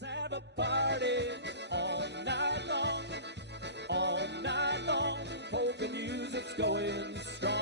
Let's have a party all night long. All night long, polka music's going strong.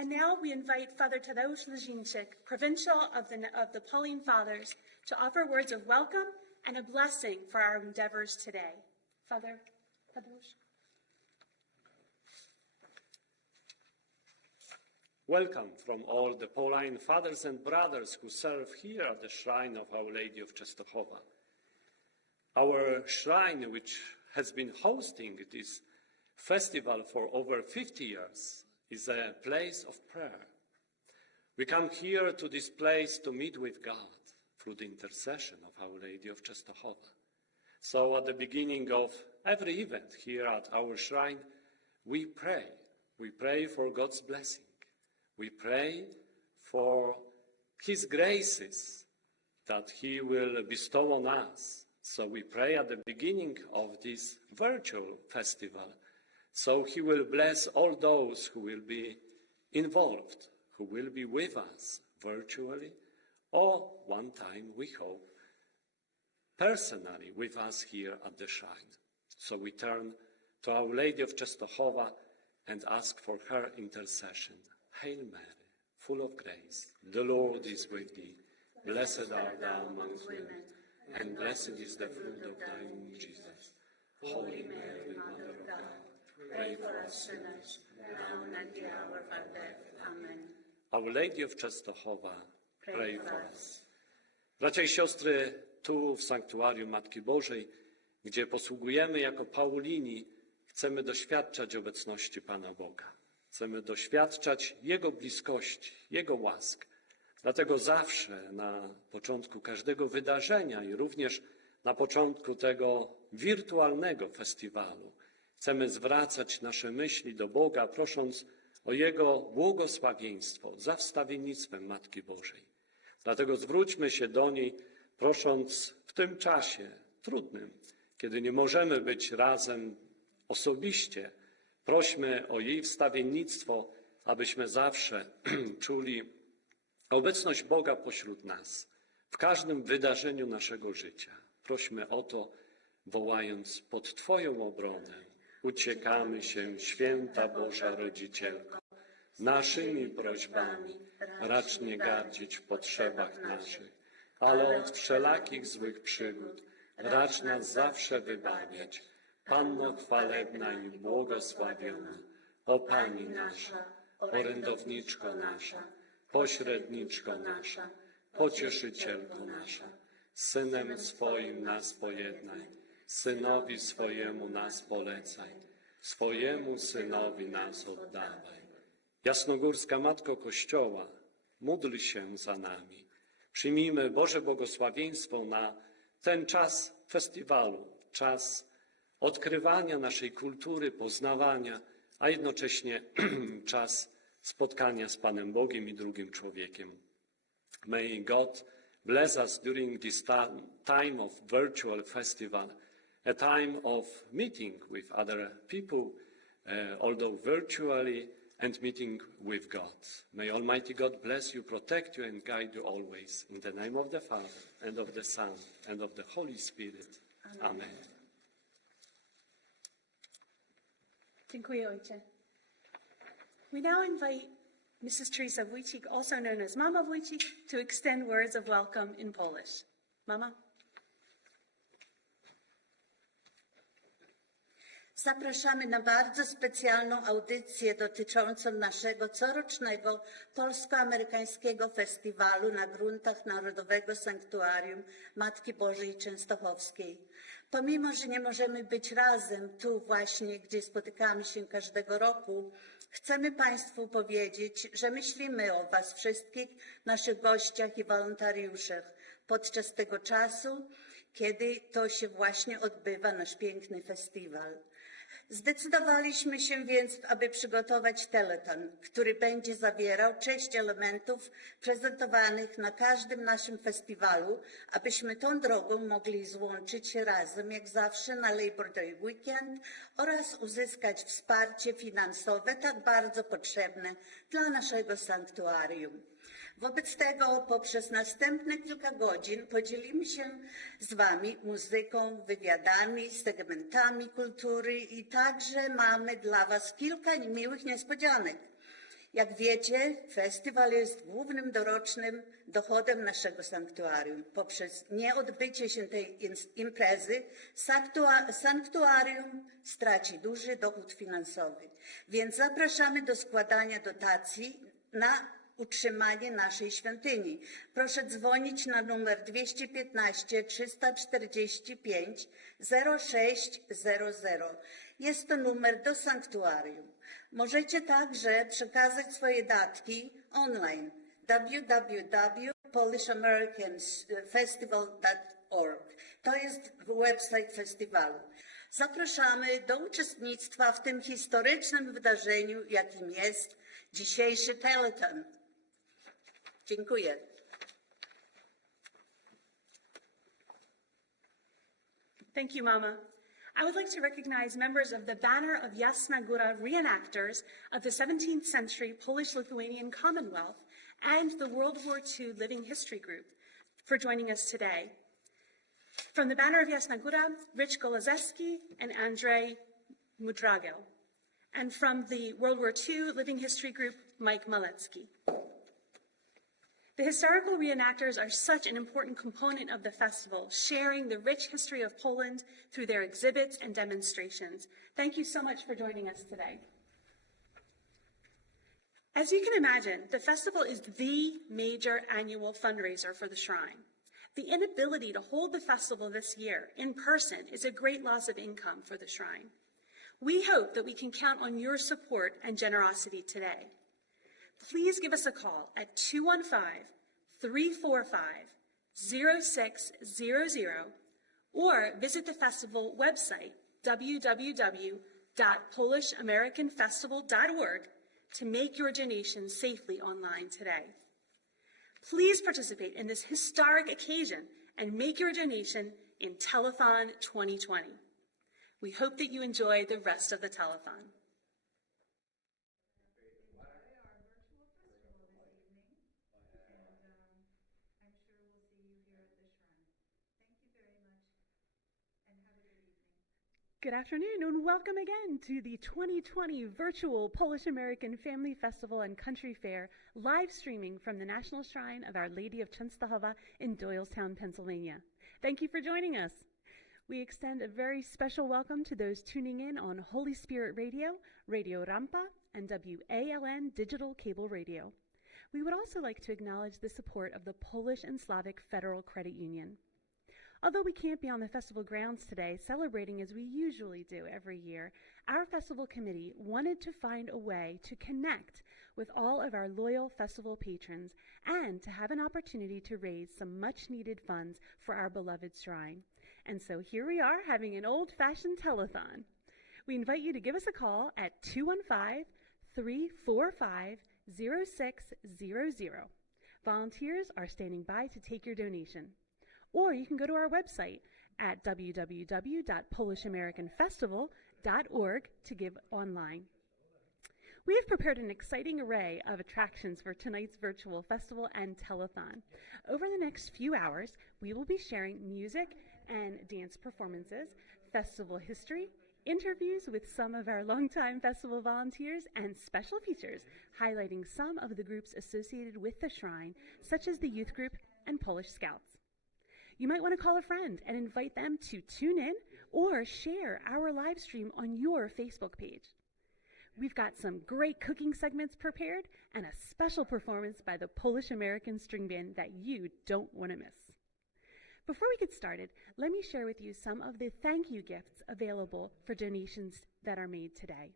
And now we invite Father Tadeusz Lezińczyk, Provincial of the Pauline Fathers, to offer words of welcome and a blessing for our endeavors today. Father Tadeusz. Welcome from all the Pauline fathers and brothers who serve here at the shrine of Our Lady of Czestochowa. Our shrine, which has been hosting this festival for over 50 years, is a place of prayer. We come here to this place to meet with God through the intercession of Our Lady of Czestochowa. So at the beginning of every event here at our shrine, we pray. We pray for God's blessing. We pray for His graces that He will bestow on us. So we pray at the beginning of this virtual festival, so He will bless all those who will be involved, who will be with us virtually, or one time, we hope, personally with us here at the shrine. So we turn to Our Lady of Czestochowa and ask for her intercession. Hail Mary, full of grace, the Lord is with thee. Blessed art thou amongst women, and blessed is the fruit of thy womb, Jesus. Holy Mary, Mother of God, pray for us sinners, now and at the hour of our death. Amen. Our Lady of Czestochowa, pray for us. Bracia i siostry, tu w sanktuarium Matki Bożej, gdzie posługujemy jako Paulini, chcemy doświadczać obecności Pana Boga. Chcemy doświadczać Jego bliskości, Jego łask. Dlatego zawsze na początku każdego wydarzenia i również na początku tego wirtualnego festiwalu chcemy zwracać nasze myśli do Boga, prosząc o Jego błogosławieństwo za wstawiennictwem Matki Bożej. Dlatego zwróćmy się do niej, prosząc w tym czasie trudnym, kiedy nie możemy być razem osobiście, prośmy o jej wstawiennictwo, abyśmy zawsze czuli obecność Boga pośród nas, w każdym wydarzeniu naszego życia. Prośmy o to, wołając pod Twoją obronę, uciekamy się, święta Boża Rodzicielko, naszymi prośbami, racz nie gardzić w potrzebach naszych, ale od wszelakich złych przygód, racz nas zawsze wybawiać. Panno chwalebna i błogosławiona, o Pani nasza, orędowniczko nasza, pośredniczko nasza, pocieszycielko nasza, Synem swoim nas pojednaj, Synowi swojemu nas polecaj, swojemu Synowi nas oddawaj. Jasnogórska Matko Kościoła, módl się za nami. Przyjmijmy Boże błogosławieństwo na ten czas festiwalu, czas odkrywania naszej kultury, poznawania, a jednocześnie czas spotkania z Panem Bogiem i drugim człowiekiem. May God bless us during this time of virtual festival, a time of meeting with other people, although virtually, and meeting with God. May Almighty God bless you, protect you, and guide you always. In the name of the Father, and of the Son, and of the Holy Spirit. Amen. Dziękuję, Ojcze. We now invite Mrs. Teresa Wójcik, also known as Mama Wójcik, to extend words of welcome in Polish. Mama? Zapraszamy na bardzo specjalną audycję dotyczącą naszego corocznego Polsko-Amerykańskiego Festiwalu na gruntach Narodowego Sanktuarium Matki Bożej Częstochowskiej. Pomimo, że nie możemy być razem tu właśnie, gdzie spotykamy się każdego roku, chcemy Państwu powiedzieć, że myślimy o Was wszystkich, naszych gościach i wolontariuszach podczas tego czasu, kiedy to się właśnie odbywa nasz piękny festiwal. Zdecydowaliśmy się więc, aby przygotować telethon, który będzie zawierał 6 elementów prezentowanych na każdym naszym festiwalu, abyśmy tą drogą mogli złączyć się razem, jak zawsze, na Labor Day Weekend oraz uzyskać wsparcie finansowe tak bardzo potrzebne dla naszego sanktuarium. Wobec tego poprzez następne kilka godzin podzielimy się z Wami muzyką, wywiadami, segmentami kultury i także mamy dla Was kilka miłych niespodzianek. Jak wiecie, festiwal jest głównym dorocznym dochodem naszego sanktuarium. Poprzez nieodbycie się tej imprezy sanktuarium straci duży dochód finansowy. Więc zapraszamy do składania dotacji na utrzymanie naszej świątyni. Proszę dzwonić na numer 215 345 0600. Jest to numer do sanktuarium. Możecie także przekazać swoje datki online www.polishamericanfestival.org. To jest website festiwalu. Zapraszamy do uczestnictwa w tym historycznym wydarzeniu, jakim jest dzisiejszy Telethon. Dziękuję. Thank you, Mama. I would like to recognize members of the Banner of Jasna Góra reenactors of the 17th century Polish-Lithuanian Commonwealth and the World War II Living History Group for joining us today. From the Banner of Jasna Góra, Rich Golazewski and Andrzej Mudragel. And from the World War II Living History Group, Mike Malecki. The historical reenactors are such an important component of the festival, sharing the rich history of Poland through their exhibits and demonstrations. Thank you so much for joining us today. As you can imagine, the festival is the major annual fundraiser for the shrine. The inability to hold the festival this year in person is a great loss of income for the shrine. We hope that we can count on your support and generosity today. Please give us a call at 215-345-0600 or visit the festival website, www.polishamericanfestival.org, to make your donation safely online today. Please participate in this historic occasion and make your donation in Telethon 2020. We hope that you enjoy the rest of the telethon. Good afternoon and welcome again to the 2020 virtual Polish-American Family Festival and Country Fair live streaming from the National Shrine of Our Lady of Czestochowa in Doylestown, Pennsylvania. Thank you for joining us. We extend a very special welcome to those tuning in on Holy Spirit Radio, Radio Rampa, and WALN Digital Cable Radio. We would also like to acknowledge the support of the Polish and Slavic Federal Credit Union. Although we can't be on the festival grounds today celebrating as we usually do every year, our festival committee wanted to find a way to connect with all of our loyal festival patrons and to have an opportunity to raise some much-needed funds for our beloved shrine. And so here we are having an old-fashioned telethon. We invite you to give us a call at 215-345-0600. Volunteers are standing by to take your donation. Or you can go to our website at www.polishamericanfestival.org to give online. We have prepared an exciting array of attractions for tonight's virtual festival and telethon. Over the next few hours, we will be sharing music and dance performances, festival history, interviews with some of our longtime festival volunteers, and special features highlighting some of the groups associated with the shrine, such as the youth group and Polish Scouts. You might want to call a friend and invite them to tune in or share our live stream on your Facebook page. We've got some great cooking segments prepared and a special performance by the Polish-American String Band that you don't want to miss. Before we get started, let me share with you some of the thank you gifts available for donations that are made today.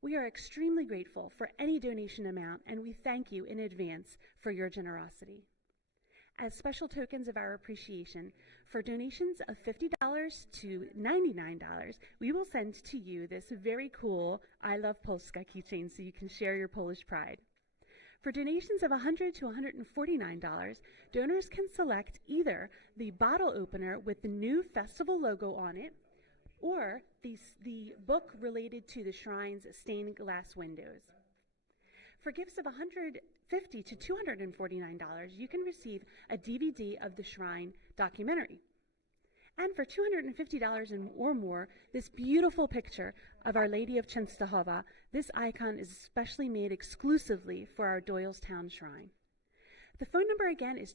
We are extremely grateful for any donation amount, and we thank you in advance for your generosity. As special tokens of our appreciation, for donations of $50 to $99, we will send to you this very cool I Love Polska keychain so you can share your Polish pride. For donations of $100 to $149, donors can select either the bottle opener with the new festival logo on it or the book related to the shrine's stained glass windows. For gifts of $150 to $249, you can receive a DVD of the Shrine documentary. And for $250 or more, this beautiful picture of Our Lady of Czestochowa. This icon is especially made exclusively for our Doylestown Shrine. The phone number again is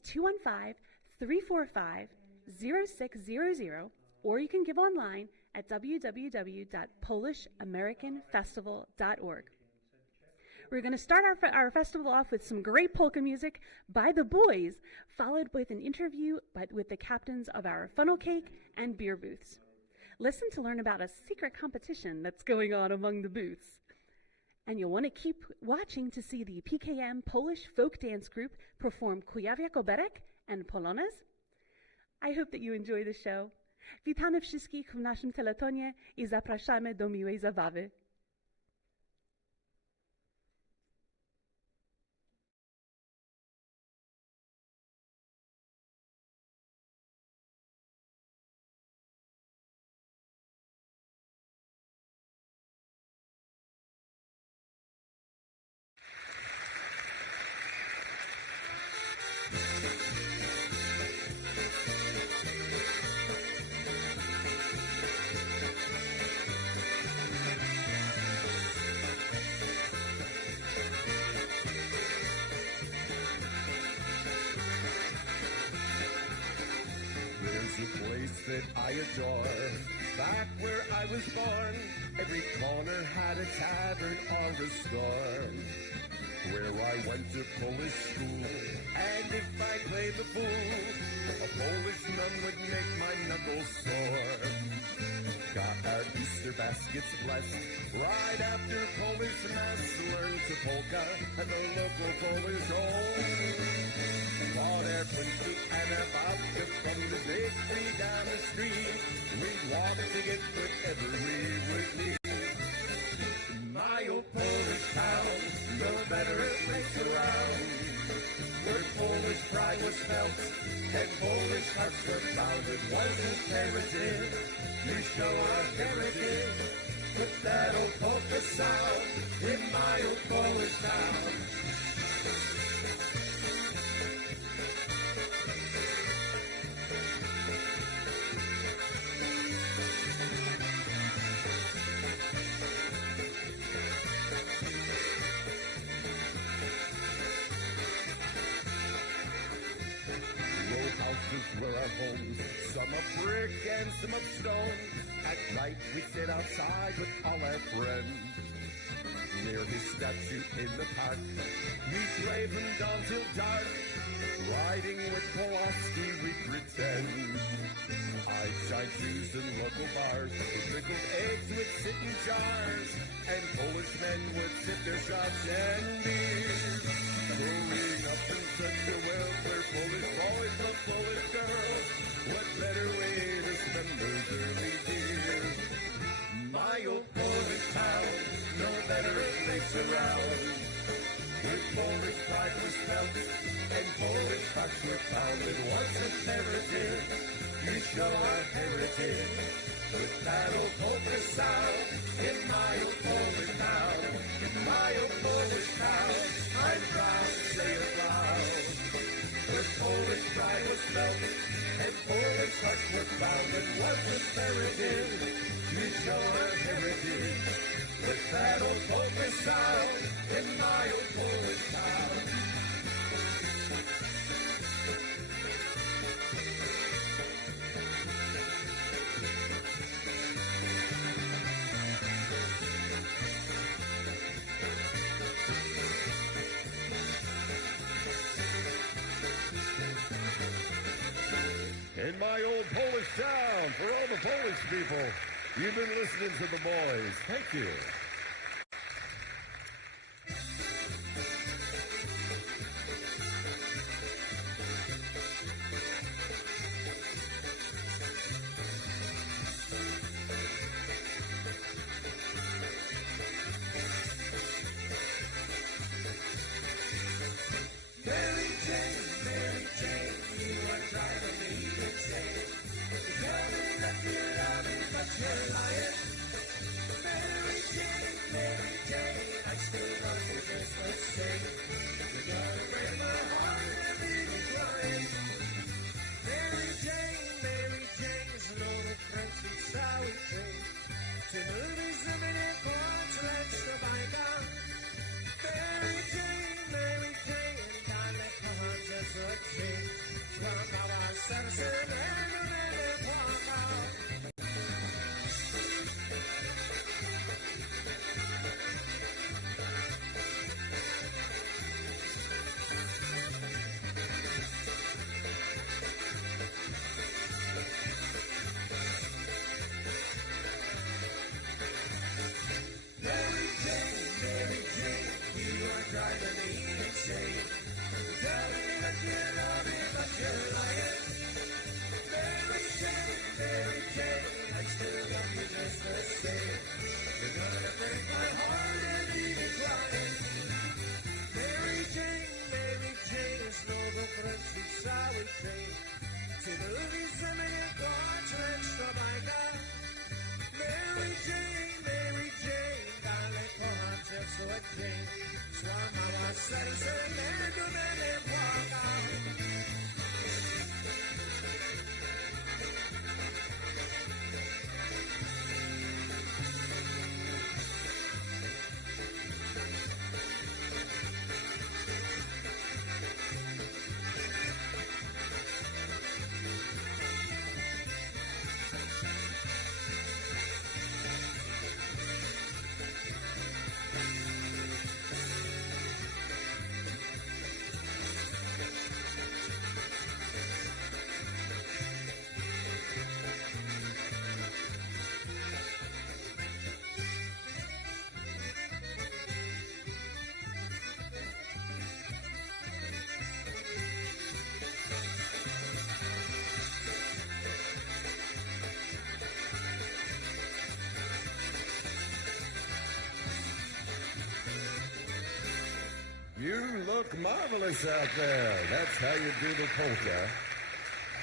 215-345-0600, or you can give online at www.polishamericanfestival.org. We're going to start our festival off with some great polka music by the boys, followed with an interview with the captains of our funnel cake and beer booths. Listen to learn about a secret competition that's going on among the booths. And you'll want to keep watching to see the PKM Polish folk dance group perform Kujawia Koberek and Polonez. I hope that you enjoy the show. Witamy wszystkich w naszym teletonie I zapraszamy do miłej zabawy. That I adore. Back where I was born, every corner had a tavern or a store. Where I went to Polish school, and if I played the fool, a Polish nun would make my knuckles sore. Got our Easter baskets blessed right after Polish mass. Learned to polka at the local Polish home. Bought our pinky and our vodka from the bakery down the street. We'd walk to get whatever we would need. My old Polish town, no better place around. Where Polish pride was felt and Polish hearts were founded was imperative. You show our heritage with that old polka sound in my old Polish town. Were our homes, some of brick and some of stone. At night we sit outside with all our friends. Near his statue in the park, we play from dawn till dark. Riding with Pulaski we pretend. I'd shine shoes in local bars, with pickled eggs would sit in jars, and Polish men would sip their shots and beers. Growing up in such a welfare, Polish boys love Polish girls. What better way to spend those early years? My old Polish town, no better place around. With Polish pride was felt, and Polish hearts were found. It was imperative, you show our heritage. With that old polka sound, in my old Polish town, in my old Polish town, I'm proud to say it loud. With Polish pride was felt, and Polish hearts were found. It was imperative, you show our heritage. With that old polka sound, in my old Polish town. In my old Polish town, for all the Polish people, you've been listening to the boys. Thank you. You look marvelous out there. That's how you do the polka.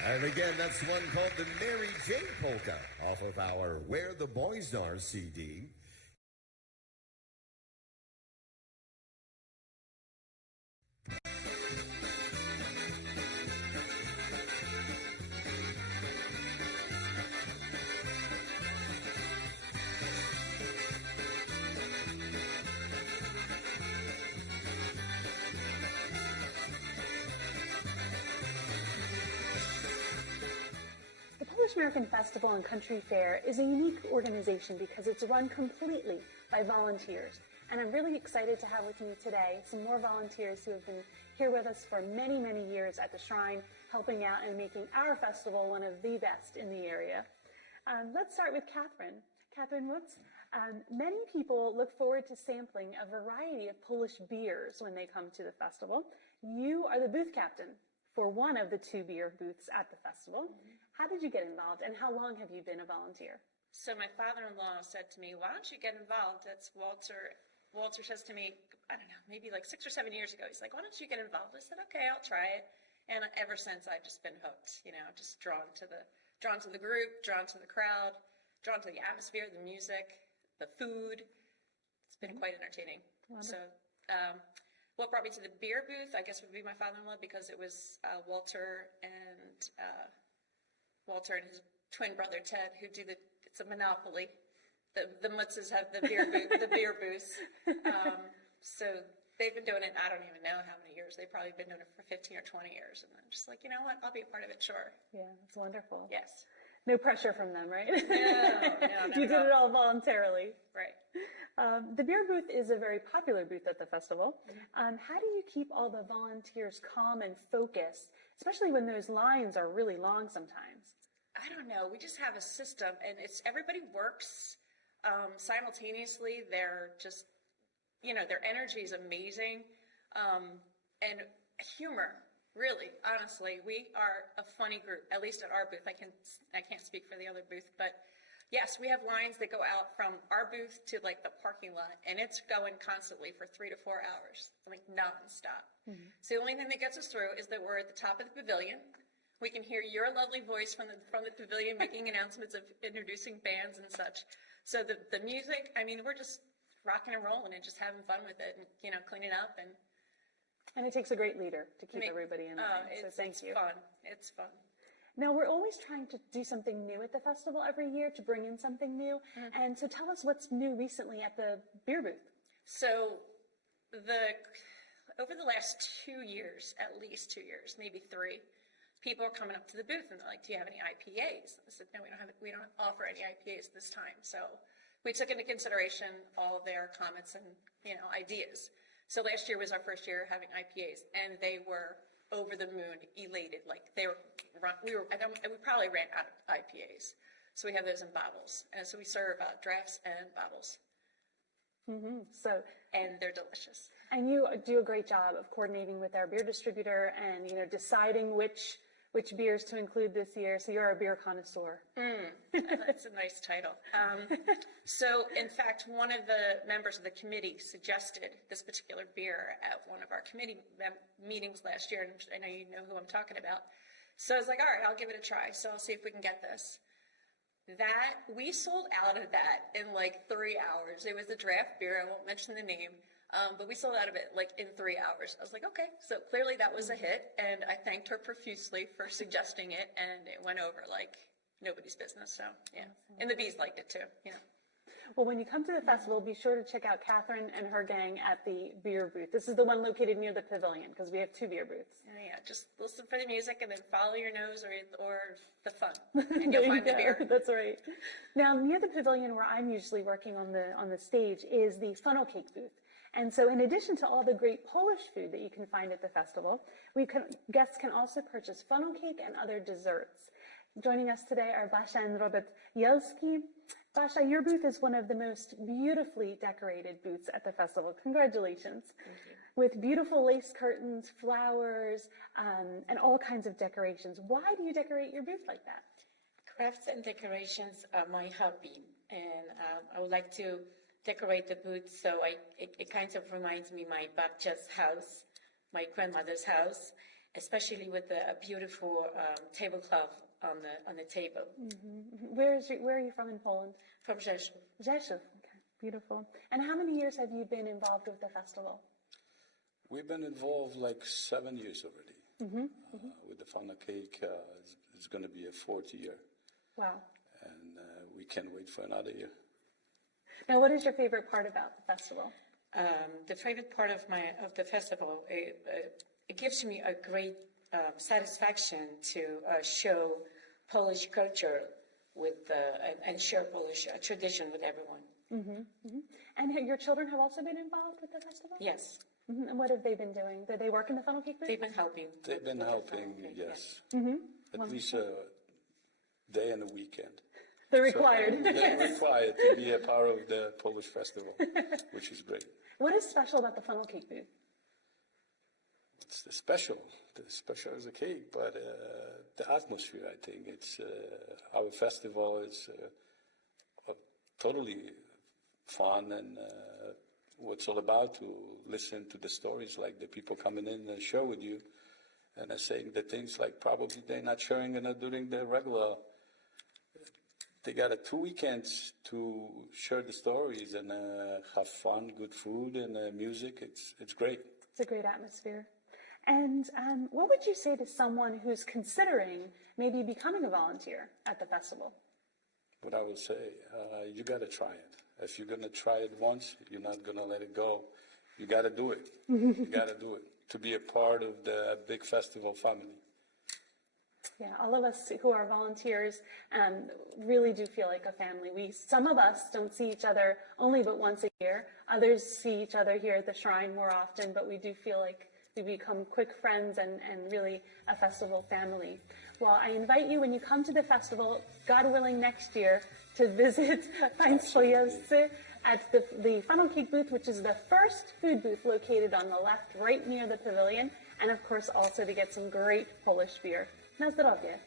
And again, that's one called the Mary Jane Polka off of our Where the Boys Are CD. The Polish-American Festival and Country Fair is a unique organization because it's run completely by volunteers. And I'm really excited to have with me today some more volunteers who have been here with us for many, many years at the Shrine, helping out and making our festival one of the best in the area. Let's start with Catherine. Catherine Woods. Many people look forward to sampling a variety of Polish beers when they come to the festival. You are the booth captain for one of the 2 beer booths at the festival. How did you get involved, and how long have you been a volunteer? So my father-in-law said to me, why don't you get involved? That's Walter. Walter says to me, I don't know, maybe like 6 or 7 years ago, he's like, why don't you get involved? I said, okay, I'll try it. And ever since, I've just been hooked, you know, just drawn to the group, drawn to the crowd, drawn to the atmosphere, the music, the food. It's been quite entertaining. Wonderful. So what brought me to the beer booth, I guess, would be my father-in-law, because it was Walter and his twin brother Ted, who do it's a monopoly. The Mutzes have the beer booths. So they've been doing it, I don't even know how many years. They've probably been doing it for 15 or 20 years. And I'm just like, you know what, I'll be a part of it, sure. Yeah, that's wonderful. Yes. No pressure from them, right? No, You did it all voluntarily. Right. The beer booth is a very popular booth at the festival. How do you keep all the volunteers calm and focused, especially when those lines are really long sometimes? I don't know. We just have a system, and everybody works simultaneously. They're just, their energy is amazing, and humor. Really, honestly, we are a funny group. At least at our booth. I can't speak for the other booth, but yes, we have lines that go out from our booth to like the parking lot, and it's going constantly for 3 to 4 hours, like nonstop. So the only thing that gets us through is that we're at the top of the pavilion. We can hear your lovely voice from the pavilion making announcements of introducing bands and such. So the music, I mean, we're just rocking and rolling and just having fun with it and, cleaning up. And it takes a great leader to keep everybody in line, so thank you. It's fun. Now, we're always trying to do something new at the festival every year, to bring in something new. And so tell us what's new recently at the beer booth. So over the last 2 years, at least 2 years, maybe 3, people are coming up to the booth and they're like, do you have any IPAs? I said, no, we don't offer any IPAs this time. So we took into consideration all their comments and, ideas. So last year was our first year having IPAs, and they were over the moon, elated. Like we probably ran out of IPAs. So we have those in bottles. And so we serve drafts and bottles. And they're delicious. And you do a great job of coordinating with our beer distributor and, deciding which beers to include this year. So you're a beer connoisseur. That's a nice title. So, in fact, one of the members of the committee suggested this particular beer at one of our committee meetings last year, and I know you know who I'm talking about. So I was like, all right, I'll give it a try. So I'll see if we can get this. We sold out of that in like 3 hours. It was a draft beer. I won't mention the name. But we sold out of it like in 3 hours. I was like, okay, so clearly that was a hit, and I thanked her profusely for suggesting it, and it went over like nobody's business. So yeah, and the bees liked it too. Well, when you come to the festival, be sure to check out Catherine and her gang at the beer booth. This is the one located near the pavilion, because we have 2 beer booths. Yeah, just listen for the music and then follow your nose or the fun, and you'll find the beer. That's right. Now, near the pavilion where I'm usually working on the stage is the funnel cake booth. And so in addition to all the great Polish food that you can find at the festival, guests can also purchase funnel cake and other desserts. Joining us today are Basia and Robert Jelski. Basia, your booth is one of the most beautifully decorated booths at the festival. Congratulations. Thank you. With beautiful lace curtains, flowers, and all kinds of decorations. Why do you decorate your booth like that? Crafts and decorations are my hobby, and I would like to decorate the booth, so it kind of reminds me my babcia's house, my grandmother's house, especially with a beautiful tablecloth on the table. Where are you from in Poland? From Rzeszów. Rzeszów. Okay, beautiful. And how many years have you been involved with the festival? We've been involved like 7 years already. With the Funnel Cake, it's going to be a fourth year, Wow. and we can't wait for another year. Now, what is your favorite part about the festival? The favorite part of the festival, it gives me a great satisfaction to show Polish culture with and share Polish tradition with everyone. And your children have also been involved with the festival? Yes, And what have they been doing? Do they work in the funnel cake booth? they've been helping. They've been helping, yes, at least a day and a weekend. They're required. So they're required to be a part of the Polish festival, which is great. What is special about the funnel cake booth? It's the special is the cake, but the atmosphere, I think. It's our festival is totally fun, and what's all about to listen to the stories, like the people coming in and share with you, and are saying the things like probably they're not sharing during the regular. They got 2 weekends to share the stories and have fun, good food and music. It's great. It's a great atmosphere. And what would you say to someone who's considering maybe becoming a volunteer at the festival? What I would say, you got to try it. If you're going to try it once, you're not going to let it go. You got to do it. You got to do it to be a part of the big festival family. Yeah, all of us who are volunteers really do feel like a family. Some of us don't see each other only but once a year. Others see each other here at the shrine more often, but we do feel like we become quick friends and really a festival family. Well, I invite you when you come to the festival, God willing next year, to visit Państwo at the funnel cake booth, which is the first food booth located on the left, right near the pavilion, and of course also to get some great Polish beer. Na zdrowie.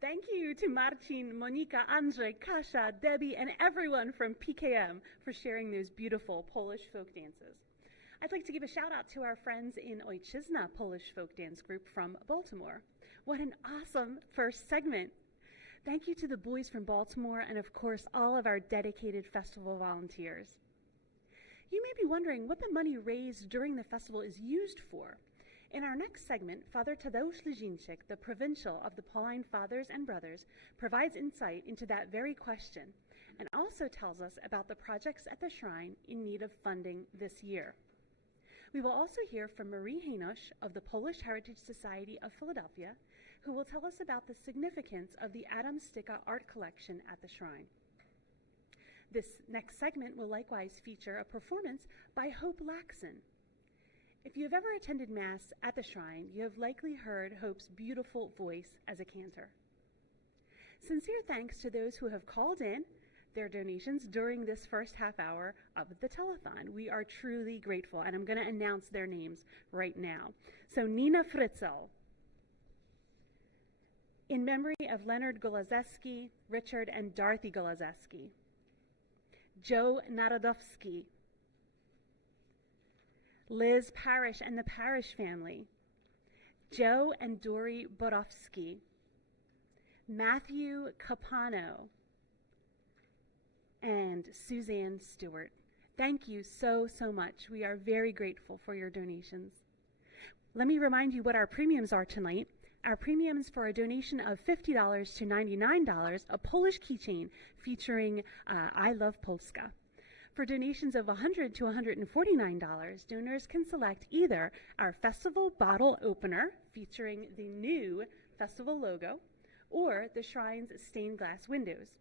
Thank you to Marcin, Monika, Andrzej, Kasia, Debbie, and everyone from PKM for sharing those beautiful Polish folk dances. I'd like to give a shout out to our friends in Ojczyzna Polish folk dance group from Baltimore. What an awesome first segment. Thank you to the boys from Baltimore and, of course, all of our dedicated festival volunteers. You may be wondering what the money raised during the festival is used for. In our next segment, Father Tadeusz Lezińczyk, the provincial of the Pauline Fathers and Brothers, provides insight into that very question and also tells us about the projects at the shrine in need of funding this year. We will also hear from Marie Hainosh of the Polish Heritage Society of Philadelphia, who will tell us about the significance of the Adam Sticka art collection at the shrine. This next segment will likewise feature a performance by Hope Laxon. If you have ever attended Mass at the shrine, you have likely heard Hope's beautiful voice as a cantor. Sincere thanks to those who have called in their donations during this first half hour of the telethon. We are truly grateful, and I'm going to announce their names right now. So Nina Fritzel, in memory of Leonard Golazeski, Richard and Dorothy Golazeski. Joe Narodowski, Liz Parrish and the Parrish family, Joe and Dory Borowski, Matthew Capano, and Suzanne Stewart. Thank you so much. We are very grateful for your donations. Let me remind you what our premiums are tonight. Our premiums for a donation of $50 to $99, a Polish keychain featuring I Love Polska. For donations of $100 to $149, donors can select either our festival bottle opener featuring the new festival logo or the shrine's stained glass windows.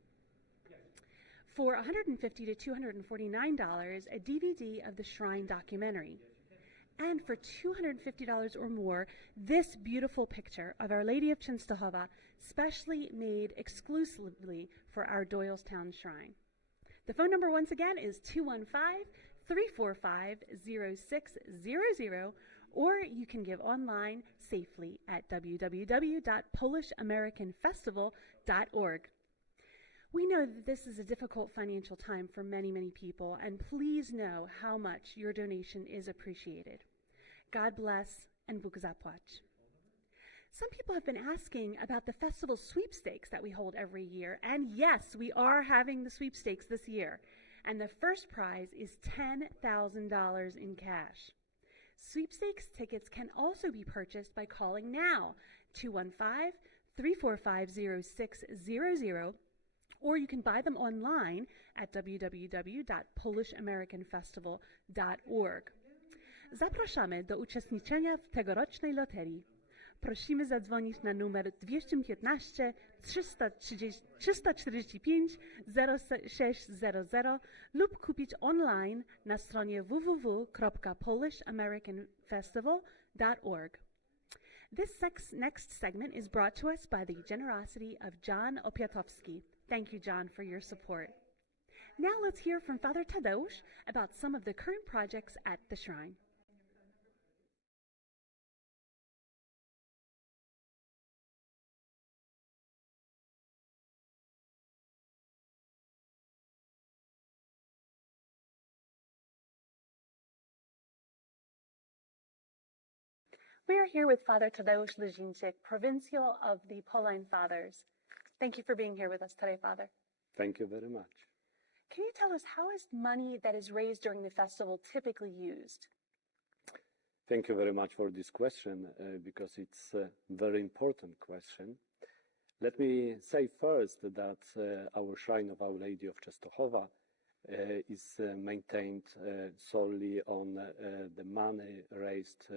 For $150 to $249, a DVD of the shrine documentary. And for $250 or more, this beautiful picture of Our Lady of Czestochowa, specially made exclusively for our Doylestown shrine. The phone number once again is 215-345-0600, or you can give online safely at www.polishamericanfestival.org. We know that this is a difficult financial time for many people, and please know how much your donation is appreciated. God bless and Bóg zapłać. Some people have been asking about the festival sweepstakes that we hold every year, and yes, we are having the sweepstakes this year, and the first prize is $10,000 in cash. Sweepstakes tickets can also be purchased by calling now, 215-345-0600, or you can buy them online at www.polishamericanfestival.org. Zapraszamy do uczestniczenia w tegorocznej loterii. Prosimy zadzwonić na numer 215 345 0600 lub kupić online na stronie www.polishamericanfestival.org. This next segment is brought to us by the generosity of John Opiatowski. Thank you, John, for your support. Now let's hear from Father Tadeusz about some of the current projects at the shrine. We are here with Father Tadeusz Lezińczyk, Provincial of the Pauline Fathers. Thank you for being here with us today, Father. Thank you very much. Can you tell us how is money that is raised during the festival typically used? Thank you very much for this question, because it's a very important question. Let me say first that our Shrine of Our Lady of Czestochowa is maintained solely on the money raised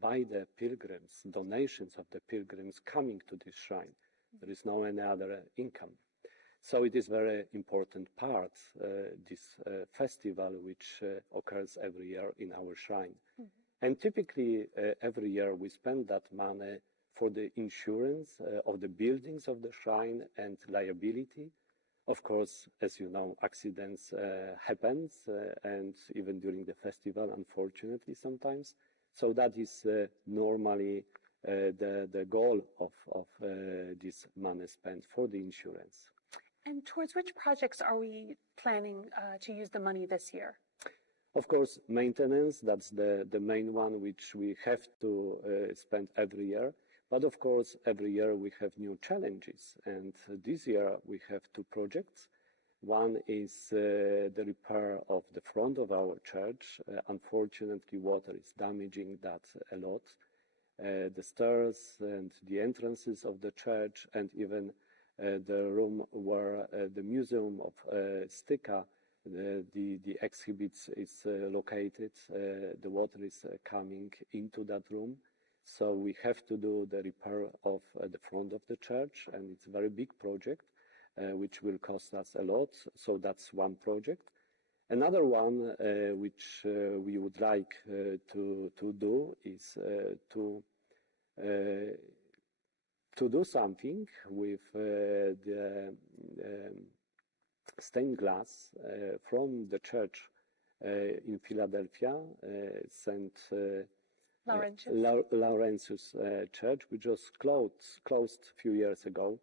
by the pilgrims, donations of the pilgrims coming to this shrine. There is no any other income. So it is very important part, this festival, which occurs every year in our shrine. And typically every year we spend that money for the insurance of the buildings of the shrine and liability. Of course, as you know, accidents happens, and even during the festival, unfortunately, sometimes. So that is normally the goal of this money spent for the insurance. And towards which projects are we planning to use the money this year? Of course, maintenance, that's the main one which we have to spend every year. But of course, every year we have new challenges. And this year we have two projects. One is the repair of the front of our church. Unfortunately, water is damaging that a lot. The stairs and the entrances of the church, and even the room where the museum of Styka, the exhibits is located. The water is coming into that room. So we have to do the repair of the front of the church, and it's a very big project, which will cost us a lot. So that's one project. Another one which we would like to do is to do something with the stained glass from the church in Philadelphia, St. Laurentius Church, which was closed a few years ago,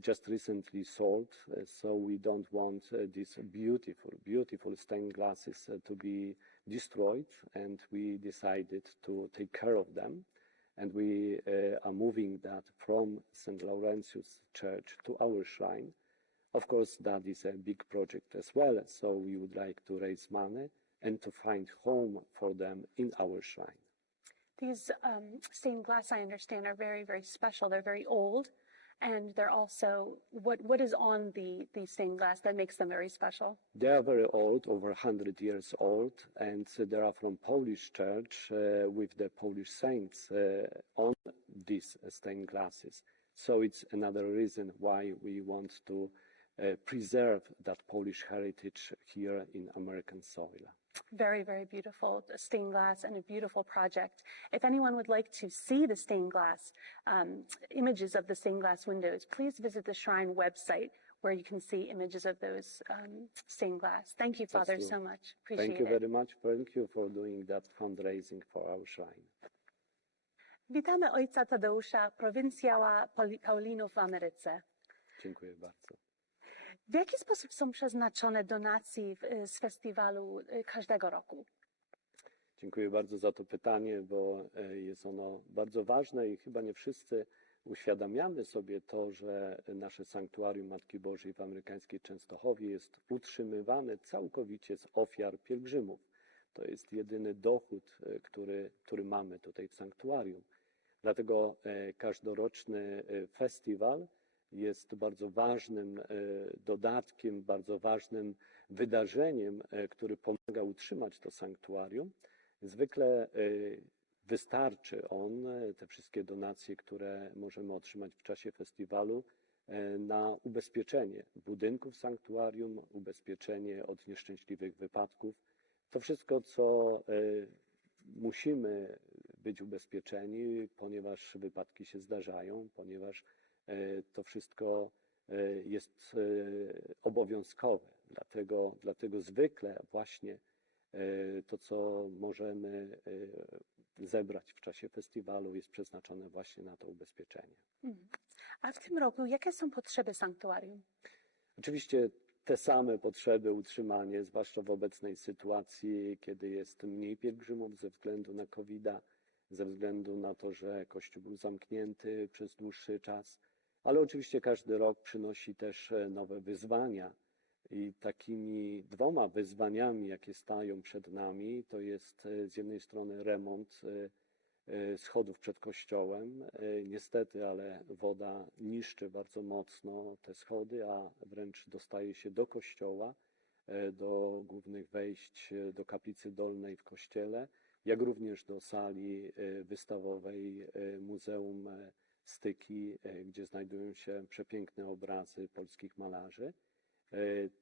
just recently sold. So we don't want these beautiful stained glasses to be destroyed, and we decided to take care of them. And we are moving that from St. Laurentius Church to our shrine. Of course, that is a big project as well, so we would like to raise money and to find home for them in our shrine. These stained glass, I understand, are very, very special. They're very old, and they're also, what is on the stained glass that makes them very special? They are very old, over 100 years old, and they are from Polish church with the Polish saints on these stained glasses. So it's another reason why we want to preserve that Polish heritage here in American soil. Very, very beautiful stained glass and a beautiful project. If anyone would like to see the stained glass, images of the stained glass windows, please visit the Shrine website where you can see images of those stained glass. Thank you, Father, so much. Appreciate it. Thank you very much. Thank you for doing that fundraising for our shrine. Witamy ojca Tadeusza, prowincjała Paulinów w Ameryce. Dziękuję bardzo. W jaki sposób są przeznaczone donacje z festiwalu każdego roku? Dziękuję bardzo za to pytanie, bo jest ono bardzo ważne i chyba nie wszyscy uświadamiamy sobie to, że nasze sanktuarium Matki Bożej w amerykańskiej Czestochowie jest utrzymywane całkowicie z ofiar pielgrzymów. To jest jedyny dochód, który mamy tutaj w sanktuarium. Dlatego każdoroczny festiwal jest bardzo ważnym dodatkiem, bardzo ważnym wydarzeniem, który pomaga utrzymać to sanktuarium. Zwykle wystarczy on, te wszystkie donacje, które możemy otrzymać w czasie festiwalu, na ubezpieczenie budynków sanktuarium, ubezpieczenie od nieszczęśliwych wypadków. To wszystko, co musimy być ubezpieczeni, ponieważ wypadki się zdarzają, ponieważ to wszystko jest obowiązkowe. Dlatego zwykle właśnie to, co możemy zebrać w czasie festiwalu, jest przeznaczone właśnie na to ubezpieczenie. A w tym roku jakie są potrzeby sanktuarium? Oczywiście te same potrzeby, utrzymanie, zwłaszcza w obecnej sytuacji, kiedy jest mniej pielgrzymów ze względu na COVID-a, ze względu na to, że Kościół był zamknięty przez dłuższy czas. Ale oczywiście każdy rok przynosi też nowe wyzwania i takimi dwoma wyzwaniami, jakie stają przed nami, to jest z jednej strony remont schodów przed kościołem. Niestety, ale woda niszczy bardzo mocno te schody, a wręcz dostaje się do kościoła, do głównych wejść, do kaplicy dolnej w kościele, jak również do sali wystawowej Muzeum Styki, gdzie znajdują się przepiękne obrazy polskich malarzy.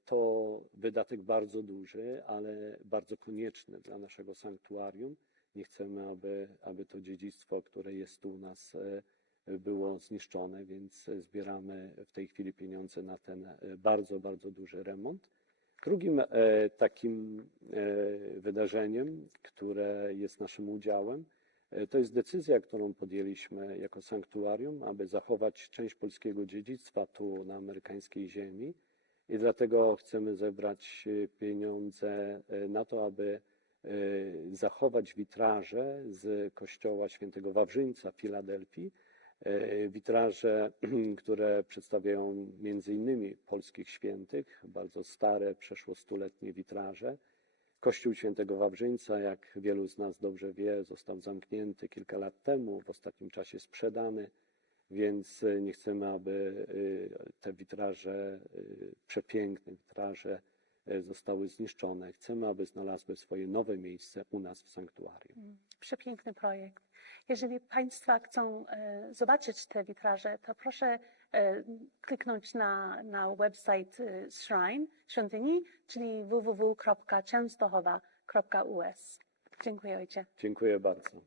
To wydatek bardzo duży, ale bardzo konieczny dla naszego sanktuarium. Nie chcemy, aby to dziedzictwo, które jest tu u nas, było zniszczone, więc zbieramy w tej chwili pieniądze na ten bardzo, bardzo duży remont. Drugim takim wydarzeniem, które jest naszym udziałem, To jest decyzja, którą podjęliśmy jako sanktuarium, aby zachować część polskiego dziedzictwa tu na amerykańskiej ziemi i dlatego chcemy zebrać pieniądze na to, aby zachować witraże z kościoła świętego Wawrzyńca w Filadelfii. Witraże, które przedstawiają między innymi polskich świętych, bardzo stare, przeszło stuletnie witraże. Kościół świętego Wawrzyńca, jak wielu z nas dobrze wie, został zamknięty kilka lat temu, w ostatnim czasie sprzedany, więc nie chcemy, aby te witraże, przepiękne witraże, zostały zniszczone. Chcemy, aby znalazły swoje nowe miejsce u nas w sanktuarium. Przepiękny projekt. Jeżeli Państwa chcą zobaczyć te witraże, to proszę kliknąć na website Shrine, świątyni, czyli www.czestochowa.us. Dziękuję, ojcze. Dziękuję bardzo.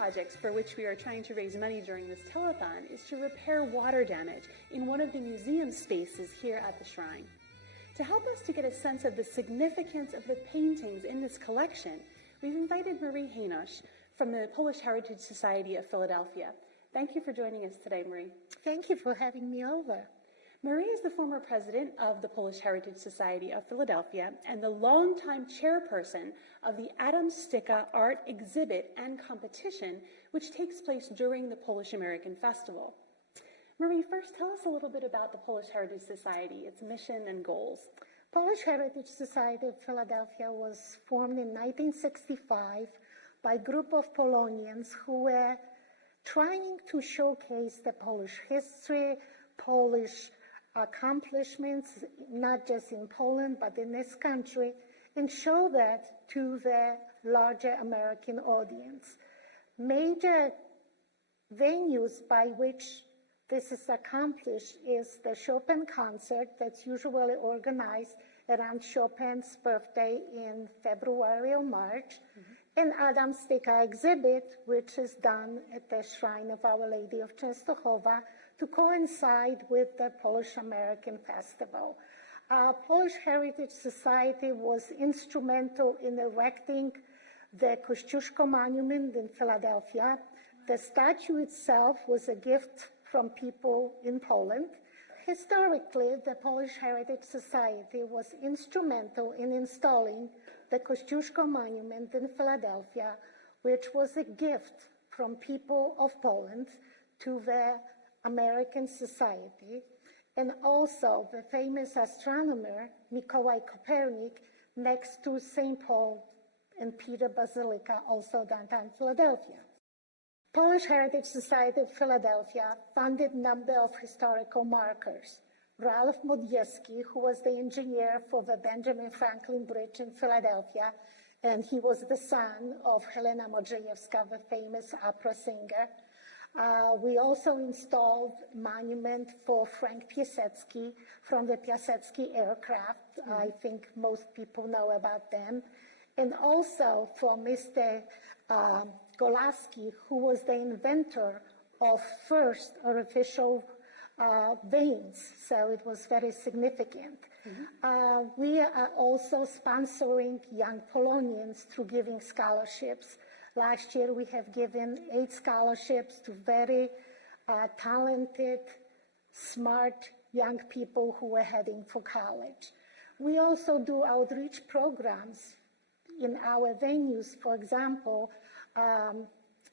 projects for which we are trying to raise money during this telethon is to repair water damage in one of the museum spaces here at the shrine. To help us to get a sense of the significance of the paintings in this collection, we've invited Marie Hainosh from the Polish Heritage Society of Philadelphia. Thank you for joining us today, Marie. Thank you for having me over. Marie is the former president of the Polish Heritage Society of Philadelphia and the longtime chairperson of the Adam Stika Art Exhibit and Competition, which takes place during the Polish-American Festival. Marie, first tell us a little bit about the Polish Heritage Society, its mission and goals. Polish Heritage Society of Philadelphia was formed in 1965 by a group of Polonians who were trying to showcase the Polish history, Polish accomplishments, not just in Poland, but in this country, and show that to the larger American audience. Major venues by which this is accomplished is the Chopin concert that's usually organized around Chopin's birthday in February or March, and Adam Stika exhibit, which is done at the Shrine of Our Lady of Czestochowa to coincide with the Polish-American Festival. Polish Heritage Society was instrumental in erecting the Kościuszko Monument in Philadelphia. The statue itself was a gift from people in Poland. Historically, the Polish Heritage Society was instrumental in installing the Kościuszko Monument in Philadelphia, which was a gift from people of Poland to the American society, and also the famous astronomer Mikołaj Copernic next to St. Paul and Peter Basilica, also downtown Philadelphia. Polish Heritage Society of Philadelphia funded a number of historical markers. Ralph Modjeski, who was the engineer for the Benjamin Franklin Bridge in Philadelphia, and he was the son of Helena Modrzejewska, the famous opera singer. We also installed a monument for Frank Piasecki from the Piasecki aircraft. I think most people know about them. And also for Mr. Golaski, who was the inventor of first artificial veins, so it was very significant. We are also sponsoring young Polonians through giving scholarships. Last year, we have given 8 scholarships to very talented, smart young people who are heading for college. We also do outreach programs in our venues. For example,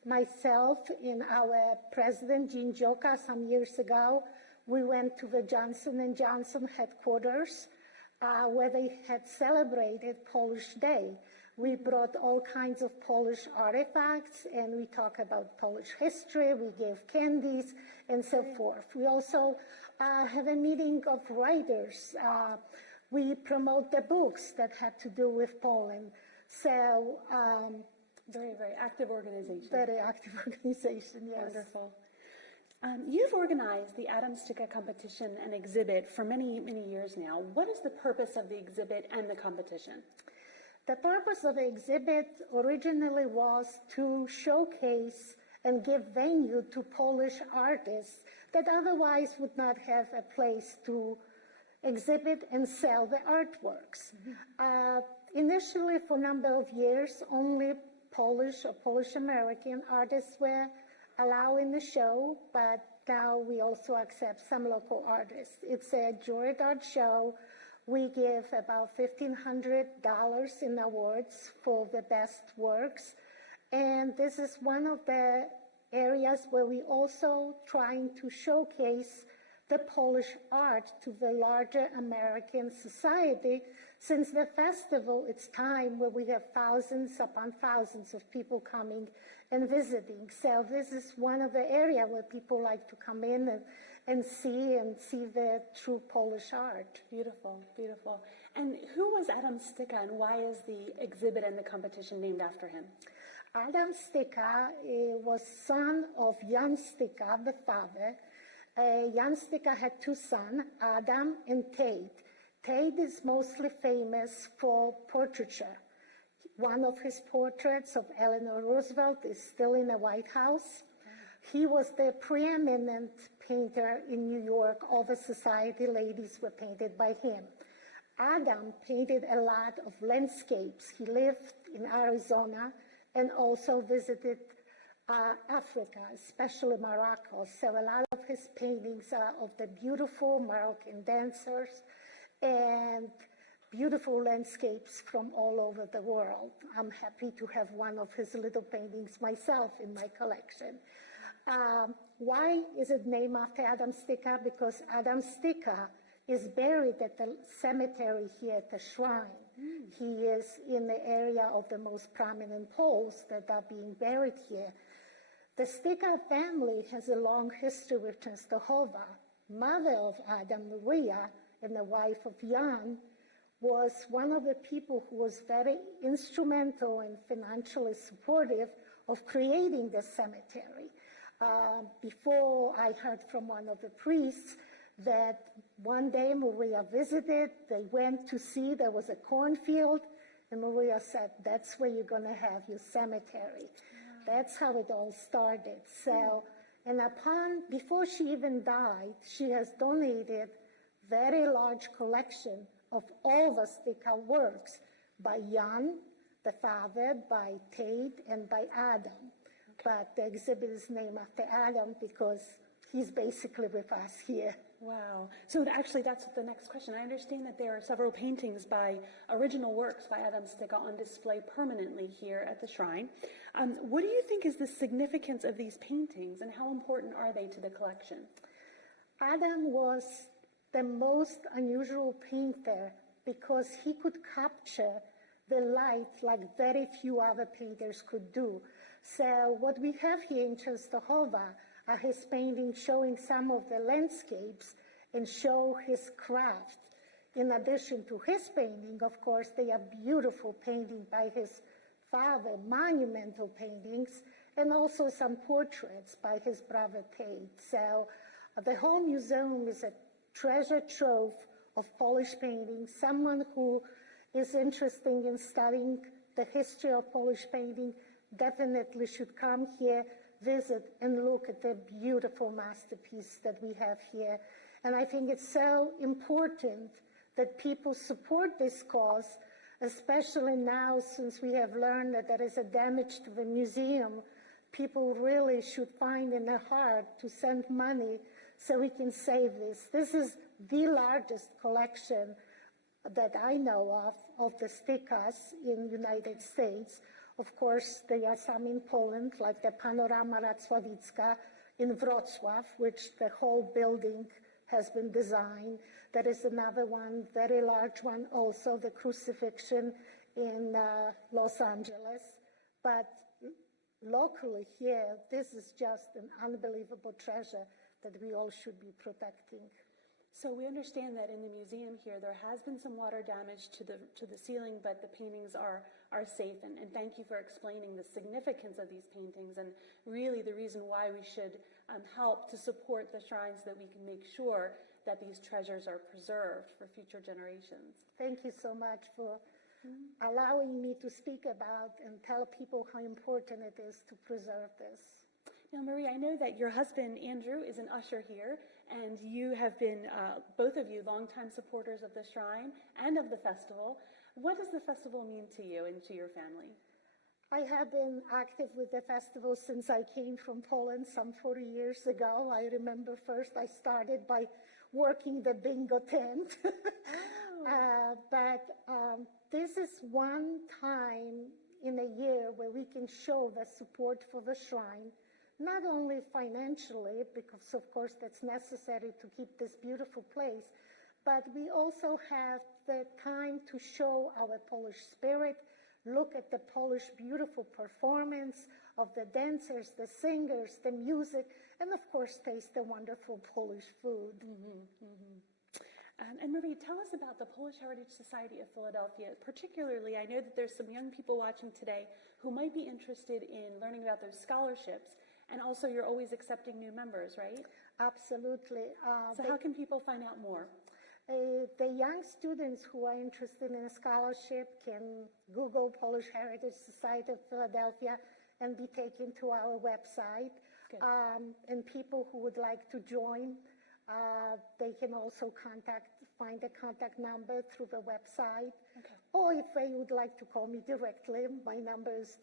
myself and our president, Jean Joka, some years ago, we went to the Johnson & Johnson headquarters where they had celebrated Polish Day. We brought all kinds of Polish artifacts, and we talk about Polish history. We gave candies and so forth. We also have a meeting of writers. We promote the books that had to do with Poland. So, very, very active organization. Very active organization, yes. Wonderful. You've organized the Adam Stika competition and exhibit for many, many years now. What is the purpose of the exhibit and the competition? The purpose of the exhibit originally was to showcase and give venue to Polish artists that otherwise would not have a place to exhibit and sell the artworks. Initially, for a number of years, only Polish or Polish-American artists were allowed in the show, but now we also accept some local artists. It's a juried art show. We give about $1,500 in awards for the best works. And this is one of the areas where we also trying to showcase the Polish art to the larger American society. Since the festival, it's time where we have thousands upon thousands of people coming and visiting. So this is one of the areas where people like to come in and see the true Polish art. Beautiful, beautiful. And who was Adam Stika, and why is the exhibit and the competition named after him? Adam Stika was son of Jan Stika, the father. Jan Stika had 2 sons, Adam and Tate. Tate is mostly famous for portraiture. One of his portraits of Eleanor Roosevelt is still in the White House. He was the preeminent painter in New York. All the society ladies were painted by him. Adam painted a lot of landscapes. He lived in Arizona and also visited Africa, especially Morocco. So a lot of his paintings are of the beautiful Moroccan dancers and beautiful landscapes from all over the world. I'm happy to have one of his little paintings myself in my collection. Why is it named after Adam Stika? Because Adam Stika is buried at the cemetery here at the shrine. He is in the area of the most prominent Poles that are being buried here. The Stika family has a long history with Czestochowa. Mother of Adam, Maria, and the wife of Jan, was one of the people who was very instrumental and financially supportive of creating the cemetery. Before, I heard from one of the priests that one day Maria visited, they went to see there was a cornfield, and Maria said, that's where you're going to have your cemetery. That's how it all started. So, and before she even died, she has donated very large collection of all the Stika works by Jan, the father, by Tate, and by Adam. But the exhibit is named after Adam because he's basically with us here. Wow. So actually, that's the next question. I understand that there are several paintings by original works by Adam Stika on display permanently here at the shrine. What do you think is the significance of these paintings, and how important are they to the collection? Adam was the most unusual painter because he could capture the light like very few other painters could do. So what we have here in Czestochowa are his paintings showing some of the landscapes and show his craft. In addition to his painting, of course, they are beautiful paintings by his father, monumental paintings, and also some portraits by his brother Tate. So the whole museum is a treasure trove of Polish painting. Someone who is interested in studying the history of Polish painting definitely should come here, visit, and look at the beautiful masterpiece that we have here. And I think it's so important that people support this cause, especially now since we have learned that there is a damage to the museum. People really should find in their heart to send money so we can save this. This is the largest collection that I know of the Stikas in the United States. Of course, there are some in Poland, like the Panorama Racławicka in Wrocław, which the whole building has been designed. There is another one, very large one also, the Crucifixion in Los Angeles. But locally here, this is just an unbelievable treasure that we all should be protecting. So we understand that in the museum here, there has been some water damage to the ceiling, but the paintings are safe. And thank you for explaining the significance of these paintings and really the reason why we should help to support the shrines so that we can make sure that these treasures are preserved for future generations. Thank you so much for allowing me to speak about and tell people how important it is to preserve this. Now, Marie, I know that your husband, Andrew, is an usher here, and you have been, both of you, longtime supporters of the shrine and of the festival. What does the festival mean to you and to your family? I have been active with the festival since I came from Poland some 40 years ago. I remember first I started by working the bingo tent. But this is one time in a year where we can show the support for the shrine, not only financially, because of course that's necessary to keep this beautiful place, but we also have the time to show our Polish spirit, look at the Polish beautiful performance of the dancers, the singers, the music, and of course taste the wonderful Polish food. And Marie, tell us about the Polish Heritage Society of Philadelphia. Particularly, I know that there's some young people watching today who might be interested in learning about those scholarships. And also, you're always accepting new members, right? Absolutely. So how can people find out more? The young students who are interested in a scholarship can Google Polish Heritage Society of Philadelphia and be taken to our website. And people who would like to join, they can also find a contact number through the website. Or if they would like to call me directly, my number is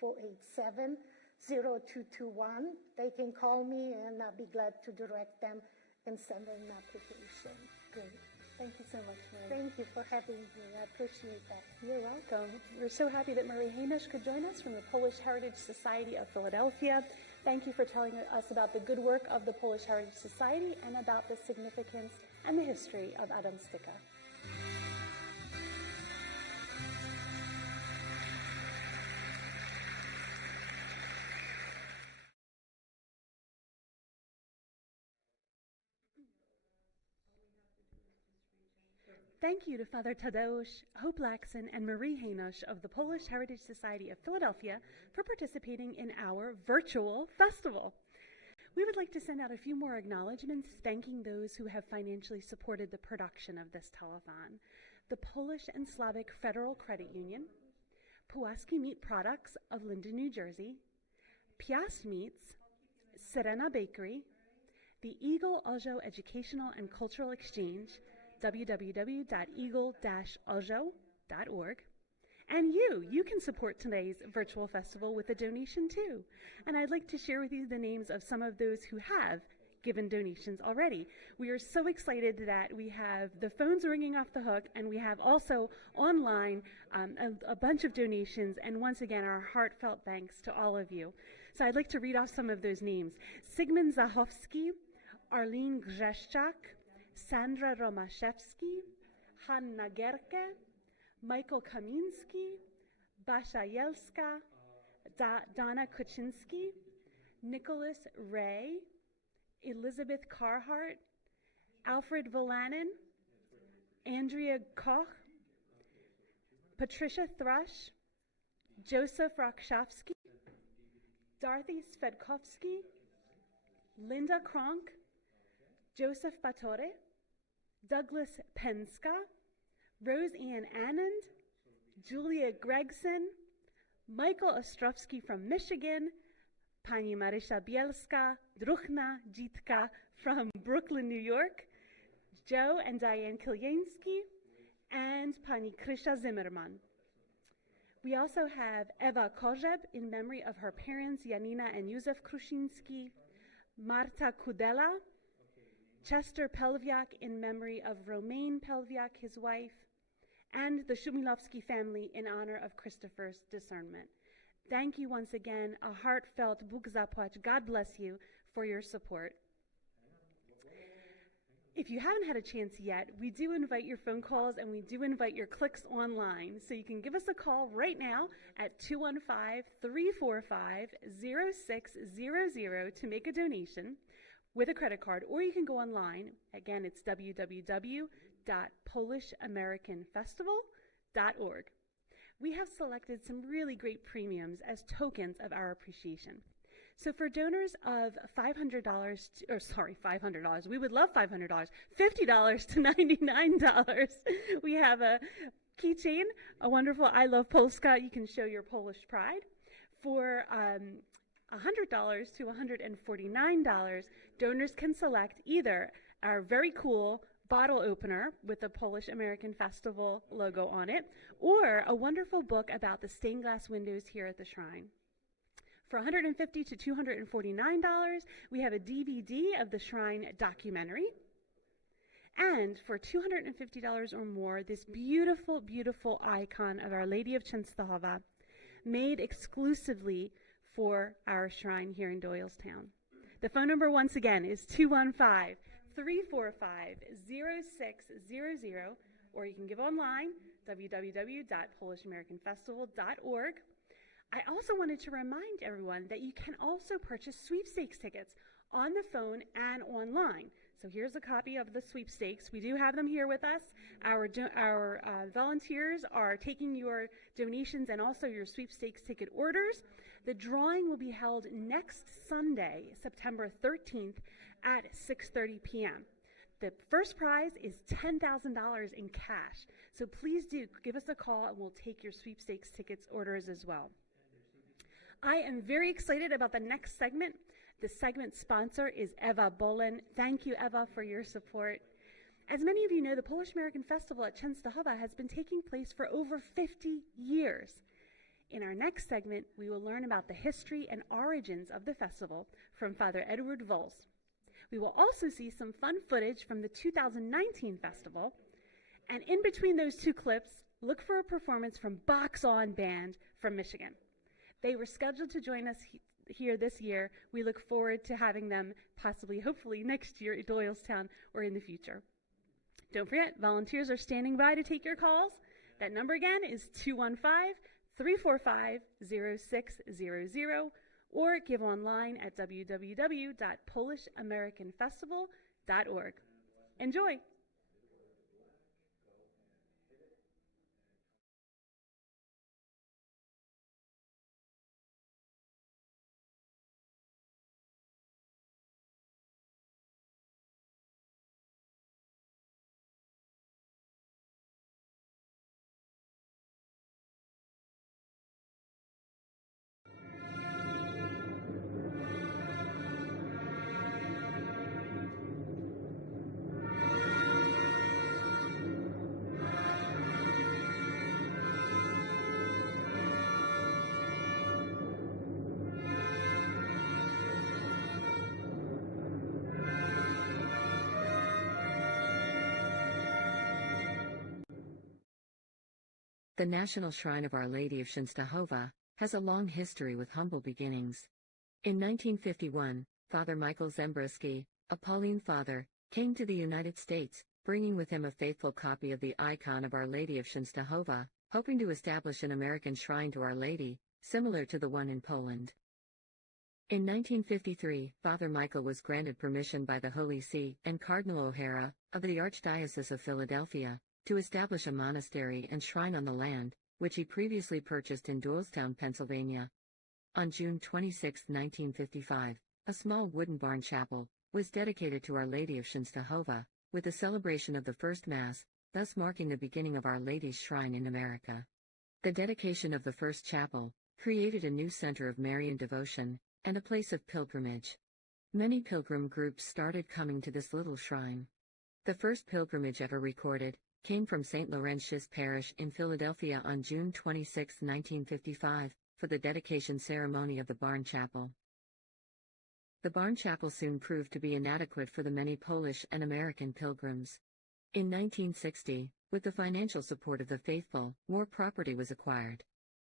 215-487-0221. They can call me and I'll be glad to direct them and send an application. Great. Thank you so much, Marie. Thank you for having me. I appreciate that. You're welcome. We're so happy that Marie Hamish could join us from the Polish Heritage Society of Philadelphia. Thank you for telling us about the good work of the Polish Heritage Society and about the significance and the history of Adam Styka. Thank you to Father Tadeusz Hoplaxon and Marie Hamish of the Polish Heritage Society of Philadelphia for participating in our virtual festival. We would like to send out a few more acknowledgments thanking those who have financially supported the production of this telethon. The Polish and Slavic Federal Credit Union, Pulaski Meat Products of Linden, New Jersey, Piast Meats, Sirena Bakery, the Eagle Ojo Educational and Cultural Exchange, www.eagle-ojo.org. And you can support today's virtual festival with a donation too. And I'd like to share with you the names of some of those who have given donations already. We are so excited that we have the phones ringing off the hook, and we have also online a bunch of donations, and once again our heartfelt thanks to all of you. So I'd like to read off some of those names. Sigmund Zachowski, Arlene Grzeszczak, Sandra Romaszewski, Hanna Gerke, Michael Kamiński, Basia Jelska, Donna Kuczynski, Nicholas Ray, Elizabeth Carhart, Alfred Volanin, Andrea Koch, Patricia Thrush, Joseph Rakshowski, Dorothy Svedkovsky, Linda Kronk, Joseph Batore, Douglas Penska, Rose Ann Anand, Julia Gregson, Michael Ostrowski from Michigan, Pani Marysia Bielska, Druchna Jitka from Brooklyn, New York, Joe and Diane Kilyansky, and Pani Krysza Zimmerman. We also have Eva Kozeb in memory of her parents, Janina and Józef Kruszyński, Marta Kudela, Chester Pelviak in memory of Romain Pelviak, his wife, and the Shumilovsky family in honor of Christopher's discernment. Thank you once again, a heartfelt Bóg zapłać, God bless you, for your support. If you haven't had a chance yet, we do invite your phone calls and we do invite your clicks online. So you can give us a call right now at 215-345-0600 to make a donation with a credit card, or you can go online. Again, it's www.polishamericanfestival.org. We have selected some really great premiums as tokens of our appreciation. So for donors of $500, we would love $500, $50 to $99, we have a keychain, a wonderful I Love Polska, you can show your Polish pride. For $100 to $149, donors can select either our very cool bottle opener with the Polish American Festival logo on it, or a wonderful book about the stained glass windows here at the shrine. For $150 to $249, we have a DVD of the shrine documentary. And for $250 or more, this beautiful, beautiful icon of Our Lady of Czestochowa, made exclusively for our shrine here in Doylestown. The phone number, once again, is 215-345-0600, or you can give online, www.polishamericanfestival.org. I also wanted to remind everyone that you can also purchase sweepstakes tickets on the phone and online. So here's a copy of the sweepstakes. We do have them here with us. Our volunteers are taking your donations and also your sweepstakes ticket orders. The drawing will be held next Sunday, September 13th at 6:30 p.m. The first prize is $10,000 in cash. So please do give us a call and we'll take your sweepstakes tickets orders as well. I am very excited about the next segment. The segment sponsor is Eva Bolin. Thank you, Eva, for your support. As many of you know, the Polish-American Festival at Czestochowa has been taking place for over 50 years. In our next segment, we will learn about the history and origins of the festival from Father Edward Vols. We will also see some fun footage from the 2019 festival. And in between those two clips, look for a performance from Box On Band from Michigan. They were scheduled to join us here this year. We look forward to having them possibly, hopefully, next year at Doylestown or in the future. Don't forget, volunteers are standing by to take your calls. That number again is 215-345-0600, or give online at www.polishamericanfestival.org. Enjoy! The National Shrine of Our Lady of Czestochowa has a long history with humble beginnings. In 1951, Father Michael Zembrowski, a Pauline father, came to the United States, bringing with him a faithful copy of the icon of Our Lady of Czestochowa, hoping to establish an American shrine to Our Lady, similar to the one in Poland. In 1953, Father Michael was granted permission by the Holy See and Cardinal O'Hara, of the Archdiocese of Philadelphia, to establish a monastery and shrine on the land, which he previously purchased in Doylestown, Pennsylvania. On June 26, 1955, a small wooden barn chapel was dedicated to Our Lady of Czestochowa, with the celebration of the first Mass, thus marking the beginning of Our Lady's shrine in America. The dedication of the first chapel created a new center of Marian devotion and a place of pilgrimage. Many pilgrim groups started coming to this little shrine. The first pilgrimage ever recorded came from St. Laurentius Parish in Philadelphia on June 26, 1955, for the dedication ceremony of the barn chapel. The barn chapel soon proved to be inadequate for the many Polish and American pilgrims. In 1960, with the financial support of the faithful, more property was acquired.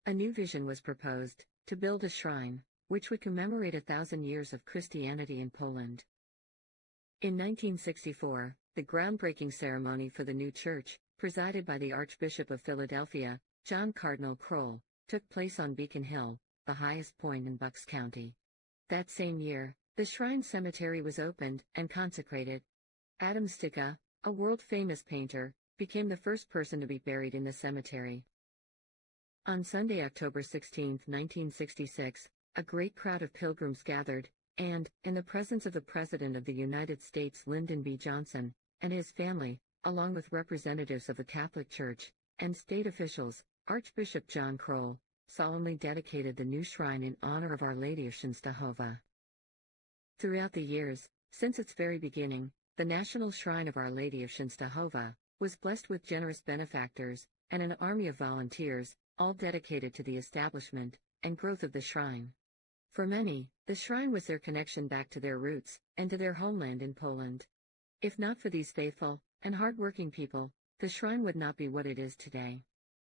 A new vision was proposed, to build a shrine, which would commemorate 1,000 years of Christianity in Poland. In 1964, the groundbreaking ceremony for the new church, presided by the Archbishop of Philadelphia, John Cardinal Kroll, took place on Beacon Hill, the highest point in Bucks County. That same year, the shrine cemetery was opened and consecrated. Adam Sticka, a world-famous painter, became the first person to be buried in the cemetery. On Sunday, October 16, 1966, a great crowd of pilgrims gathered, and, in the presence of the President of the United States Lyndon B. Johnson, and his family, along with representatives of the Catholic Church and state officials, Archbishop John Kroll solemnly dedicated the new shrine in honor of Our Lady of Czestochowa. Throughout the years, since its very beginning, the National Shrine of Our Lady of Czestochowa was blessed with generous benefactors and an army of volunteers, all dedicated to the establishment and growth of the shrine. For many, the shrine was their connection back to their roots and to their homeland in Poland. If not for these faithful and hard-working people, the shrine would not be what it is today.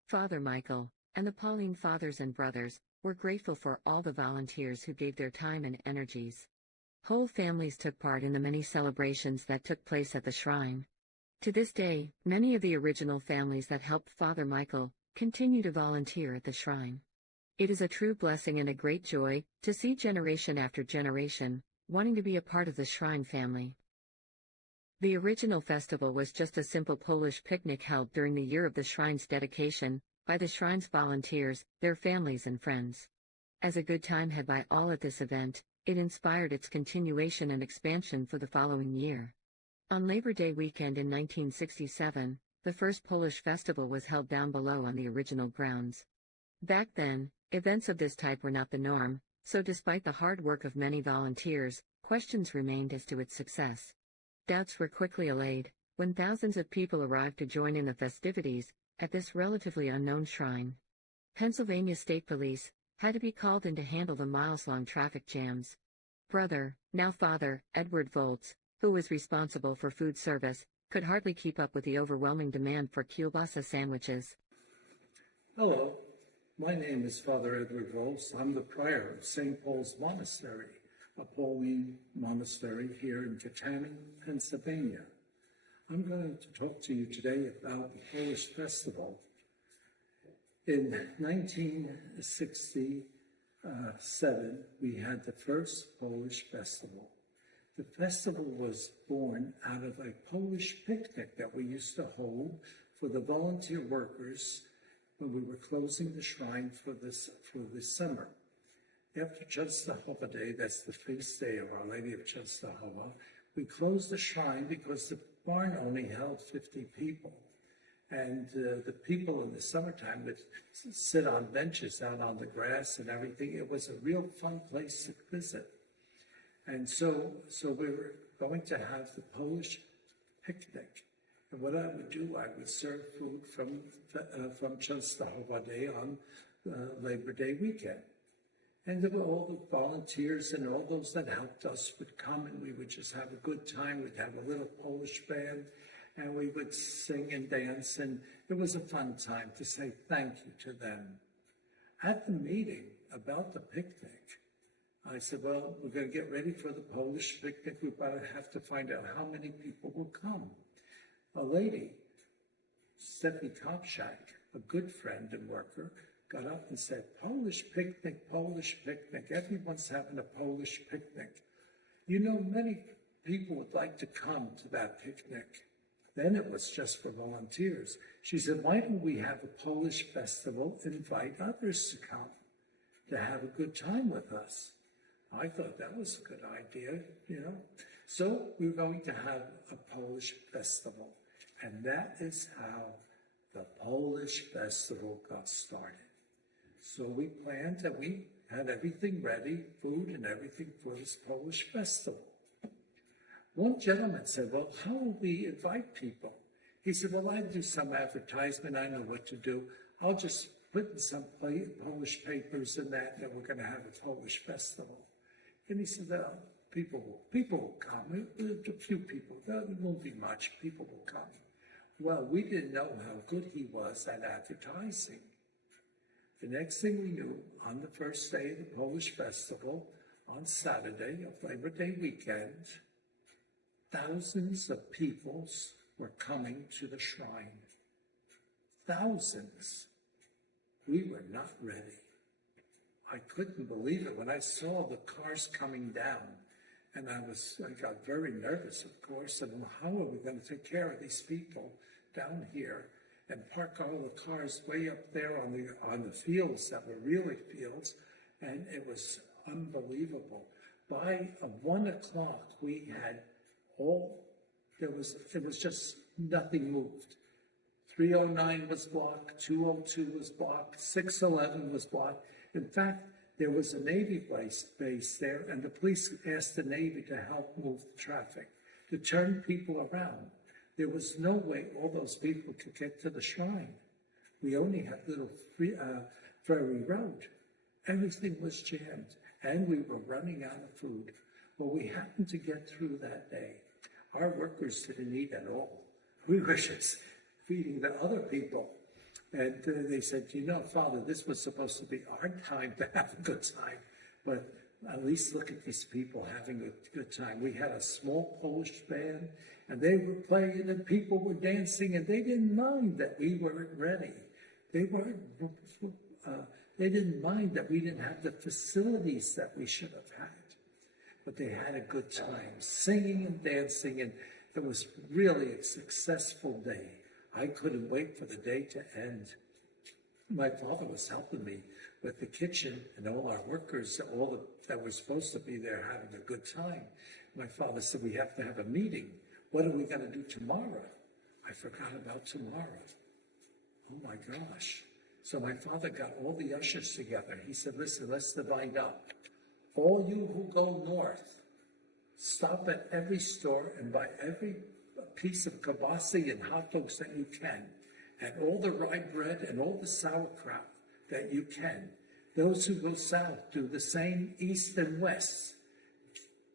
Father Michael and the Pauline fathers and brothers were grateful for all the volunteers who gave their time and energies. Whole families took part in the many celebrations that took place at the shrine. To this day, many of the original families that helped Father Michael continue to volunteer at the shrine. It is a true blessing and a great joy to see generation after generation wanting to be a part of the shrine family. The original festival was just a simple Polish picnic held during the year of the shrine's dedication, by the shrine's volunteers, their families and friends. As a good time had by all at this event, it inspired its continuation and expansion for the following year. On Labor Day weekend in 1967, the first Polish festival was held down below on the original grounds. Back then, events of this type were not the norm, so despite the hard work of many volunteers, questions remained as to its success. Doubts were quickly allayed when thousands of people arrived to join in the festivities at this relatively unknown shrine. Pennsylvania State Police had to be called in to handle the miles-long traffic jams. Brother, now father, Edward Volz, who was responsible for food service, could hardly keep up with the overwhelming demand for kielbasa sandwiches. Hello, my name is Father Edward Volz. I'm the prior of St. Paul's Monastery, a Pauline monastery here in Kittanning, Pennsylvania. I'm going to talk to you today about the Polish Festival. In 1967, we had the first Polish Festival. The festival was born out of a Polish picnic that we used to hold for the volunteer workers when we were closing the shrine for this summer. After Czestochowa Day, that's the feast day of Our Lady of Czestochowa, we closed the shrine because the barn only held 50 people. And the people in the summertime would sit on benches out on the grass and everything. It was a real fun place to visit. And so we were going to have the Polish picnic. And what I would do, I would serve food from Czestochowa Day on Labor Day weekend. And there were all the volunteers and all those that helped us would come, and we would just have a good time. We'd have a little Polish band, and we would sing and dance, and it was a fun time to say thank you to them. At the meeting about the picnic, I said, well, we're going to get ready for the Polish picnic. We're going to have to find out how many people will come. A lady, Stephanie Kopczak, a good friend and worker, got up and said, Polish picnic, everyone's having a Polish picnic. You know, many people would like to come to that picnic. Then it was just for volunteers. She said, why don't we have a Polish festival, invite others to come to have a good time with us? I thought that was a good idea, you know. So we were going to have a Polish festival. And that is how the Polish festival got started. So we planned and we had everything ready, food and everything for this Polish festival. One gentleman said, well, how will we invite people? He said, well, I do some advertisement. I know what to do. I'll just put in some Polish papers and that we're going to have a Polish festival. And he said, well, people will come. A few people. There won't be much. People will come. Well, we didn't know how good he was at advertising. The next thing we knew, on the first day of the Polish festival, on Saturday of Labor Day weekend, thousands of people were coming to the shrine. Thousands. We were not ready. I couldn't believe it when I saw the cars coming down. And I got very nervous, of course, and how are we going to take care of these people down here and park all the cars way up there on the fields that were really fields? And it was unbelievable. By 1 o'clock, we had it was just nothing moved. 309 was blocked, 202 was blocked, 611 was blocked. In fact, there was a Navy base there, and the police asked the Navy to help move the traffic, to turn people around. There was no way all those people could get to the shrine. We only had little ferry road. Everything was jammed, and we were running out of food. Well, we happened to get through that day. Our workers didn't eat at all. We were just feeding the other people. And they said, you know, Father, this was supposed to be our time to have a good time, but at least look at these people having a good time. We had a small Polish band, and they were playing, and people were dancing, and they didn't mind that we weren't ready. They didn't mind that we didn't have the facilities that we should have had. But they had a good time, singing and dancing, and it was really a successful day. I couldn't wait for the day to end. My father was helping me with the kitchen and all our workers, that were supposed to be there having a good time. My father said, we have to have a meeting. What are we going to do tomorrow? I forgot about tomorrow. Oh my gosh. So my father got all the ushers together. He said, listen, let's divide up. All you who go north, stop at every store and buy every piece of kibasi and hot dogs that you can, and all the rye bread and all the sauerkraut that you can. Those who go south do the same, east and west.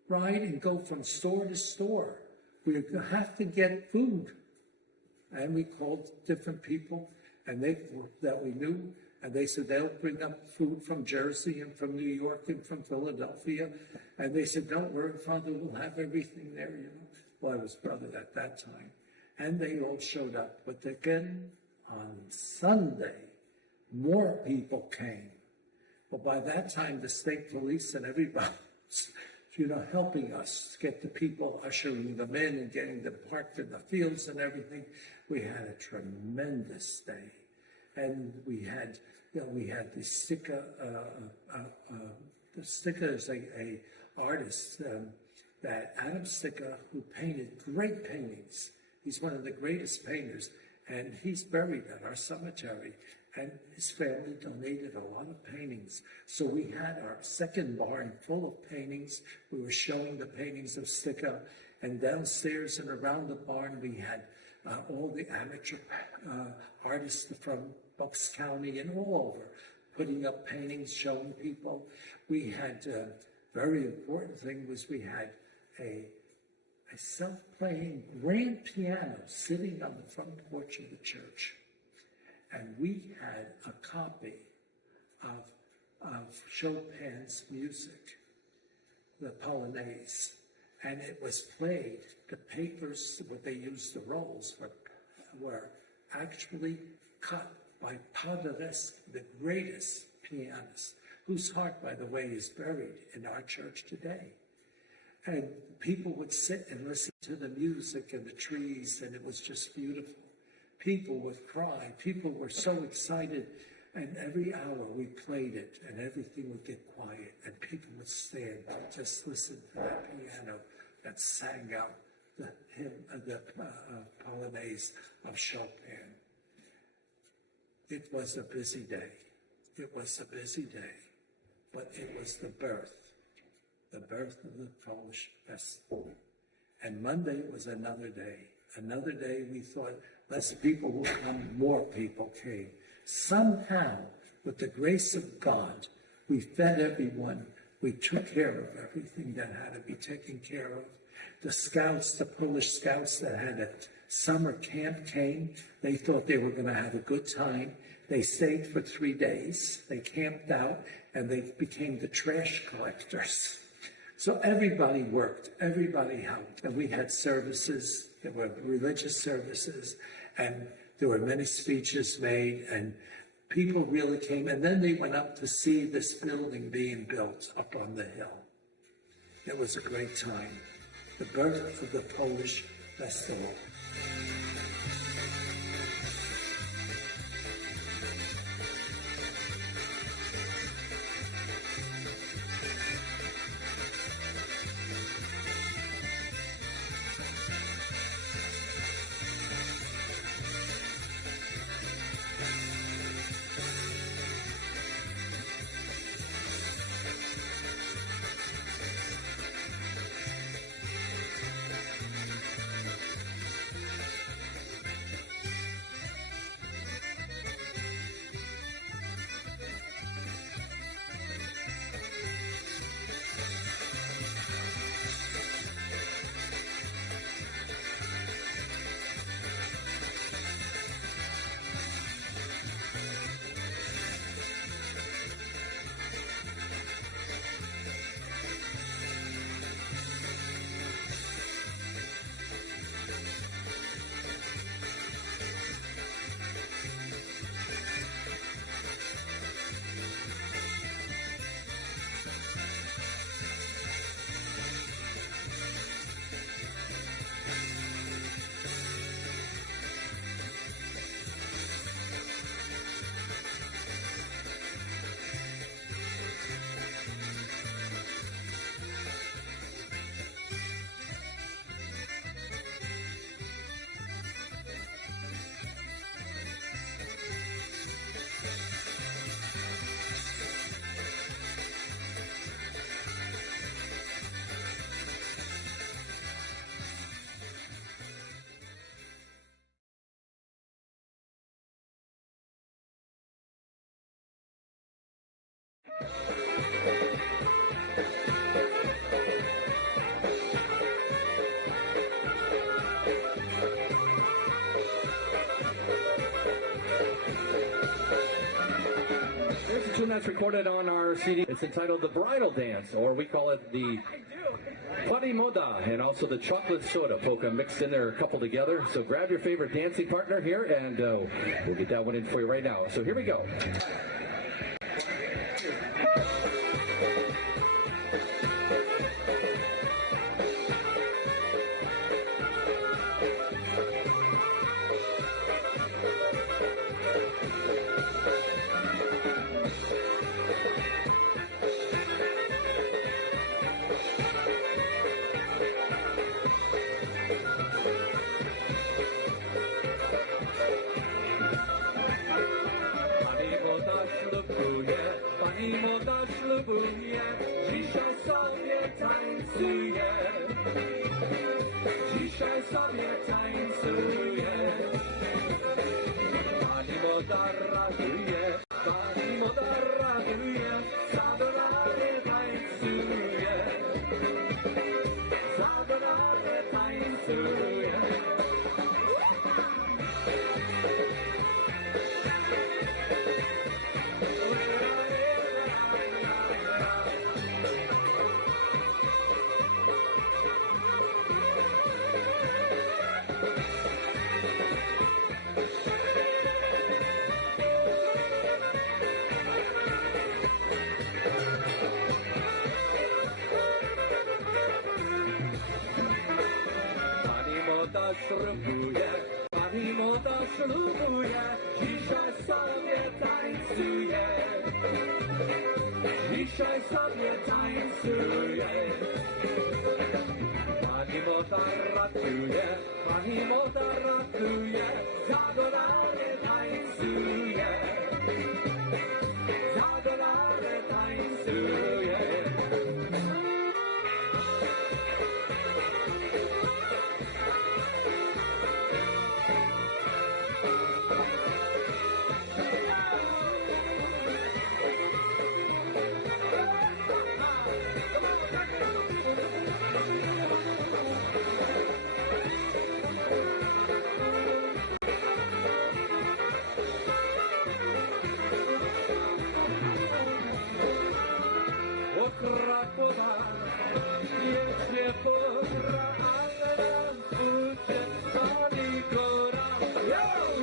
Ride and go from store to store. We have to get food. And we called different people and that we knew, and they said they'll bring up food from Jersey and from New York and from Philadelphia. And they said, don't worry, Father, we'll have everything there, you know. Well, I was brother at that time. And they all showed up. But again, on Sunday, more people came. Well, by that time, the state police and everybody was, you know, helping us get the people, ushering them in and getting them parked in the fields and everything. We had a tremendous day. And we had the Sika, the Sika is a artist, that Adam Sika, who painted great paintings. He's one of the greatest painters, and he's buried at our cemetery. And his family donated a lot of paintings. So we had our second barn full of paintings. We were showing the paintings of Sika. And downstairs and around the barn, we had all the amateur artists from Bucks County and all over putting up paintings, showing people. We had, very important thing was we had a self-playing grand piano sitting on the front porch of the church. And we had a copy of Chopin's music, the Polonaise, and it was played. The papers, what they used, the rolls, were actually cut by Paderewski, the greatest pianist, whose heart, by the way, is buried in our church today. And people would sit and listen to the music and the trees, and it was just beautiful. People would cry. People were so excited. And every hour we played it, and everything would get quiet, and people would stand and just listen to that piano that sang out the hymn, the Polonaise of Chopin. It was a busy day. It was a busy day, but it was the birth of the Polish Festival. And Monday was another day. Another day we thought less people will come, more people came. Somehow, with the grace of God, we fed everyone. We took care of everything that had to be taken care of. The scouts, the Polish scouts that had a summer camp came. They thought they were going to have a good time. They stayed for 3 days. They camped out, and they became the trash collectors. So everybody worked. Everybody helped. And we had services. There were religious services, and there were many speeches made, and people really came. And then they went up to see this building being built up on the hill. It was a great time. The birth of the Polish Festival. that's recorded on our CD. It's entitled The Bridal Dance, or we call it the Putty Moda, and also the Chocolate Soda polka mixed in there, coupled together. So grab your favorite dancing partner here, and we'll get that one in for you right now. So here we go. Pani moda ślubuje, dzisiaj sobie tańcuje. Dzisiaj sobie tańcuje. Pani moda raduje, pani moda raduje, zadoranie tańcuje. Zadoranie tańcuje. Ślubuje, pani moda ślubuje, dzisiaj sobie tańcuje. Dzisiaj sobie tańcuje. Pani moda ratuje, pani moda ratuje, zadoranie tańcuje. Zadoranie tańcuje. Krakowa, wiecznie pora, ale nam uciekali góra.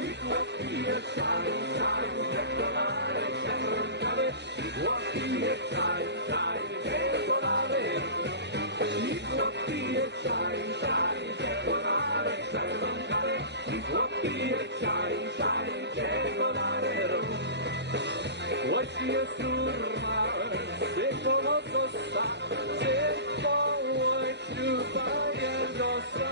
I chłopki je czaj, czaj, przekonane się rąkawy. I chłopki je czaj, czaj, przekonane. I chłopki je czaj, czaj, przekonane się rąkawy. I chłopki je czaj, czaj, przekonane. Właśnie surma, ty pomocą sta, ty połóż panie dosa.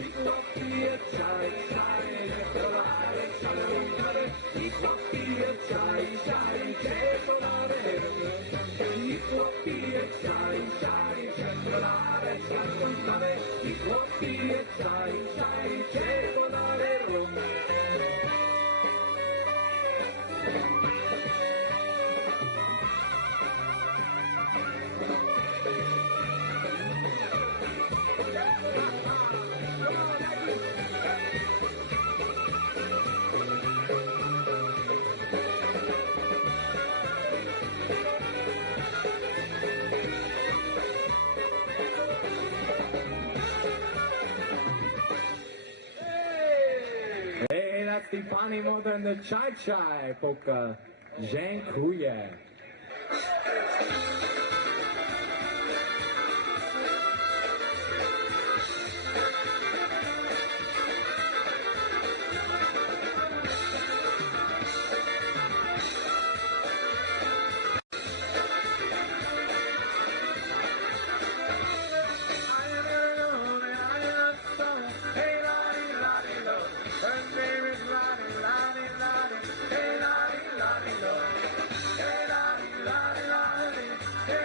I chłopki je czaj, czaj, przekonane się rąkawy. I chłopki je czaj, czaj, przekonane. I chłopki je czaj, czaj, przekonane się rąkawy. I chłopki je czaj, czaj, przekonane. Hey, that's the Pani Moda and the Chai Chai polka. Dziękuję. Hey,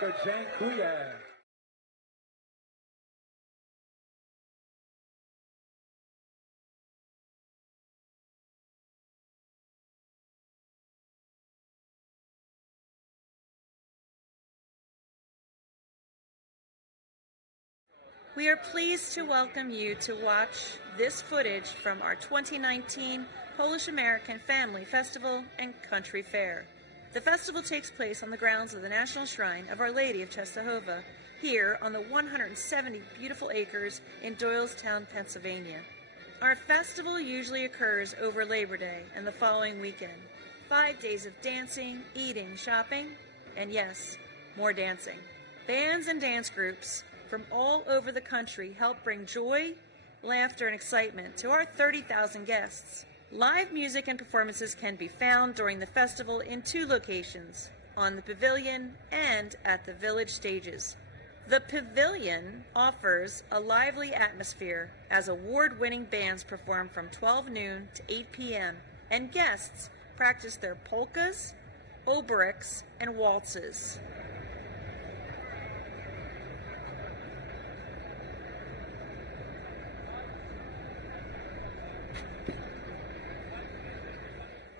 Bardzo dziękuję. We are pleased to welcome you to watch this footage from our 2019 Polish-American Family Festival and Country Fair. The festival takes place on the grounds of the National Shrine of Our Lady of Czestochowa, here on the 170 beautiful acres in Doylestown, Pennsylvania. Our festival usually occurs over Labor Day and the following weekend. 5 days of dancing, eating, shopping, and yes, more dancing. Bands and dance groups from all over the country help bring joy, laughter, and excitement to our 30,000 guests. Live music and performances can be found during the festival in 2 locations, on the pavilion and at the village stages. The pavilion offers a lively atmosphere as award-winning bands perform from 12 noon to 8 p.m. and guests practice their polkas, obereks, and waltzes.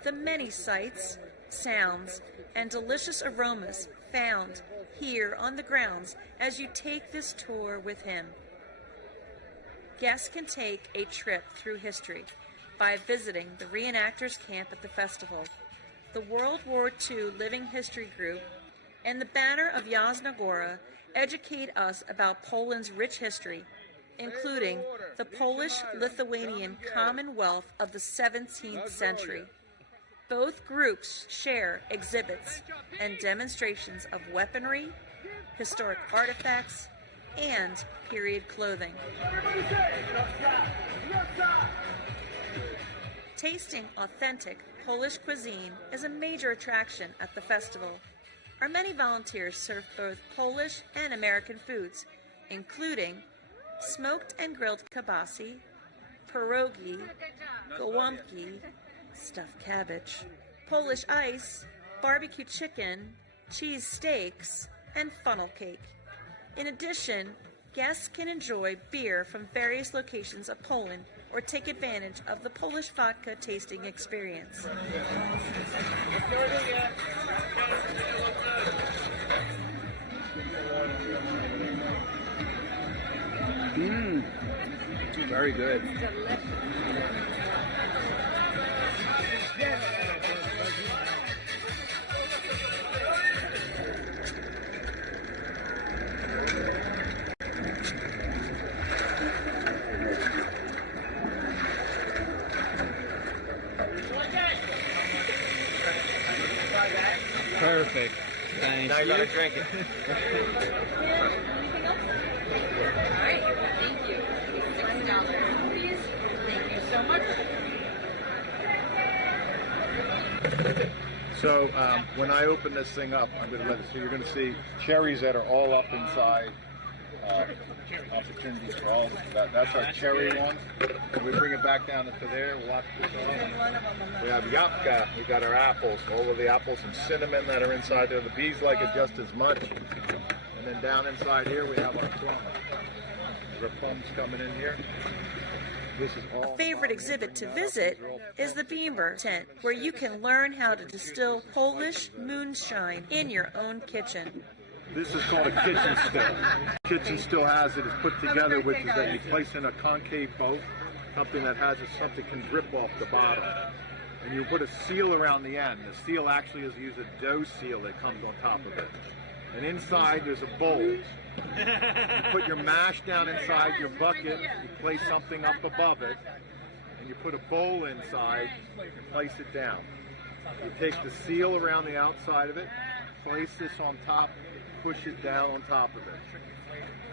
The many sights, sounds, and delicious aromas found here on the grounds as you take this tour with him. Guests can take a trip through history by visiting the reenactors camp at the festival, the World War II Living History Group, and the Banner of Jasna Gora educate us about Poland's rich history, including the Polish-Lithuanian Commonwealth of the 17th century. Both groups share exhibits and demonstrations of weaponry, historic artifacts, and period clothing. Tasting authentic Polish cuisine is a major attraction at the festival. Our many volunteers serve both Polish and American foods, including smoked and grilled kibasi, pierogi, gołąbki, stuffed cabbage, Polish ice, barbecue chicken, cheese steaks, and funnel cake. In addition, guests can enjoy beer from various locations of Poland or take advantage of the Polish vodka tasting experience. Very good. Perfect. Thank now you gotta drink it. All right, thank you. $6, please. Thank you so much. So when I open this thing up, I'm going to let it. So you're going to see cherries that are all up inside. Opportunities for all. That's our cherry one. And we bring it back down into there. Watch this off. We have yapka. We got our apples. All of the apples and cinnamon that are inside there. The bees like it just as much. And then down inside here we have our plums. There are plums coming in here. A favorite exhibit to visit is the Beaver tent, where you can learn how to distill Polish moonshine in your own kitchen. This is called a kitchen still. Kitchen still has it. It's put together, which is that you place in a concave boat, something that has something can drip off the bottom. And you put a seal around the end. The seal actually is used a dough seal that comes on top of it. And inside there's a bowl. You put your mash down inside your bucket, you place something up above it, and you put a bowl inside and place it down. You take the seal around the outside of it, place this on top, push it down on top of it.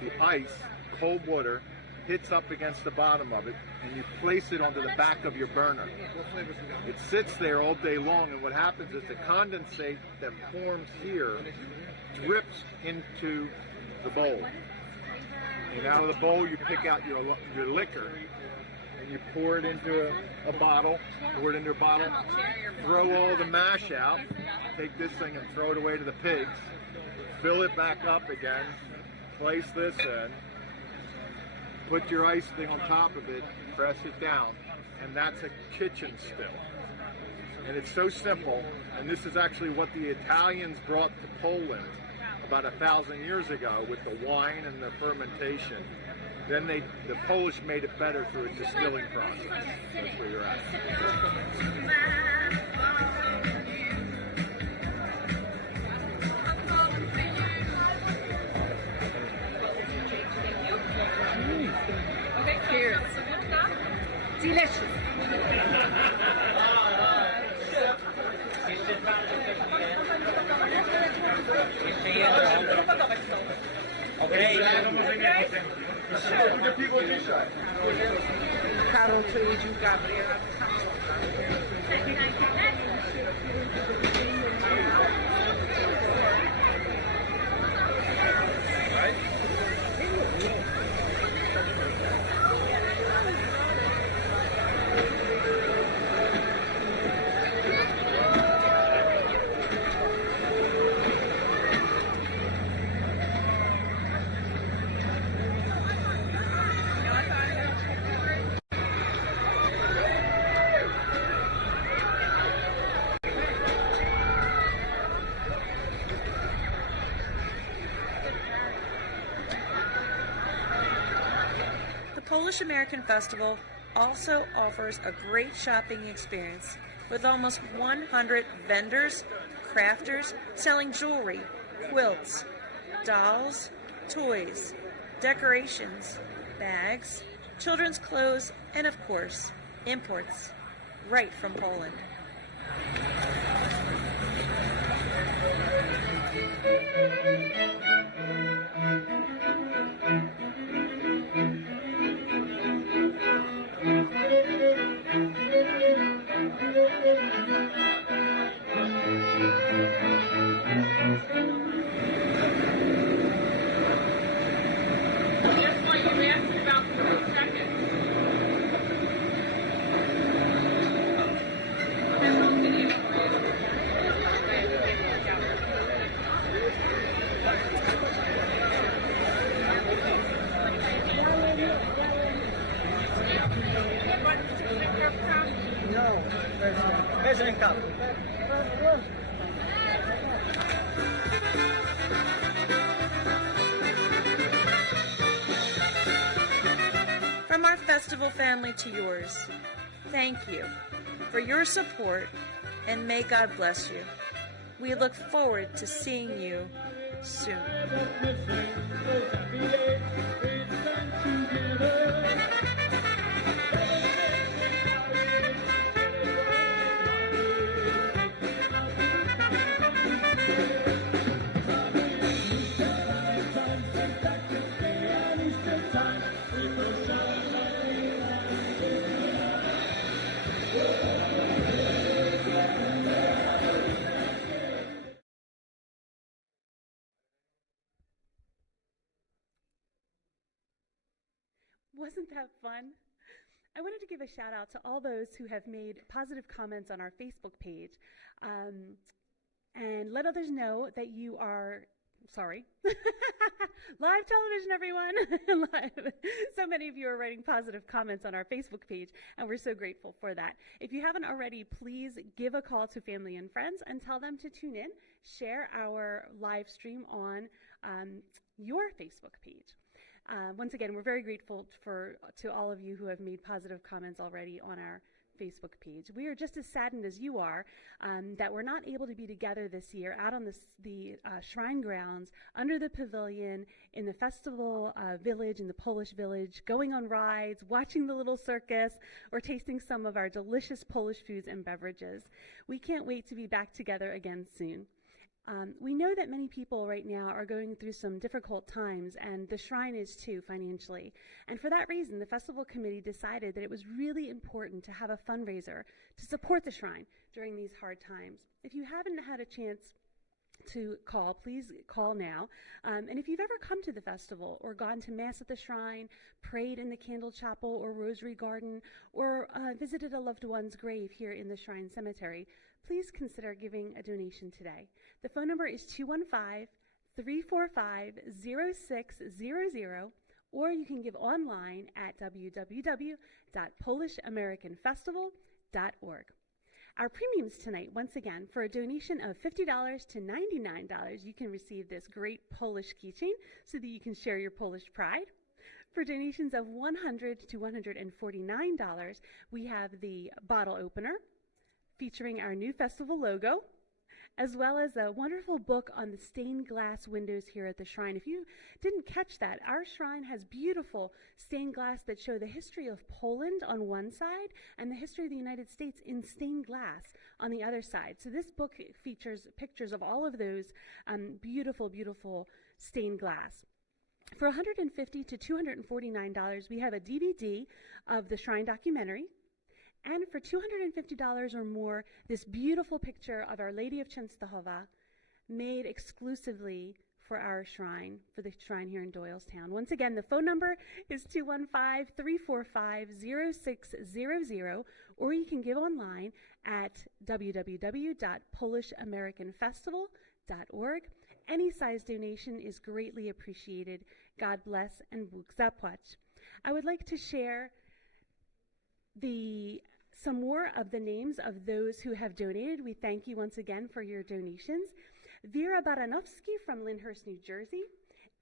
The ice, cold water, hits up against the bottom of it, and you place it onto the back of your burner. It sits there all day long, and what happens is the condensate that forms here drips into the bowl. And out of the bowl, you pick out your liquor, and you pour it into a bottle, throw all the mash out, take this thing and throw it away to the pigs, fill it back up again, place this in, put your ice thing on top of it, press it down, and that's a kitchen still. And it's so simple, and this is actually what the Italians brought to Poland about 1,000 years ago with the wine and the fermentation. Then the Polish made it better through a distilling process. That's where you're at. Okay, cheers. Delicious. Karol przejeździł Gabriela. Polish-American Festival also offers a great shopping experience with almost 100 vendors, crafters selling jewelry, quilts, dolls, toys, decorations, bags, children's clothes, and of course, imports right from Poland. From our festival family to yours, thank you for your support, and may God bless you. We look forward to seeing you soon. Wasn't that fun? I wanted to give a shout out to all those who have made positive comments on our Facebook page, and let others know that you are, live television, everyone. So many of you are writing positive comments on our Facebook page, and we're so grateful for that. If you haven't already, please give a call to family and friends and tell them to tune in, share our live stream on your Facebook page. Once again, we're very grateful to all of you who have made positive comments already on our Facebook page. We are just as saddened as you are that we're not able to be together this year out on the shrine grounds, under the pavilion, in the festival village, in the Polish village, going on rides, watching the little circus, or tasting some of our delicious Polish foods and beverages. We can't wait to be back together again soon. We know that many people right now are going through some difficult times, and the shrine is too, financially. And for that reason, the festival committee decided that it was really important to have a fundraiser to support the shrine during these hard times. If you haven't had a chance to call, please call now. And if you've ever come to the festival or gone to Mass at the shrine, prayed in the candle chapel or rosary garden, or visited a loved one's grave here in the shrine cemetery, please consider giving a donation today. The phone number is 345-0600, or you can give online at www.polishamericanfestival.org. Our premiums tonight, once again, for a donation of $50 to $99, you can receive this great Polish keychain so that you can share your Polish pride. For donations of $100 to $149, we have the bottle opener featuring our new festival logo, as well as a wonderful book on the stained glass windows here at the shrine. If you didn't catch that, our shrine has beautiful stained glass that show the history of Poland on one side and the history of the United States in stained glass on the other side. So this book features pictures of all of those beautiful, beautiful stained glass. For $150 to $249, we have a DVD of the shrine documentary. And for $250 or more, this beautiful picture of Our Lady of Czestochowa, made exclusively for our shrine, for the shrine here in Doylestown. Once again, the phone number is 215-345-0600, or you can give online at www.polishamericanfestival.org. Any size donation is greatly appreciated. God bless and Bóg zapłać. I would like to share some more of the names of those who have donated. We thank you once again for your donations. Vera Baranowski from Lyndhurst, New Jersey.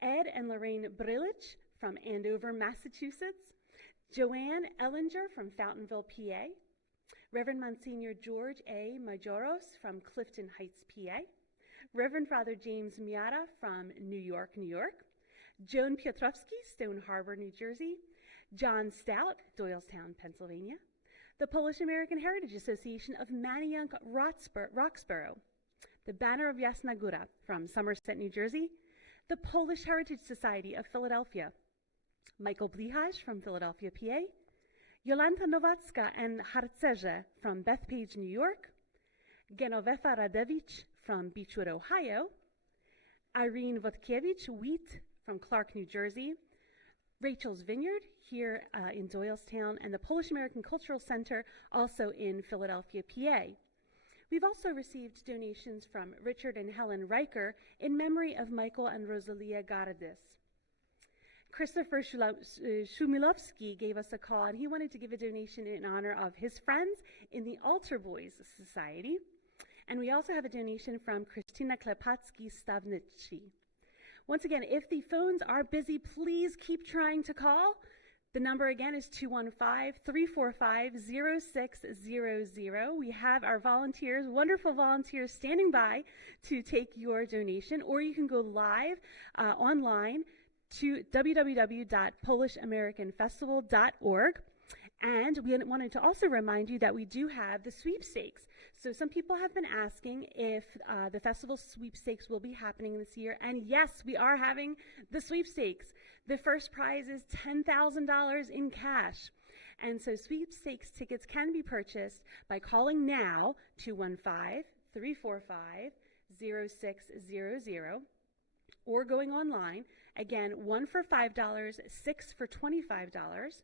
Ed and Lorraine Brilich from Andover, Massachusetts. Joanne Ellinger from Fountainville, PA. Reverend Monsignor George A. Majoros from Clifton Heights, PA. Reverend Father James Miata from New York, New York. Joan Piotrowski, Stone Harbor, New Jersey. John Stout, Doylestown, Pennsylvania. The Polish-American Heritage Association of Manayunk, Roxborough. The Banner of Jasna Góra from Somerset, New Jersey. The Polish Heritage Society of Philadelphia. Michael Blihasz from Philadelphia, PA. Jolanta Nowacka and Harcerze from Bethpage, New York. Genovefa Radewicz from Beechwood, Ohio. Irene Wodkiewicz Wheat from Clark, New Jersey. Rachel's Vineyard here in Doylestown, and the Polish-American Cultural Center also in Philadelphia, PA. We've also received donations from Richard and Helen Riker in memory of Michael and Rosalia Garadis. Christopher Shumilowski gave us a call, and he wanted to give a donation in honor of his friends in the Altar Boys Society. And we also have a donation from Christina Klepacki-Stavnici. Once again, if the phones are busy, please keep trying to call. The number again is 215-345-0600. We have our volunteers, wonderful volunteers, standing by to take your donation, or you can go live online to www.polishamericanfestival.org. And we wanted to also remind you that we do have the sweepstakes. So some people have been asking if the festival sweepstakes will be happening this year. And yes, we are having the sweepstakes. The first prize is $10,000 in cash. And so sweepstakes tickets can be purchased by calling now, 215-345-0600, or going online. Again, 1 for $5, 6 for $25.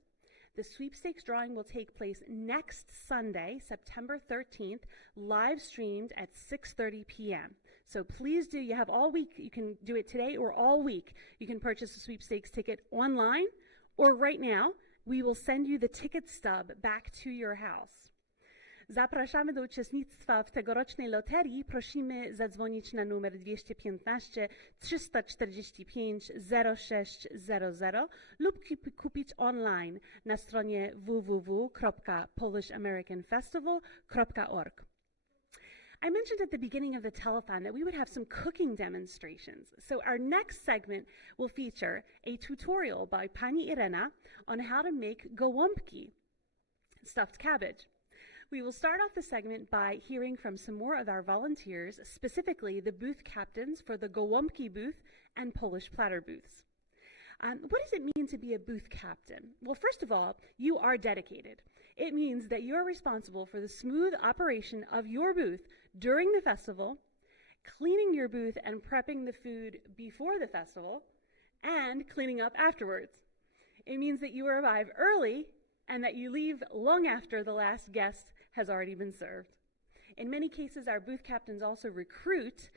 The sweepstakes drawing will take place next Sunday, September 13th, live streamed at 6:30 p.m. So please do, you have all week, you can do it today or all week. You can purchase a sweepstakes ticket online, or right now, we will send you the ticket stub back to your house. Zapraszamy do uczestnictwa w tegorocznej loterii. Prosimy zadzwonić na numer 215 345 0600 lub kupić online na stronie www.polishamericanfestival.org. I mentioned at the beginning of the telethon that we would have some cooking demonstrations. So our next segment will feature a tutorial by Pani Irena on how to make gołąbki, stuffed cabbage. We will start off the segment by hearing from some more of our volunteers, specifically the booth captains for the gołąbki booth and Polish platter booths. What does it mean to be a booth captain? Well, first of all, you are dedicated. It means that you are responsible for the smooth operation of your booth during the festival, cleaning your booth and prepping the food before the festival, and cleaning up afterwards. It means that you arrive early and that you leave long after the last guest has already been served. In many cases, our booth captains also recruit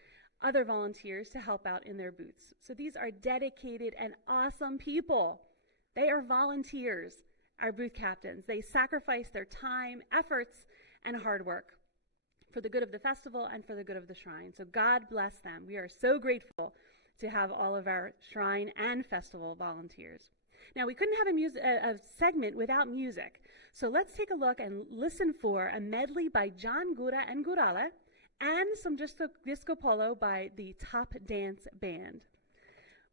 other volunteers to help out in their booths. So these are dedicated and awesome people. They are volunteers, our booth captains. They sacrifice their time, efforts, and hard work for the good of the festival and for the good of the shrine. So God bless them. We are so grateful to have all of our shrine and festival volunteers. Now, we couldn't have a segment without music. So let's take a look and listen for a medley by John Gura and Gurale and some disco polo by the Top Dance Band.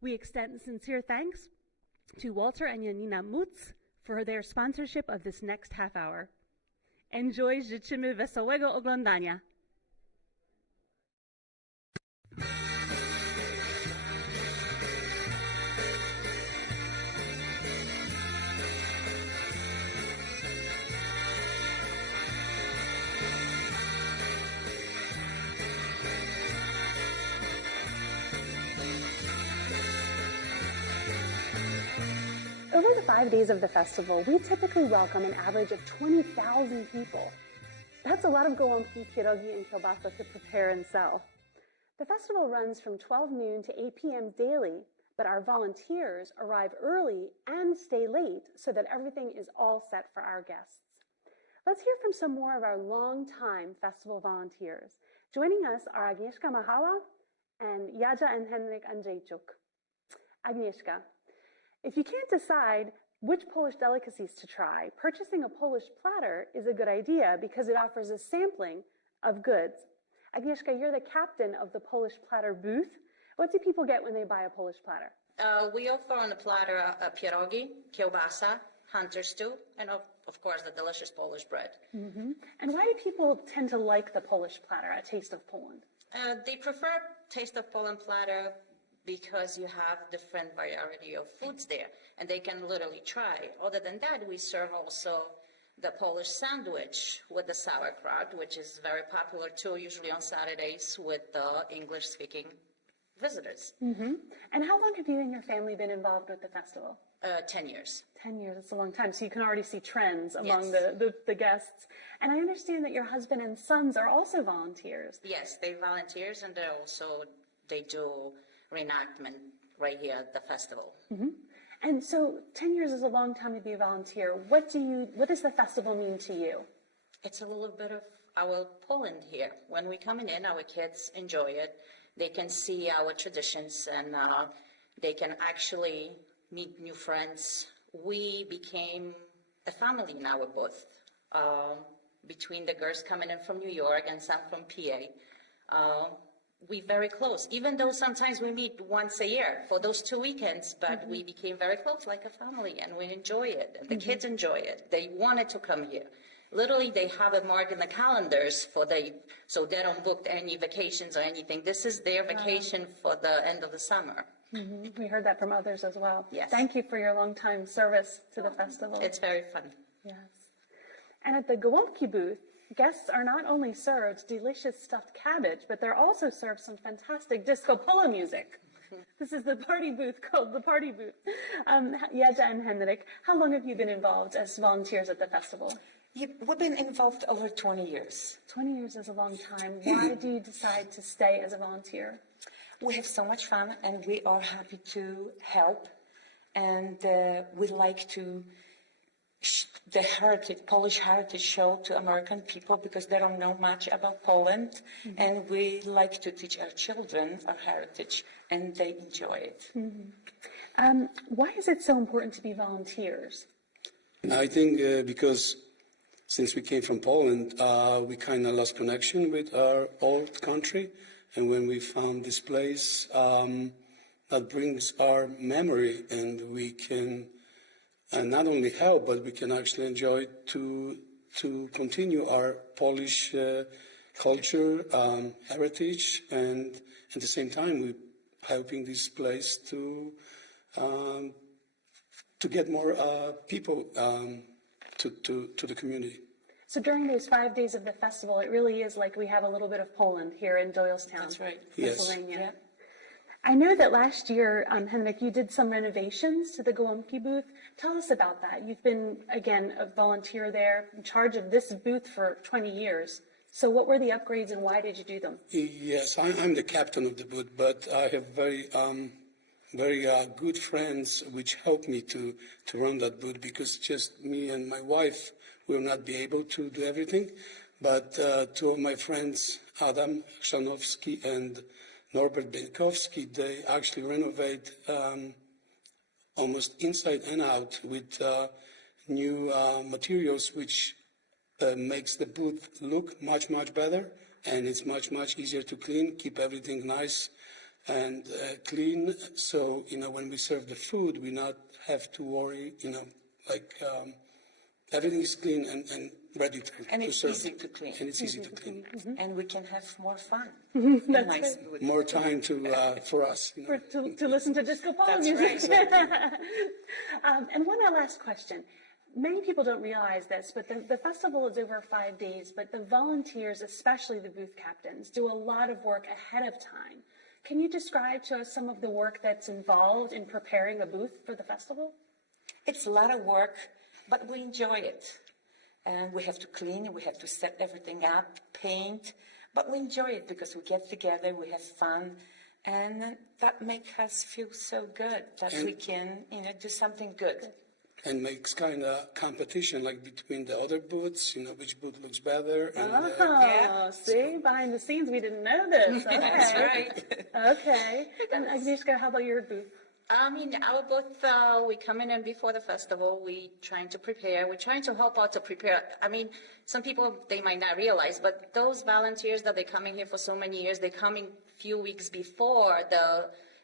We extend sincere thanks to Walter and Janina Mutz for their sponsorship of this next half hour. Enjoy, życzymy wesołego oglądania. Over the 5 days of the festival, we typically welcome an average of 20,000 people. That's a lot of gołąbki, pierogi, and kielbasa to prepare and sell. The festival runs from 12 noon to 8 p.m. daily, but our volunteers arrive early and stay late so that everything is all set for our guests. Let's hear from some more of our long-time festival volunteers. Joining us are Agnieszka Machała and Jadzia and Henryk Andrzejczuk. Agnieszka, if you can't decide which Polish delicacies to try, purchasing a Polish platter is a good idea because it offers a sampling of goods. Agnieszka, you're the captain of the Polish platter booth. What do people get when they buy a Polish platter? We offer on the platter pierogi, kielbasa, hunter stew, and of course the delicious Polish bread. Mm-hmm. And why do people tend to like the Polish platter, A Taste of Poland? They prefer Taste of Poland platter because you have different variety of foods there, and they can literally try. Other than that, we serve also the Polish sandwich with the sauerkraut, which is very popular too, usually on Saturdays with the English-speaking visitors. Mm-hmm. And how long have you and your family been involved with the festival? 10 years. 10 years, that's a long time. So you can already see trends among Yes. the guests. And I understand that your husband and sons are also volunteers. Yes, they volunteers, and they do reenactment right here at the festival. Mm-hmm. And so 10 years is a long time to be a volunteer. What does the festival mean to you? It's a little bit of our Poland here. When we come in, our kids enjoy it. They can see our traditions, and they can actually meet new friends. We became a family in our booth, between the girls coming in from New York and some from PA. We're very close, even though sometimes we meet once a year for those 2 weekends, but we became very close, like a family, and we enjoy it. And the kids enjoy it. They wanted to come here. Literally, they have it marked in the calendars so they don't book any vacations or anything. This is their vacation for the end of the summer. Mm-hmm. We heard that from others as well. Yes. Thank you for your long time service to the festival. It's very fun. Yes. And at the gołąbki booth, guests are not only served delicious stuffed cabbage, but they're also served some fantastic disco polo music. This is the party booth called the Party Booth. Jadzia and Henryk, how long have you been involved as volunteers at the festival? We've been involved over 20 years. 20 years is a long time. Why do you decide to stay as a volunteer? We have so much fun, and we are happy to help. And we like to the Polish heritage show to American people because they don't know much about Poland. Mm-hmm. And we like to teach our children our heritage, and they enjoy it. Mm-hmm. Why is it so important to be volunteers? I think because since we came from Poland, we kind of lost connection with our old country. And when we found this place, that brings our memory, and we can not only help, but we can actually enjoy to continue our Polish culture, heritage, and at the same time, we're helping this place to get more people to the community. So during those 5 days of the festival, it really is like we have a little bit of Poland here in Doylestown, That's right. Pennsylvania. Yes. I know that last year, Henryk, you did some renovations to the gołąbki booth. Tell us about that. You've been, again, a volunteer there, in charge of this booth for 20 years. So what were the upgrades and why did you do them? Yes, I'm the captain of the booth, but I have very good friends which help me to run that booth, because just me and my wife will not be able to do everything. But two of my friends, Adam Chrzanowski and Norbert Bienkowski, they actually renovate almost inside and out with new materials, which makes the booth look much, much better, and it's much, much easier to clean, keep everything nice and clean. So, when we serve the food, we not have to worry, everything is clean and ready to serve. And it's easy to clean. And it's easy to clean. And we can have more fun. That's nice right. food. More time for us. To listen to disco polo That's music. right. And one last question. Many people don't realize this, but the festival is over 5 days, but the volunteers, especially the booth captains, do a lot of work ahead of time. Can you describe to us some of the work that's involved in preparing a booth for the festival? It's a lot of work, but we enjoy it. And we have to clean, we have to set everything up, paint, but we enjoy it because we get together, we have fun, and that makes us feel so good that we can, do something good. And makes kind of competition, like between the other booths, which booth looks better. And, see, behind the scenes, we didn't know this. Okay. That's right. Okay. And Agnieszka, how about your booth? Our booth, we coming in before the festival. We trying to prepare. We're trying to help out to prepare. Some people, they might not realize, but those volunteers that they coming here for so many years, they coming few weeks before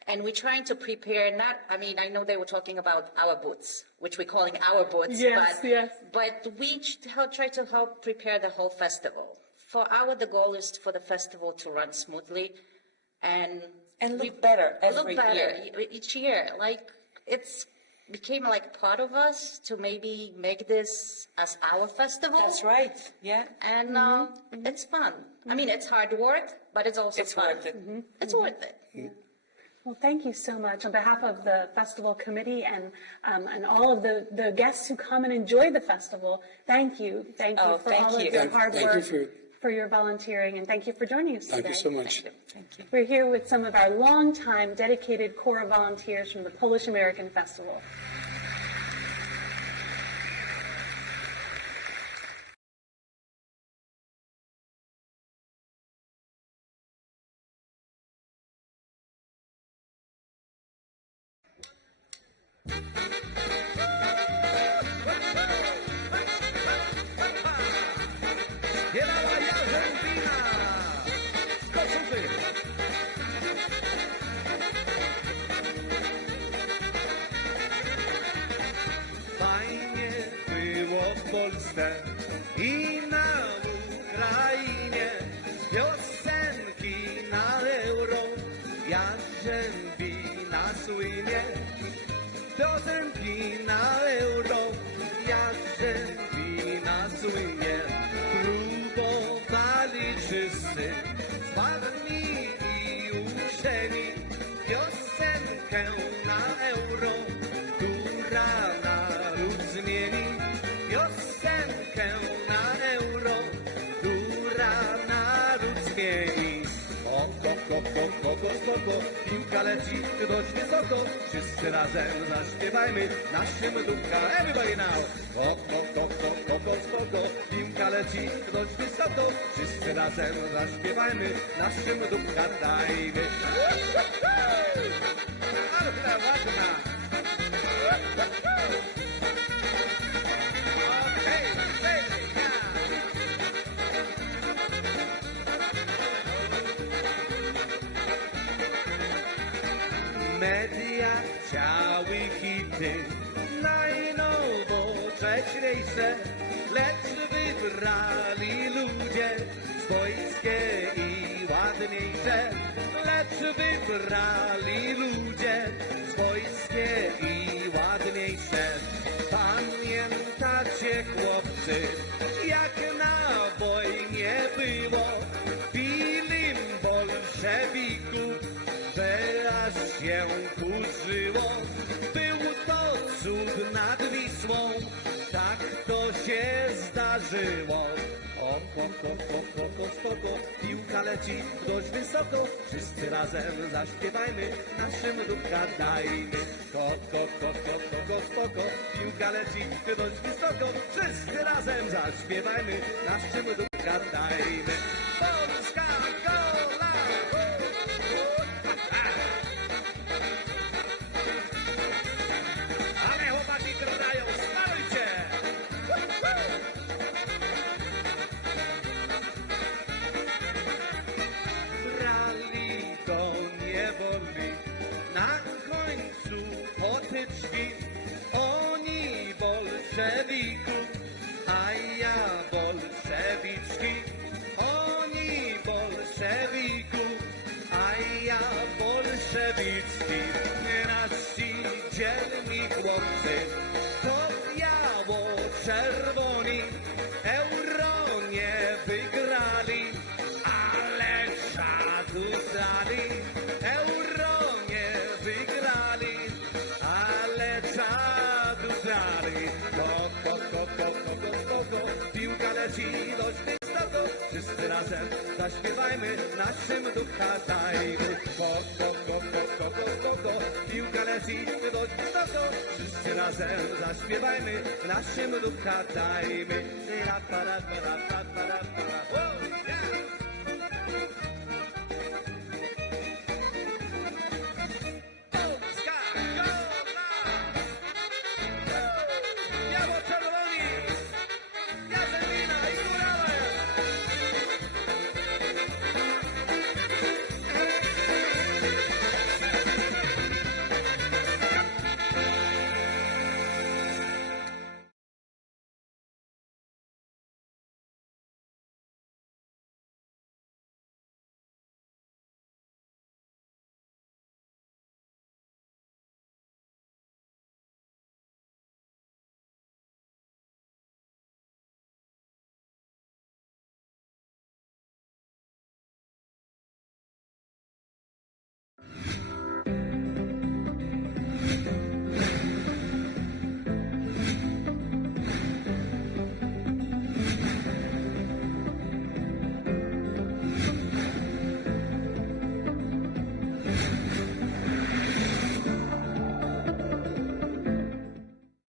and we're trying to prepare. I know they were talking about our booths, which we're calling our booths. Yes, yes. But we try to help prepare the whole festival. The goal is for the festival to run smoothly and look better every year. Each year. It's became like part of us to maybe make this as our festival. That's right, yeah. And it's fun. It's hard work, but it's also fun. Worth it. It's worth it. Yeah. Well, thank you so much. On behalf of the festival committee and all of the guests who come and enjoy the festival, thank you. Thank you for all of your hard work, for your volunteering, and thank you for joining us today. Thank you so much. Thank you. We're here with some of our longtime dedicated Corps of volunteers from the Polish-American Festival. Polsce i na Ukrainie, piosenki na euro, Jarzębina słynie. Piosenki na euro, Jarzębina słynie. Próbowali wszyscy, zmarli i uczeni, piosenkę na euro, która naród zmieni. Piosenkę na euro, która naród zmieni. Koko, piłka leci dość wysoko, wszyscy razem zaśpiewajmy naszym dupka. Everybody now! Koko, piłka leci dość wysoko, wszyscy razem zaśpiewajmy naszym dupka dajmy. Ale ładna! Media chciały hity najnowocześniejsze, lecz wybrali ludzie swojskie i ładniejsze. Lecz wybrali ludzie swojskie i ładniejsze. Pamiętacie, chłopcy, jak na wojnie było? Bili bolszewików, że aż się kurzyło. Był to cud nad Wisłą, tak to się zdarzyło. spoko, piłka leci dość wysoko, wszyscy razem zaśpiewajmy, naszym dupka dajmy. Spoko, piłka leci dość wysoko, wszyscy razem zaśpiewajmy, naszym dupka dajmy. Polska, gola! Ale chłopaki grają, starujcie! Rally to nie boli, na końcu potyczki, oni bolszewików, a ja bolszewiczki, oni bolszewików, a ja bolszewiczki, nasi dzielni chłopcy, to biało-czerwoni, euro nie wygrali, ale czadu dali, euro nie wygrali, ale czadu dali. Spoko, piłka leci dość wysoko, wszyscy razem zaśpiewajmy, naszym ducha dajmy. Spoko, piłka leci dość wysoko, wszyscy razem zaśpiewajmy, naszym ducha dajmy.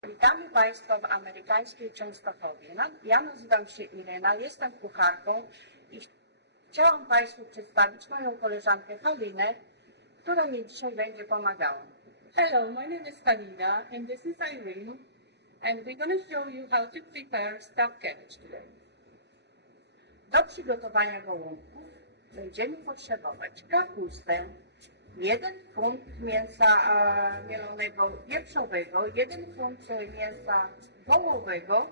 Witamy Państwa w amerykańskiej Częstochowie. Ja nazywam się Irena, jestem kucharką i chciałam Państwu przedstawić moją koleżankę Halinę, która mi dzisiaj będzie pomagała. Hello, my name is Halina and this is Irene and we're going to show you how to prepare stuffed cabbage today. Do przygotowania gołąbków będziemy potrzebować kapustę, 1 funt mięsa mielonego wieprzowego, 1 funt mięsa wołowego,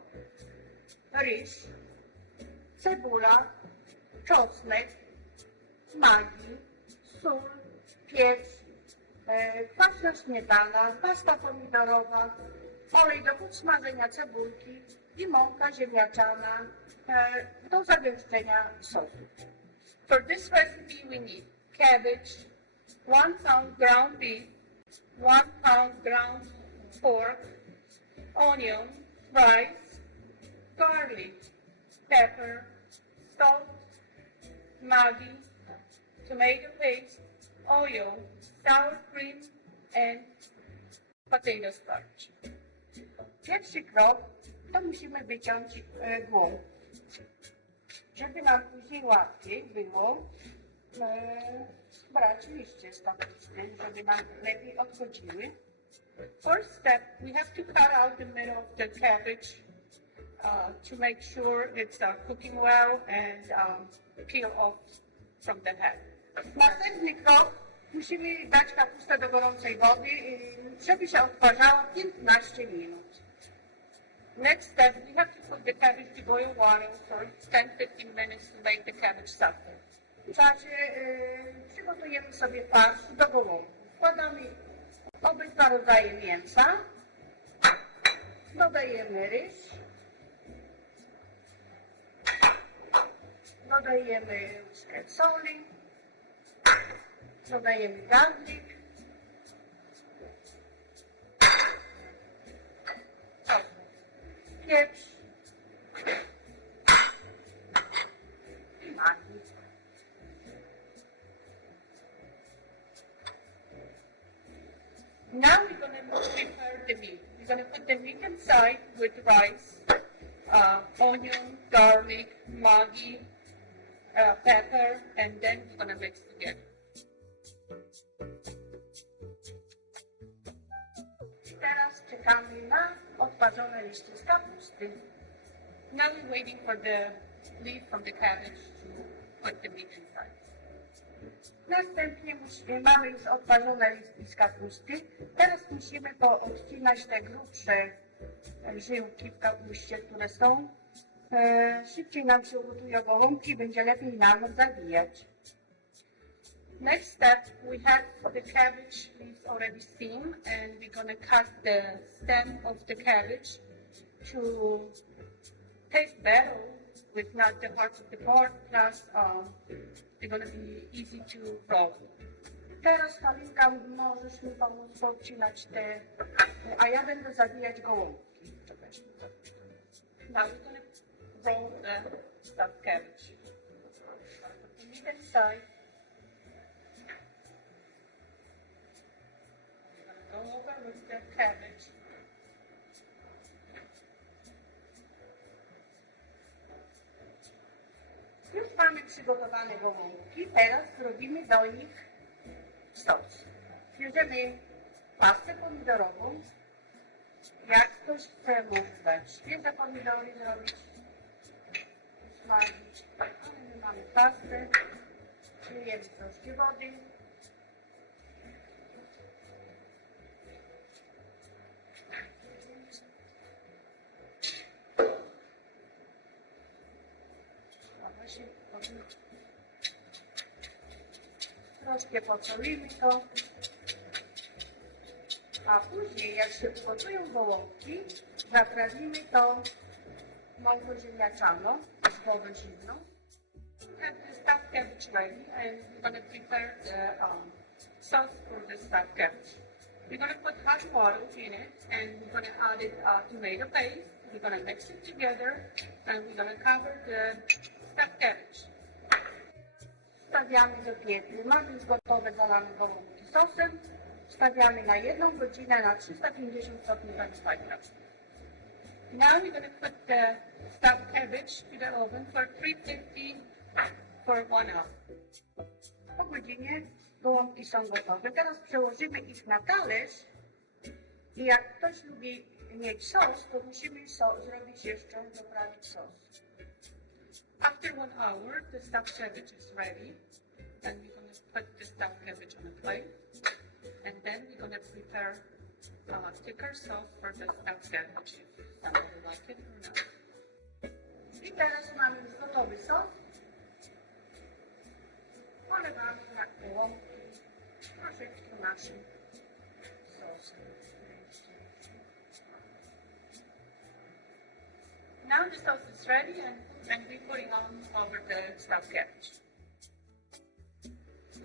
ryż, cebula, czosnek, maggi, sól, pieprz, kwaśna śmietana, pasta pomidorowa, olej do podsmażenia cebulki i mąka ziemniaczana do zagęszczenia sosu. For this recipe we need cabbage, 1 pound ground beef, 1 pound ground pork, onion, rice, garlic, pepper, salt, Maggi, tomato paste, oil, sour cream, and potato starch. Pierwszy krok to musimy wyciąć głąb. Żeby nam później łatwiej było brać liście z kapusty, żeby nam lepiej odchodziły. First step, we have to cut out the middle of the cabbage to make sure it's cooking well and peel off from the head. Następny krok, musimy dać kapustę do gorącej wody, żeby się odparzała 15 minut. Next step, we have to put the cabbage to boil water for 10-15 minutes to make the cabbage softer. W czasie przygotujemy sobie farsz do gołąbków. Wkładamy obydwa rodzaje mięsa, dodajemy ryż, dodajemy łyżkę soli, dodajemy garlic, pieprz, weekend side with rice, onion, garlic, Maggi, pepper, and then we're gonna mix together. Teraz czekamy na odparzone liście z kapusty. Now we're waiting for the leaf from the cabbage to put the meat inside. Następnie mamy już odparzone listki z kapusty. Teraz musimy poodcinać te grubsze żyłki w kapuście, które są. Szybciej nam się ugotują gołąbki, będzie lepiej nam zawijać. Next step, we have the cabbage leaves already steamed, and we're gonna cut the stem of the cabbage to taste better with not the heart of the pork, plus they're gonna be easy to roll. Teraz, Halinka, możesz mi pomóc poodcinać te, a ja będę zawijać gołąbki. Now we're gonna roll the stuffed cabbage. The meat inside. Go over with the cabbage. Już mamy przygotowane gołąbki, teraz zrobimy do nich sos. Bierzemy pastę pomidorową. Jak ktoś chce, może dać świeże pomidory zrobić, smażyć. Ale my mamy pastę, przyjemy troszkę wody. Troszkę posolimy to, a później, jak się ugotują gołąbki, zaprawimy to mąką ziemniaczaną, głowę zimną. Have the stuffed cabbage ready, and we're gonna prepare the sauce for the stuffed cabbage. We're gonna put hot water in it, and we're gonna add it tomato paste. We're gonna mix it together, and we're gonna cover the stuffed cabbage. Stawiamy do piecu. Mamy już gotowe zalane gołąbki sosem. Stawiamy na 1 godzinę na 350 stopni Fahrenheita. Now we're going to put the stuffed cabbage to the oven for 350 for 1 hour. Po godzinie gołąbki są gotowe. Teraz przełożymy ich na talerz i jak ktoś lubi mieć sos, to musimy zrobić jeszcze, doprawić sos. After 1 hour, the stuffed cabbage is ready. Then we're going to put the stuffed cabbage on a plate. And then we're going to prepare thicker sauce for the stuffed cabbage, if somebody like it or not. I teraz mamy już gotowy sos. Polewamy na gołąbki troszeczkę naszym sosem. Now the sauce is ready, and we're putting on over the stuffed cabbage.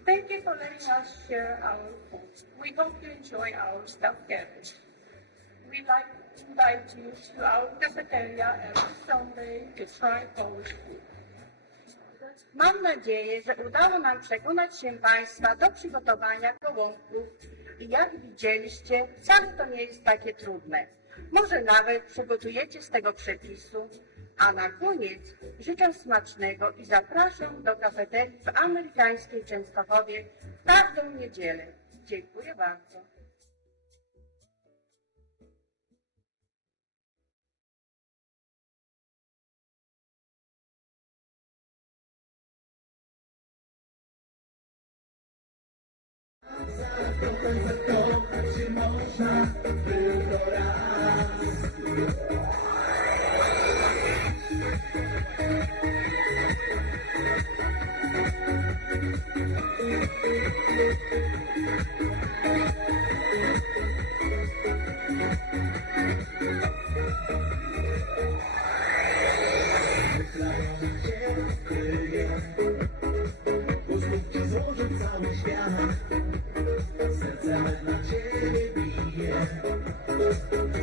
Thank you for letting us share our food. We hope you enjoy our stuffed cabbage. We'd like to invite you to our cafeteria every Sunday to try Polish food. Mam nadzieję, że udało nam przekonać się Państwa do przygotowania gołąbków i jak widzieliście, wcale to nie jest takie trudne. Może nawet przygotujecie z tego przepisu, a na koniec życzę smacznego i zapraszam do kafeterii w amerykańskiej Częstochowie w każdą niedzielę. Dziękuję bardzo. Zakochać się można tylko raz. Myślają się kryje, bo znów ci złożę cały świat. Serce me na ciebie bije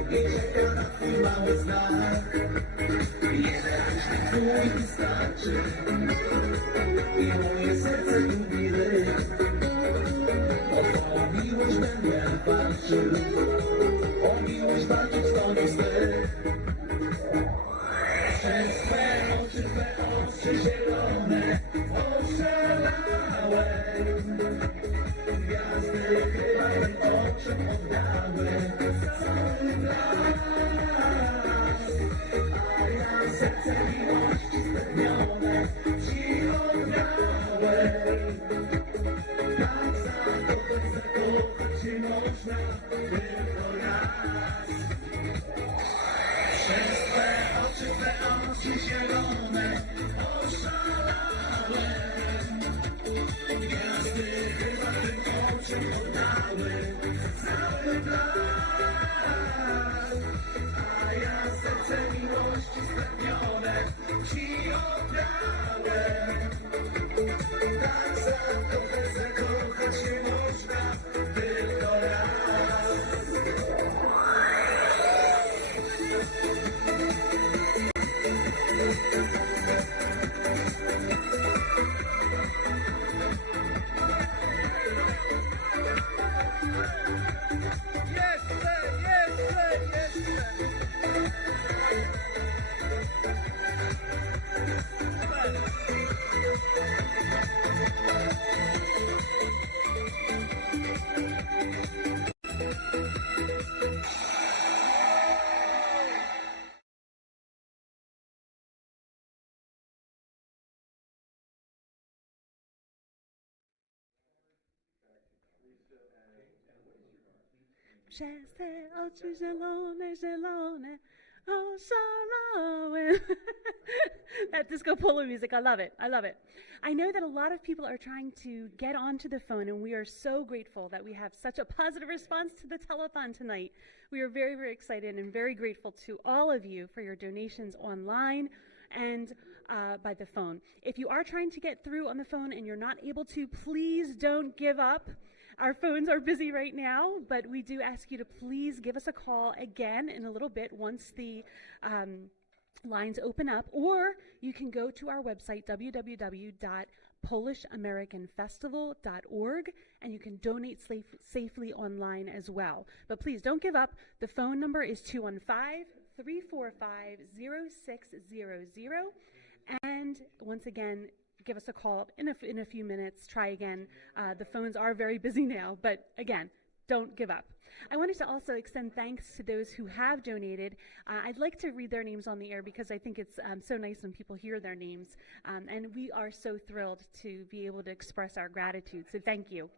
i czeka na twój mały znak. Jeden uśmiech twój wystarczy i moje serce lubi ryk. O twoją miłość będę walczył, o miłość zobaczyć to niestety. Przez twe oczy zielone oszalałe. Gwiazdy chyba tym oczom oddały cały blask. A ja serce miłości spełnione ci oddałem. Tak zakochać się można tylko raz. Przez twe oczy zielone oszalałem. Gwiazdy chyba tym oczom oddały cały blask. A ja serce miłości spełnione ci oddałem. Tak zakochać się można tylko raz. Przez te oczy zielone, zielone, oszalałem. That disco polo music, I love it. I love it. I know that a lot of people are trying to get onto the phone, and we are so grateful that we have such a positive response to the telethon tonight. We are very, very excited and very grateful to all of you for your donations online and by the phone. If you are trying to get through on the phone and you're not able to, please don't give up. Our phones are busy right now, but we do ask you to please give us a call again in a little bit once the lines open up, or you can go to our website, www.polishamericanfestival.org, and you can donate safely online as well. But please don't give up. The phone number is 215-345-0600, and once again, give us a call in a few minutes. Try again. The phones are very busy now, but again, don't give up. I wanted to also extend thanks to those who have donated. I'd like to read their names on the air because I think it's so nice when people hear their names. And we are so thrilled to be able to express our gratitude. So thank you.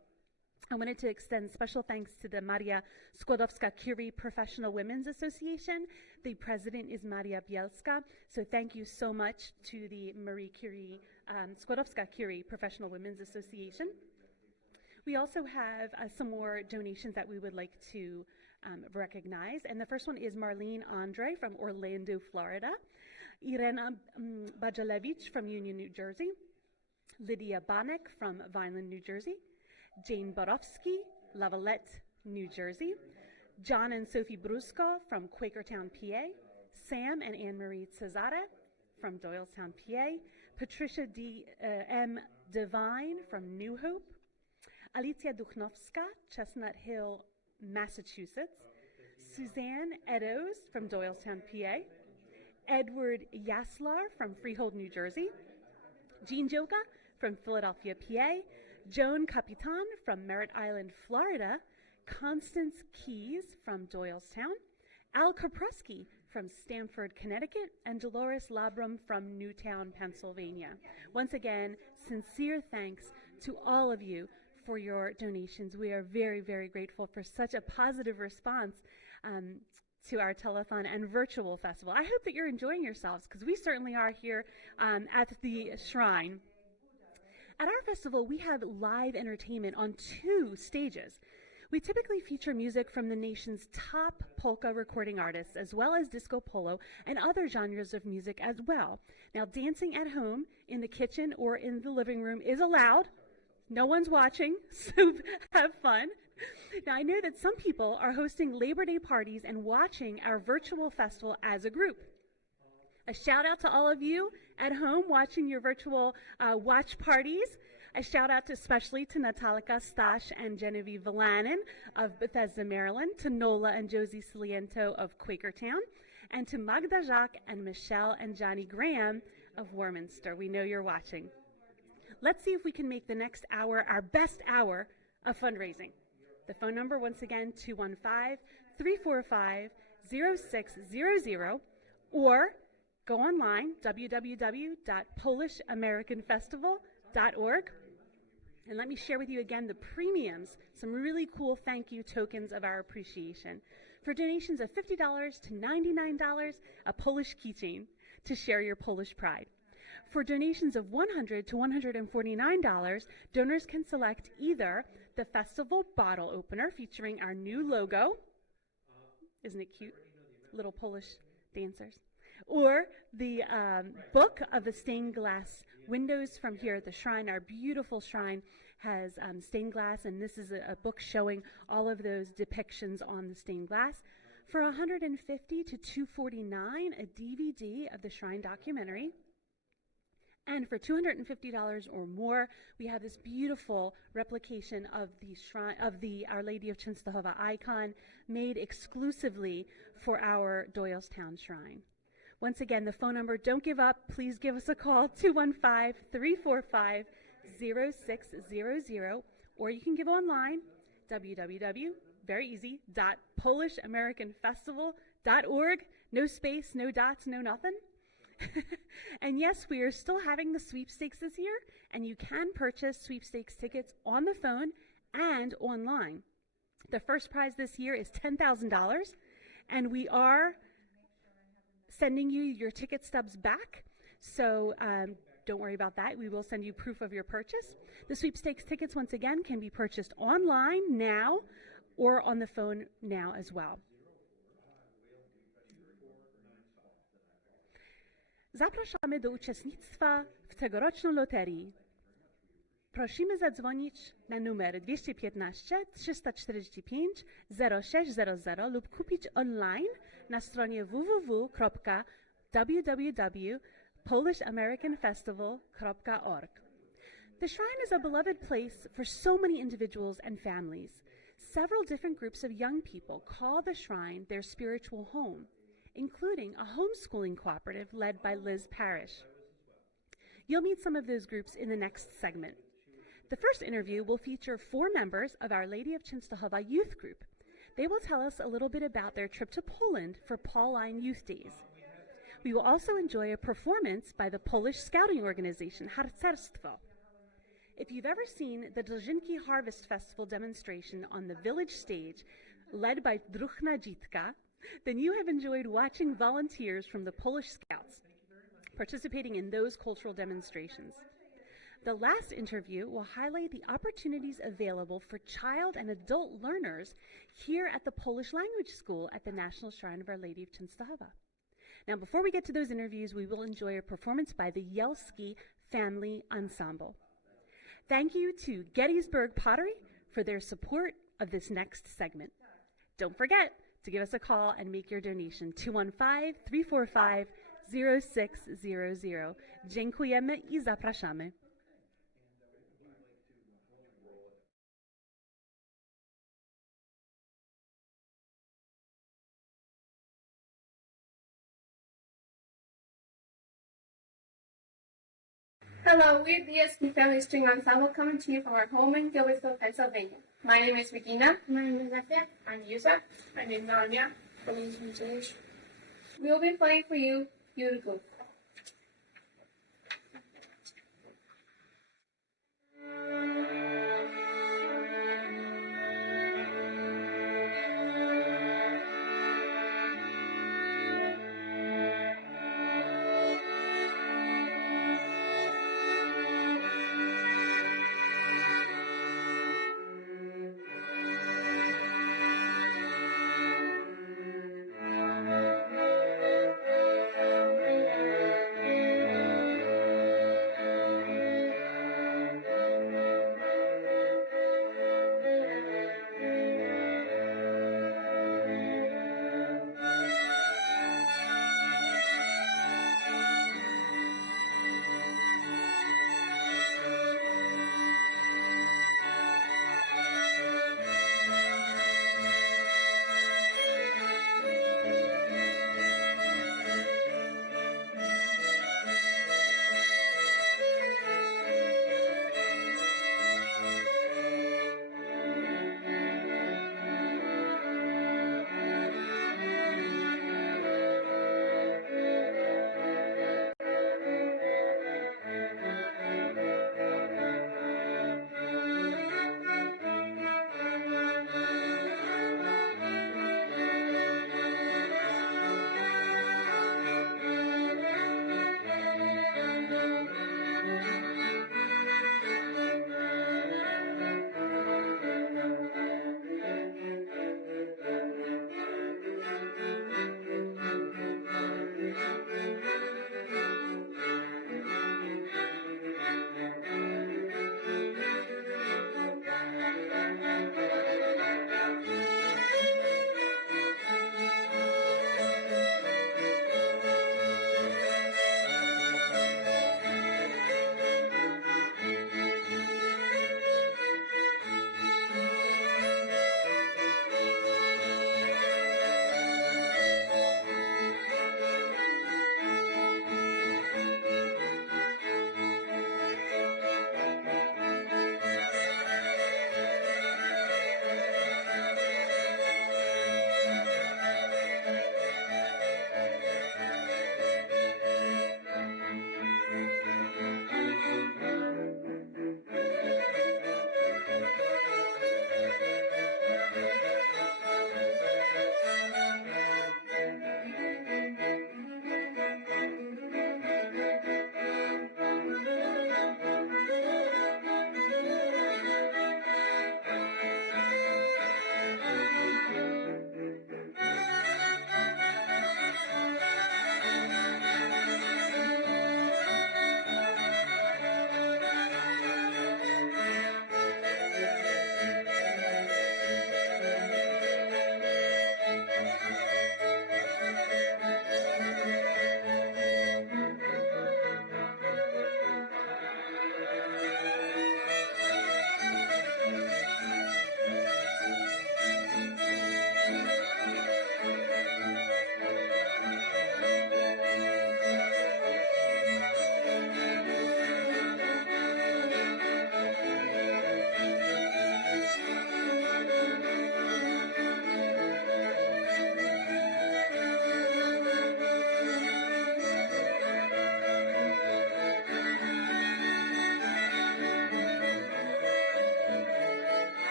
I wanted to extend special thanks to the Maria Skłodowska-Curie Professional Women's Association. The president is Maria Bielska. So thank you so much to the Marie Curie Skłodowska-Curie Professional Women's Association. We also have some more donations that we would like to recognize. And the first one is Marlene Andre from Orlando, Florida. Irena Bajalevich from Union, New Jersey. Lydia Banek from Vineland, New Jersey. Jane Borowski, Lavalette, New Jersey. John and Sophie Brusco from Quakertown, PA. Sam and Anne-Marie Cesare from Doylestown, PA. Patricia M. Devine from New Hope. Alicia Duchnowska, Chestnut Hill, Massachusetts. Suzanne Eddowes from Doylestown, PA. Edward Yaslar from Freehold, New Jersey. Jean Joka from Philadelphia, PA. Joan Capitan from Merritt Island, Florida. Constance Keys from Doylestown. Al Kaprusky from Stamford, Connecticut, and Dolores Labrum from Newtown, Pennsylvania. Once again, sincere thanks to all of you for your donations. We are very, very grateful for such a positive response to our telethon and virtual festival. I hope that you're enjoying yourselves, because we certainly are here at the Shrine. At our festival, we have live entertainment on 2 stages. We typically feature music from the nation's top polka recording artists, as well as disco polo and other genres of music as well. Now, dancing at home, in the kitchen, or in the living room is allowed. No one's watching, so have fun. Now, I know that some people are hosting Labor Day parties and watching our virtual festival as a group. A shout out to all of you at home watching your virtual watch parties. A shout out especially to Natalika Stash and Genevieve Valanin of Bethesda, Maryland, to Nola and Josie Saliento of Quakertown, and to Magda Jacques and Michelle and Johnny Graham of Warminster. We know you're watching. Let's see if we can make the next hour our best hour of fundraising. The phone number, once again, 215-345-0600, or go online, www.polishamericanfestival.org. And let me share with you again the premiums, some really cool thank you tokens of our appreciation. For donations of $50 to $99, a Polish keychain to share your Polish pride. For donations of $100 to $149, donors can select either the festival bottle opener featuring our new logo, isn't it cute? Little Polish dancers. Or the book of the stained glass windows from here at the shrine. Our beautiful shrine has stained glass, and this is a book showing all of those depictions on the stained glass. For $150 to $249, a DVD of the shrine documentary. And for $250 or more, we have this beautiful replication of the shrine of the Our Lady of Czestochowa icon, made exclusively for our Doylestown shrine. Once again, the phone number, don't give up. Please give us a call, 215-345-0600, or you can give online, very easy, .polishamericanfestival.org. No space, no dots, no nothing. And yes, we are still having the sweepstakes this year, and you can purchase sweepstakes tickets on the phone and online. The first prize this year is $10,000, and we are sending you your ticket stubs back, so don't worry about that. We will send you proof of your purchase. The sweepstakes tickets, once again, can be purchased online now or on the phone now as well. Zapraszamy do uczestnictwa w tegorocznej loterii. Prosimy zadzwonić na numer 215-345-0600 lub kupić online na stronie www.polishamericanfestival.org. The shrine is a beloved place for so many individuals and families. Several different groups of young people call the shrine their spiritual home, including a homeschooling cooperative led by Liz Parrish. You'll meet some of those groups in the next segment. The first interview will feature 4 members of Our Lady of Czestochowa youth group. They will tell us a little bit about their trip to Poland for Pauline Youth Days. We will also enjoy a performance by the Polish scouting organization Harcerstwo. If you've ever seen the Dożynki Harvest Festival demonstration on the village stage led by Druhna Dzitka, then you have enjoyed watching volunteers from the Polish Scouts participating in those cultural demonstrations. The last interview will highlight the opportunities available for child and adult learners here at the Polish Language School at the National Shrine of Our Lady of Czestochowa. Now, before we get to those interviews, we will enjoy a performance by the Yelski Family Ensemble. Thank you to Gettysburg Pottery for their support of this next segment. Don't forget to give us a call and make your donation, 215-345-0600. Dziękujemy I zapraszamy. Hello, we're the Yelski Family String Ensemble coming to you from our home in Gilbertville, Pennsylvania. My name is Regina. My name is Zafia. I'm Yusuf. My name is Anya. My name is Mitsubishi. We will be playing for you, Beautiful.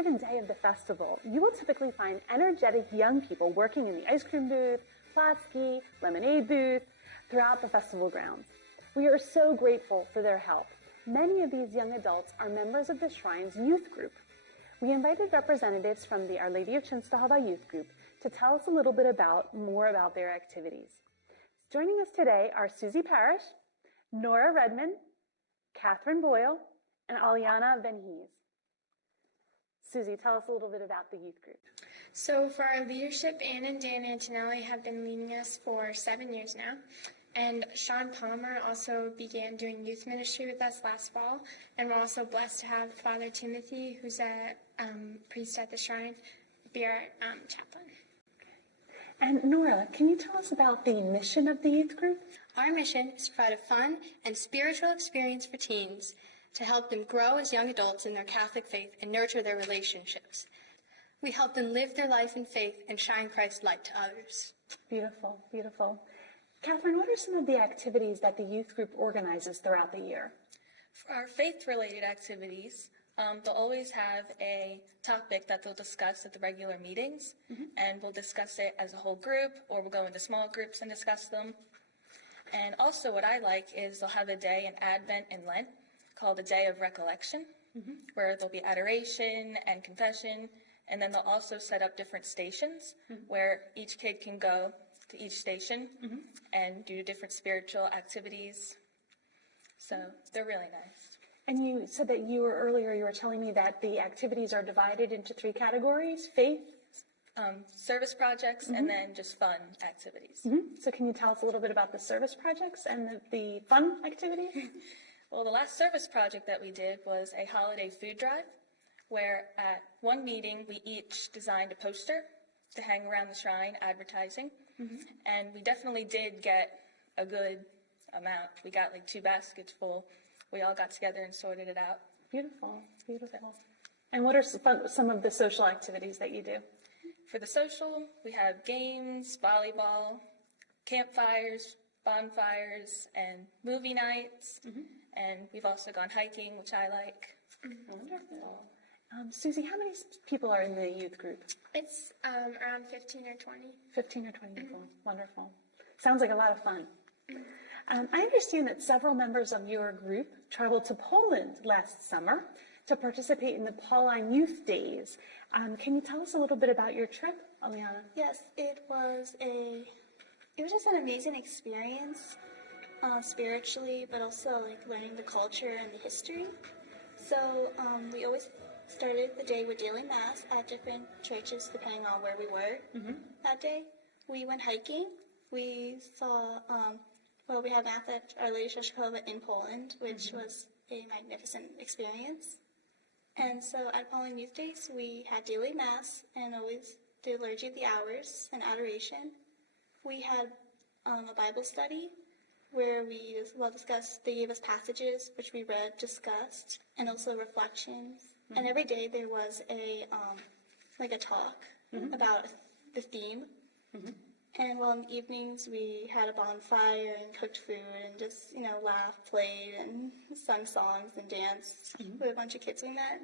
given day of the festival, you will typically find energetic young people working in the ice cream booth, platski, lemonade booth, throughout the festival grounds. We are so grateful for their help. Many of these young adults are members of the Shrine's youth group. We invited representatives from the Our Lady of Czestochowa youth group to tell us a little bit more about their activities. Joining us today are Susie Parrish, Nora Redmond, Catherine Boyle, and Aliana Van Hees. Susie, tell us a little bit about the youth group. So for our leadership, Ann and Dan Antonelli have been leading us for 7 years now. And Sean Palmer also began doing youth ministry with us last fall. And we're also blessed to have Father Timothy, who's a priest at the Shrine, be our chaplain. And Nora, can you tell us about the mission of the youth group? Our mission is to provide a fun and spiritual experience for teens to help them grow as young adults in their Catholic faith and nurture their relationships. We help them live their life in faith and shine Christ's light to others. Beautiful, beautiful. Catherine, what are some of the activities that the youth group organizes throughout the year? For our faith-related activities, they'll always have a topic that they'll discuss at the regular meetings, and we'll discuss it as a whole group, or we'll go into small groups and discuss them. And also what I like is they'll have a day in Advent and Lent called a Day of Recollection, where there'll be adoration and confession, and then they'll also set up different stations where each kid can go to each station and do different spiritual activities. So they're really nice. And you said that you were telling me that the activities are divided into 3 categories: faith, service projects, and then just fun activities. So can you tell us a little bit about the service projects and the fun activities? Well, the last service project that we did was a holiday food drive, where at one meeting we each designed a poster to hang around the shrine advertising. And we definitely did get a good amount. We got like 2 baskets full. We all got together and sorted it out. Beautiful, beautiful. And what are some of the social activities that you do? For the social, we have games, volleyball, campfires, bonfires, and movie nights. And we've also gone hiking, which I like. Wonderful. Susie, how many people are in the youth group? It's around 15 or 20. 15 or 20 people. Wonderful. Sounds like a lot of fun. I understand that several members of your group traveled to Poland last summer to participate in the Pauline Youth Days. Can you tell us a little bit about your trip, Aliana? Yes, it was just an amazing experience, spiritually, but also like learning the culture and the history. So we always started the day with daily mass at different churches depending on where we were that day. We went hiking. We saw, we had mass at Our Lady of Czestochowa in Poland, which was a magnificent experience. And so at Pauline Youth Days, we had daily mass and always did Liturgy of the Hours and adoration. We had a Bible study where we discussed, they gave us passages, which we read, discussed, and also reflections. And every day there was a talk about the theme. And in the evenings we had a bonfire and cooked food and just, laughed, played, and sung songs and danced with a bunch of kids we met.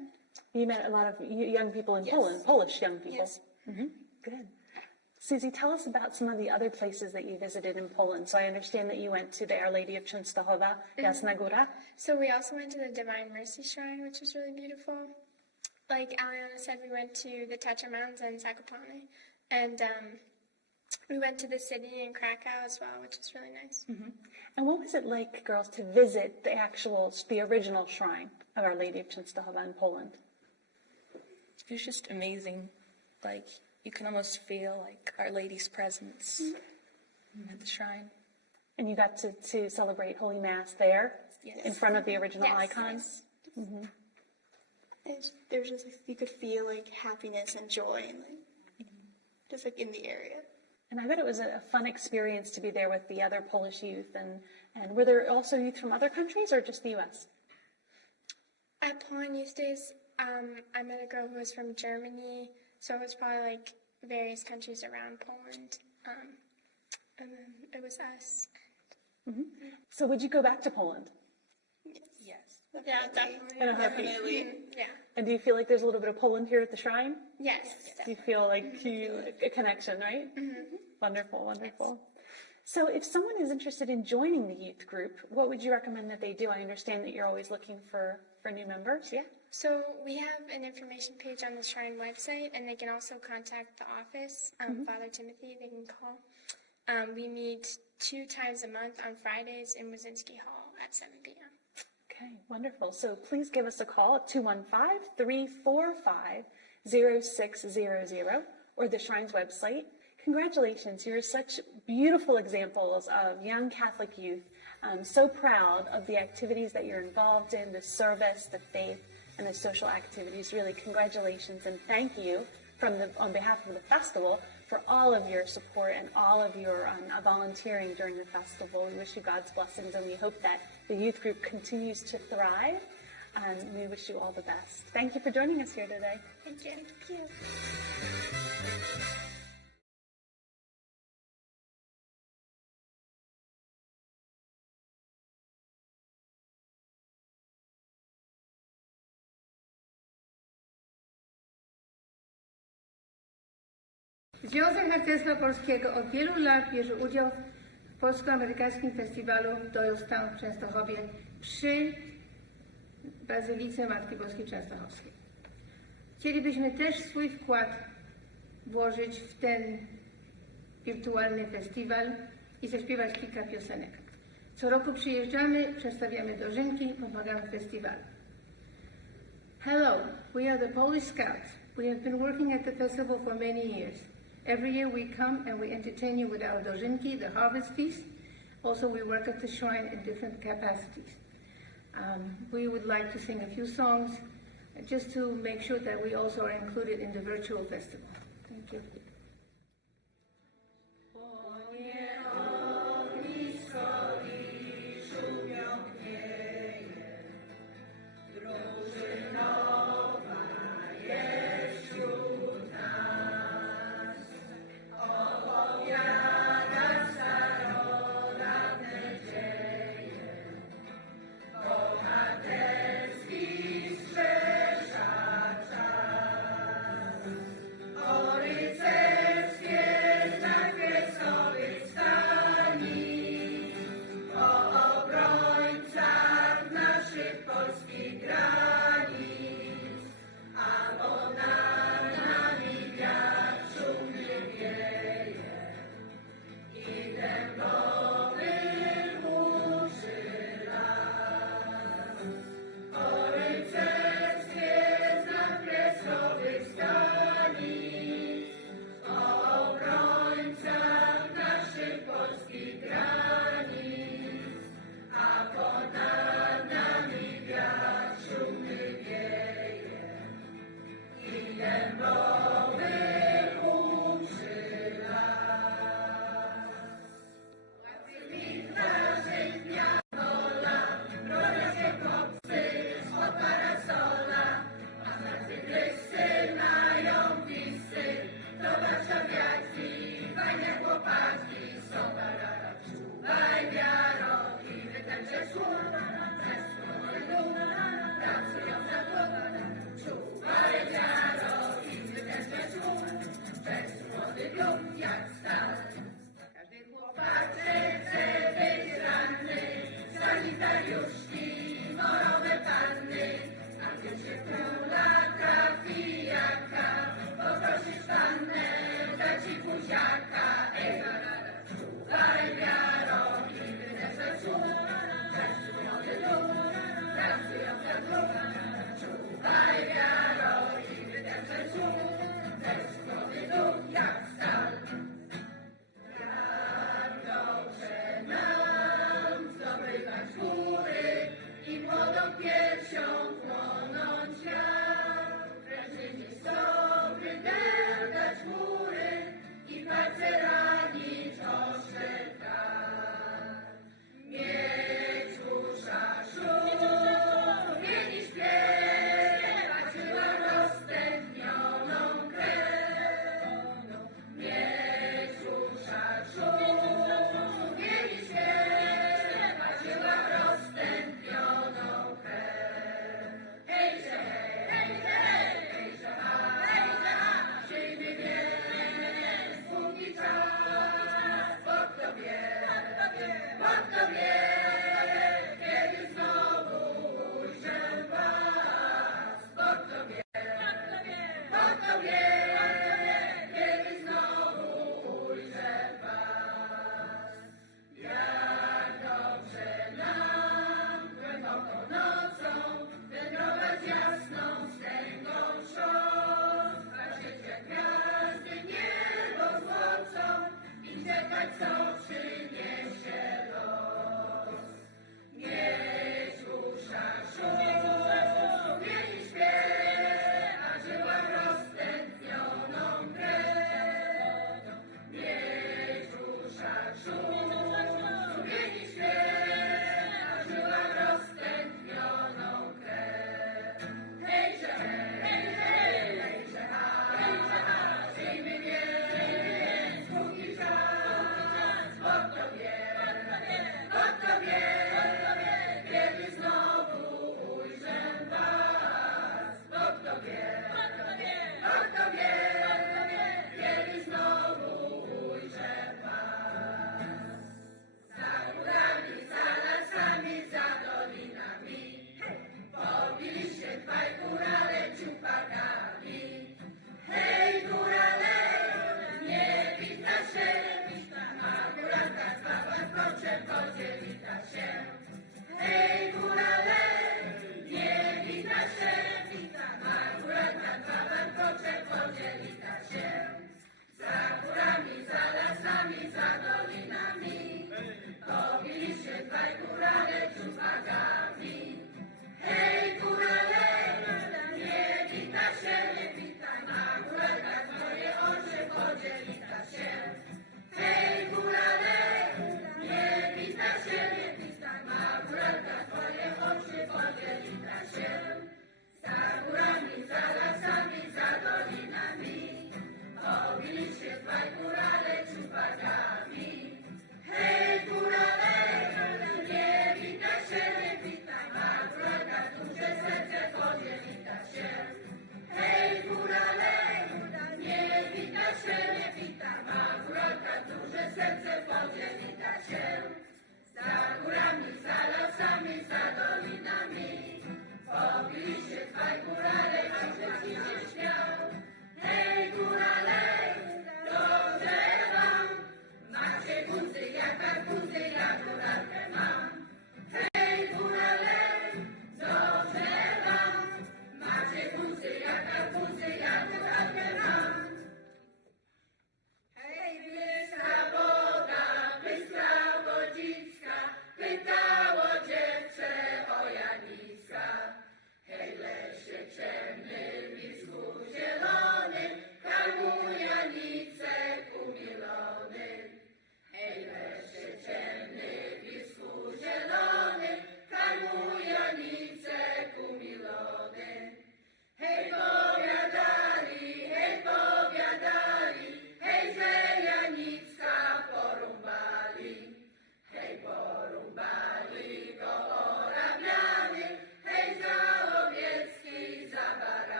You met a lot of young people in Poland, Polish young people. Yes. Good. Susie, tell us about some of the other places that you visited in Poland. So I understand that you went to the Our Lady of Czestochowa, Jasna Góra. So we also went to the Divine Mercy Shrine, which was really beautiful. Like Aliana said, we went to the Tatra Mountains in Zakopane. And we went to the city in Krakow as well, which was really nice. And what was it like, girls, to visit the original shrine of Our Lady of Czestochowa in Poland? It was just amazing. Like, you can almost feel like Our Lady's presence at the shrine. And you got to celebrate Holy Mass there in front of the original icon? Yes. There was just, you could feel like happiness and joy and just like in the area. And I bet it was a fun experience to be there with the other Polish youth. And were there also youth from other countries or just the U.S.? At Pauline Youth Days, I met a girl who was from Germany, so it was probably like various countries around Poland. And then it was us. So would you go back to Poland? Yes. Yeah, definitely. In a heartbeat. Definitely. Yeah. And do you feel like there's a little bit of Poland here at the shrine? Yes. Do you feel like a connection, right? Mm-hmm. Wonderful, wonderful. So if someone is interested in joining the youth group, what would you recommend that they do? I understand that you're always looking for new members, yeah? So we have an information page on the Shrine website, and they can also contact the office, Father Timothy, they can call. We meet 2 times a month on Fridays in Wazinski Hall at 7 p.m. Okay, wonderful. So please give us a call at 215-345-0600 or the Shrine's website. Congratulations, you're such beautiful examples of young Catholic youth. I'm so proud of the activities that you're involved in, the service, the faith, and the social activities. Really, congratulations and thank you on behalf of the festival for all of your support and all of your volunteering during the festival. We wish you God's blessings, and we hope that the youth group continues to thrive. We wish you all the best. Thank you for joining us here today. Thank you. Thank you. Związek Harcerstwa Polskiego od wielu lat bierze udział w Polsko-Amerykańskim Festiwalu w Doylestown w Czestochowie przy Bazylice Matki Boskiej Częstochowskiej. Chcielibyśmy też swój wkład włożyć w ten wirtualny festiwal i zaśpiewać kilka piosenek. Co roku przyjeżdżamy, przedstawiamy dożynki, pomagamy w festiwalu. Hello, we are the Polish Scouts. We have been working at the festival for many years. Every year we come and we entertain you with our dożynki, the harvest feast. Also we work at the shrine in different capacities. We would like to sing a few songs just to make sure that we also are included in the virtual festival. Thank you. Oryce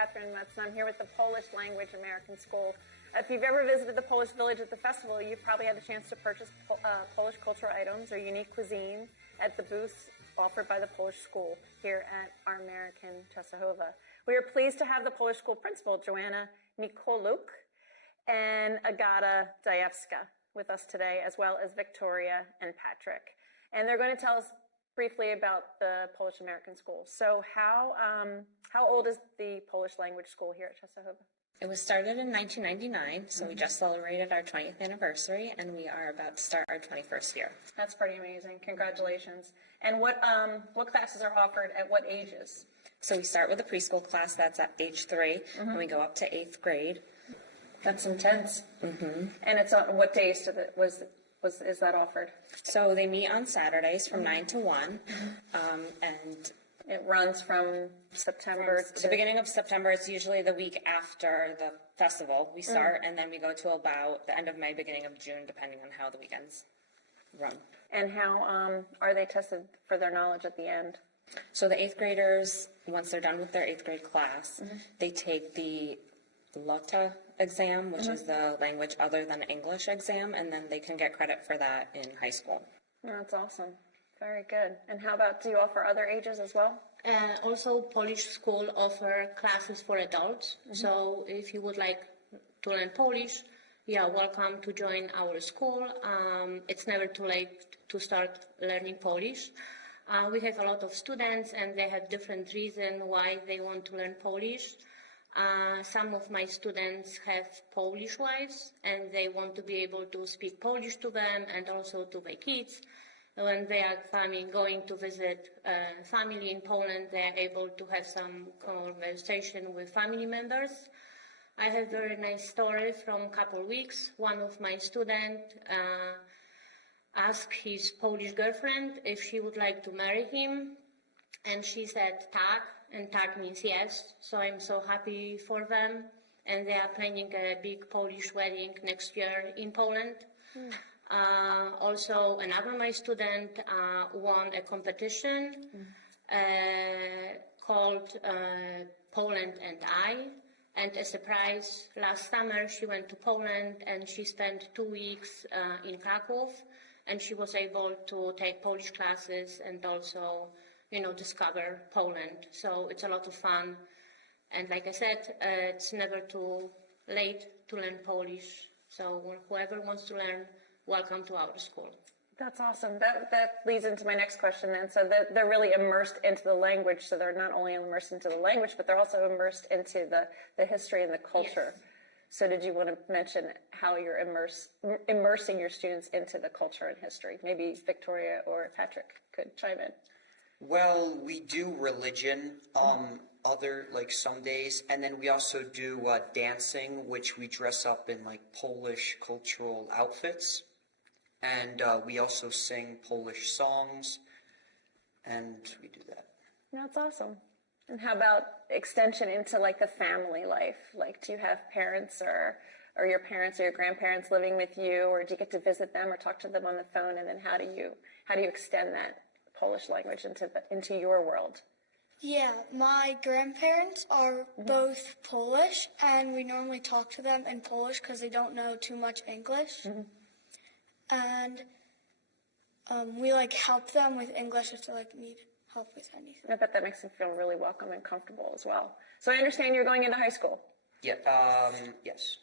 Catherine Metz. I'm here with the Polish Language American School. If you've ever visited the Polish Village at the festival, you've probably had a chance to purchase Polish cultural items or unique cuisine at the booths offered by the Polish school here at our American Czestochowa. We are pleased to have the Polish school principal, Joanna Mikoluk, and Agata Dajewska with us today, as well as Victoria and Patrick. And they're going to tell us briefly about the Polish American School. So how old is the Polish language school here at Czestochowa? It was started in 1999, so we just celebrated our 20th anniversary, and we are about to start our 21st year. That's pretty amazing. Congratulations. And what classes are offered at what ages? So we start with a preschool class that's at age 3, and we go up to 8th grade. That's intense. Mm-hmm. And it's on what days is that offered? So they meet on Saturdays from 9 to 1, and it runs from September to the beginning of September. It's usually the week after the festival we start, and then we go to about the end of May, beginning of June, depending on how the weekends run. And how are they tested for their knowledge at the end? So the 8th graders, once they're done with their 8th grade class, they take the LOTA exam, which is the language other than English exam, and then they can get credit for that in high school. Oh, that's awesome. Very good. And how about, do you offer other ages as well? Also, Polish school offer classes for adults. So if you would like to learn Polish, you are welcome to join our school. It's never too late to start learning Polish. We have a lot of students, and they have different reasons why they want to learn Polish. Some of my students have Polish wives, and they want to be able to speak Polish to them and also to their kids. When they are going to visit family in Poland, they are able to have some conversation with family members. I have a very nice story from a couple weeks. One of my students asked his Polish girlfriend if she would like to marry him, and she said tak, and tak means yes. So I'm so happy for them, and they are planning a big Polish wedding next year in Poland. Also, another my student won a competition called Poland and I. And as a prize, last summer she went to Poland and she spent 2 weeks in Kraków, and she was able to take Polish classes and also, discover Poland. So it's a lot of fun. And like I said, it's never too late to learn Polish. So whoever wants to learn, welcome to our school. That's awesome. That leads into my next question then. So they're really immersed into the language. So they're not only immersed into the language, but they're also immersed into the history and the culture. Yes. So did you want to mention how you're immersing your students into the culture and history? Maybe Victoria or Patrick could chime in. Well, we do religion other some days, and then we also do dancing, which we dress up in Polish cultural outfits, and we also sing Polish songs, and we do that. That's awesome. And how about extension into the family life? Do you have parents or your parents or your grandparents living with you, or do you get to visit them or talk to them on the phone? And then how do you extend that Polish language into your world? Yeah, my grandparents are both Polish, and we normally talk to them in Polish because they don't know too much English. And we help them with English if they need help with anything. I bet that makes them feel really welcome and comfortable as well. So I understand you're going into high school. Yeah. Yes.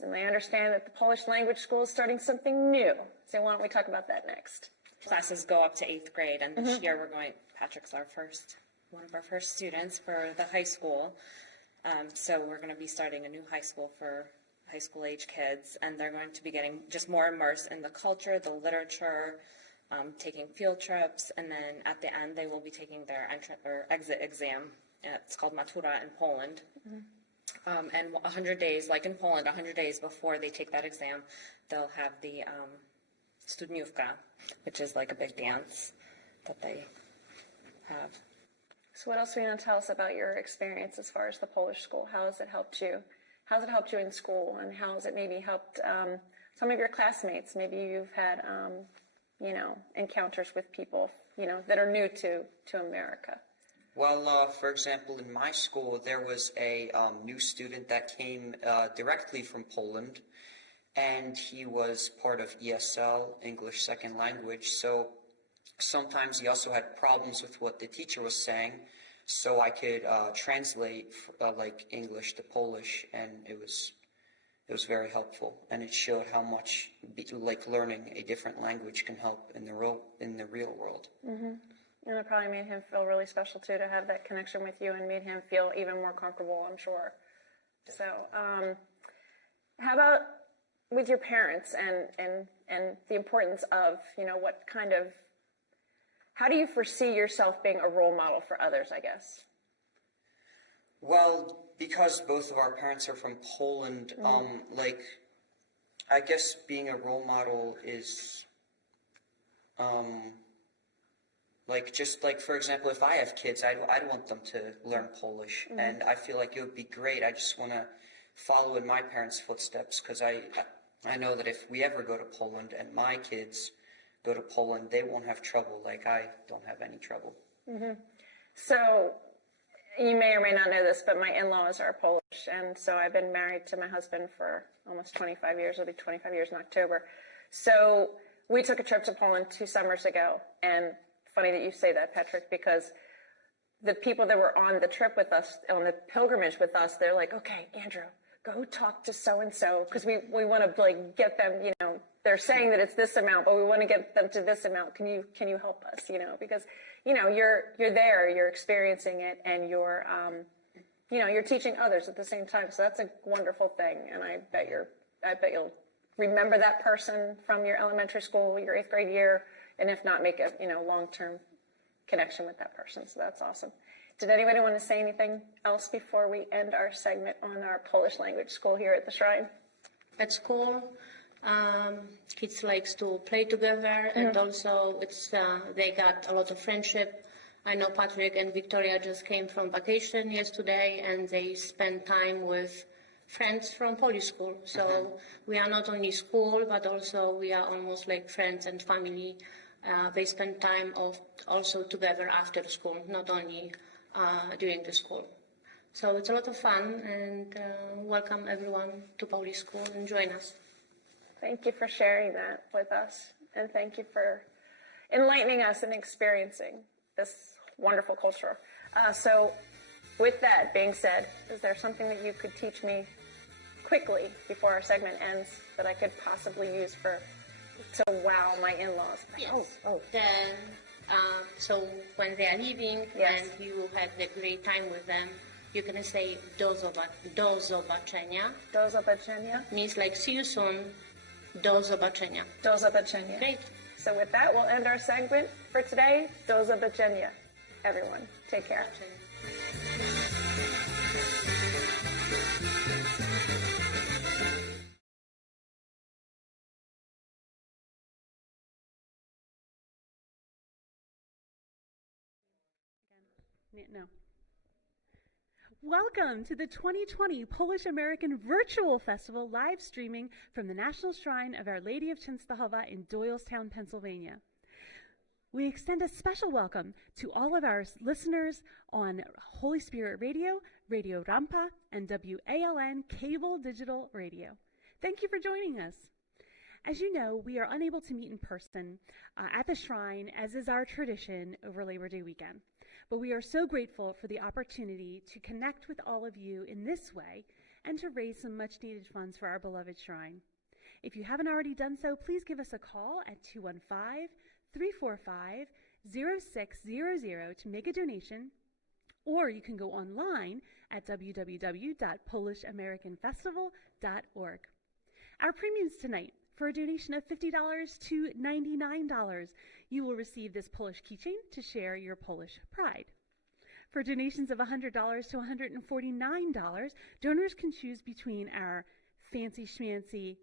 And I understand that the Polish language school is starting something new. So why don't we talk about that next? Classes go up to 8th grade, and this year Patrick's one of our first students for the high school. So we're going to be starting a new high school for high school age kids, and they're going to be getting just more immersed in the culture, the literature, taking field trips, and then at the end they will be taking their exit exam. It's called matura in Poland. And 100 days, like in Poland, 100 days before they take that exam, they'll have the studniówka, which is a big dance that they have. So what else are you going to tell us about your experience as far as the Polish school? How has it helped you? How has it helped you in school, and how has it maybe helped some of your classmates? Maybe you've had, encounters with people, that are new to America. Well, for example, in my school, there was a new student that came directly from Poland, and he was part of ESL, English Second Language, so sometimes he also had problems with what the teacher was saying, so I could translate like English to Polish, and it was very helpful, and it showed how much like learning a different language can help in the real world. Mm-hmm. And it probably made him feel really special too, to have that connection with you, and made him feel even more comfortable, I'm sure. So, how about with your parents and the importance of, you know, how do you foresee yourself being a role model for others, I guess? Well, because both of our parents are from Poland, like, I guess being a role model is, like, just like, for example, if I have kids, I'd want them to learn Polish, and I feel like it would be great. I just want to follow in my parents' footsteps, because I know that if we ever go to Poland and my kids go to Poland, they won't have trouble like I don't have any trouble. Mm-hmm. So, you may or may not know this, but my in-laws are Polish, and so I've been married to my husband for almost 25 years. It'll be 25 years in October. So, we took a trip to Poland 2 summers ago, and funny that you say that, Patrick, because the people that were on the trip with us, on the pilgrimage with us, they're like, okay, Andrew, go talk to so-and-so, because we want to like get them, you know, they're saying that it's this amount, but we want to get them to this amount. Can you help us, you know, because, you know, you're there, you're experiencing it, and you're, you know, you're teaching others at the same time. So that's a wonderful thing. And I bet you'll remember that person from your elementary school, your 8th grade year, and if not, make a, you know, long-term connection with that person. So that's awesome. Did anybody want to say anything else before we end our segment on our Polish language school here at the Shrine? At school, kids likes to play together, and also they got a lot of friendship. I know Patrick and Victoria just came from vacation yesterday, and they spent time with friends from Polish school. So we are not only school, but also we are almost like friends and family. They spend time also together after school, not only during the school. So it's a lot of fun, and welcome everyone to Polish school and join us. Thank you for sharing that with us, and thank you for enlightening us and experiencing this wonderful culture. So with that being said, is there something that you could teach me quickly before our segment ends that I could possibly use to wow my in-laws? Yes. Then, so when they are leaving and you had a great time with them, you can say do zobaczenia. Do zobaczenia means like see you soon. Do zobaczenia. Do zobaczenia. Great. So with that, we'll end our segment for today. Do zobaczenia. Everyone, take care. No. Welcome to the 2020 Polish-American Virtual Festival, live streaming from the National Shrine of Our Lady of Czestochowa in Doylestown, Pennsylvania. We extend a special welcome to all of our listeners on Holy Spirit Radio, Radio Rampa, and WALN Cable Digital Radio. Thank you for joining us. As you know, we are unable to meet in person at the Shrine, as is our tradition over Labor Day weekend. But we are so grateful for the opportunity to connect with all of you in this way and to raise some much-needed funds for our beloved Shrine. If you haven't already done so, please give us a call at 215-345-0600 to make a donation, or you can go online at www.polishamericanfestival.org. Our premiums tonight: for a donation of $50 to $99, you will receive this Polish keychain to share your Polish pride. For donations of $100 to $149, donors can choose between our fancy schmancy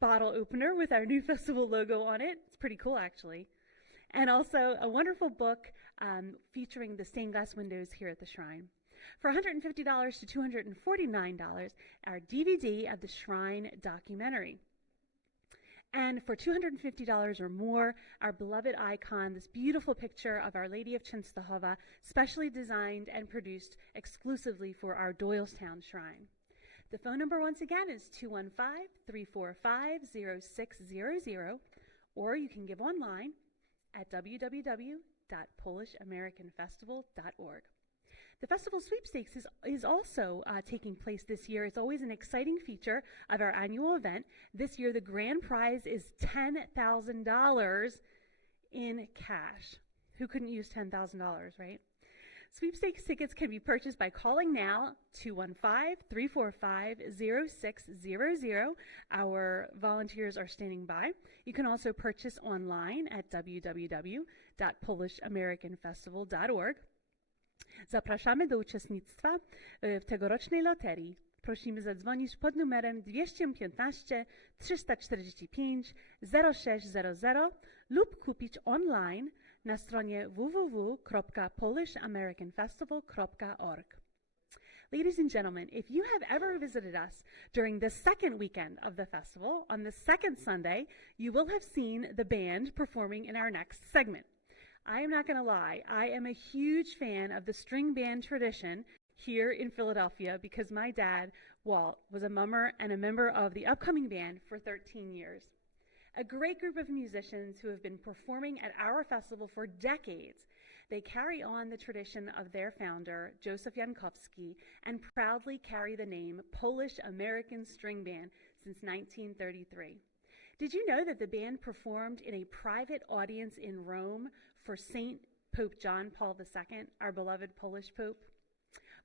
bottle opener with our new festival logo on it. It's pretty cool, actually. And also a wonderful book featuring the stained glass windows here at the Shrine. For $150 to $249, our DVD of the Shrine documentary. And for $250 or more, our beloved icon, this beautiful picture of Our Lady of Czestochowa, specially designed and produced exclusively for our Doylestown shrine. The phone number once again is 215-345-0600, or you can give online at www.polishamericanfestival.org. The festival sweepstakes is also taking place this year. It's always an exciting feature of our annual event. This year, the grand prize is $10,000 in cash. Who couldn't use $10,000, right? Sweepstakes tickets can be purchased by calling now, 215-345-0600. Our volunteers are standing by. You can also purchase online at www.polishamericanfestival.org. Zapraszamy do uczestnictwa w tegorocznej loterii. Prosimy zadzwonić pod numerem 215 345 0600 lub kupić online na stronie www.polishamericanfestival.org. Ladies and gentlemen, if you have ever visited us during the second weekend of the festival, on the second Sunday, you will have seen the band performing in our next segment. I am not going to lie, I am a huge fan of the string band tradition here in Philadelphia because my dad, Walt, was a mummer and a member of the upcoming band for 13 years. A great group of musicians who have been performing at our festival for decades. They carry on the tradition of their founder, Joseph Jankowski, and proudly carry the name Polish-American String Band since 1933. Did you know that the band performed in a private audience in Rome for Saint Pope John Paul II, our beloved Polish Pope?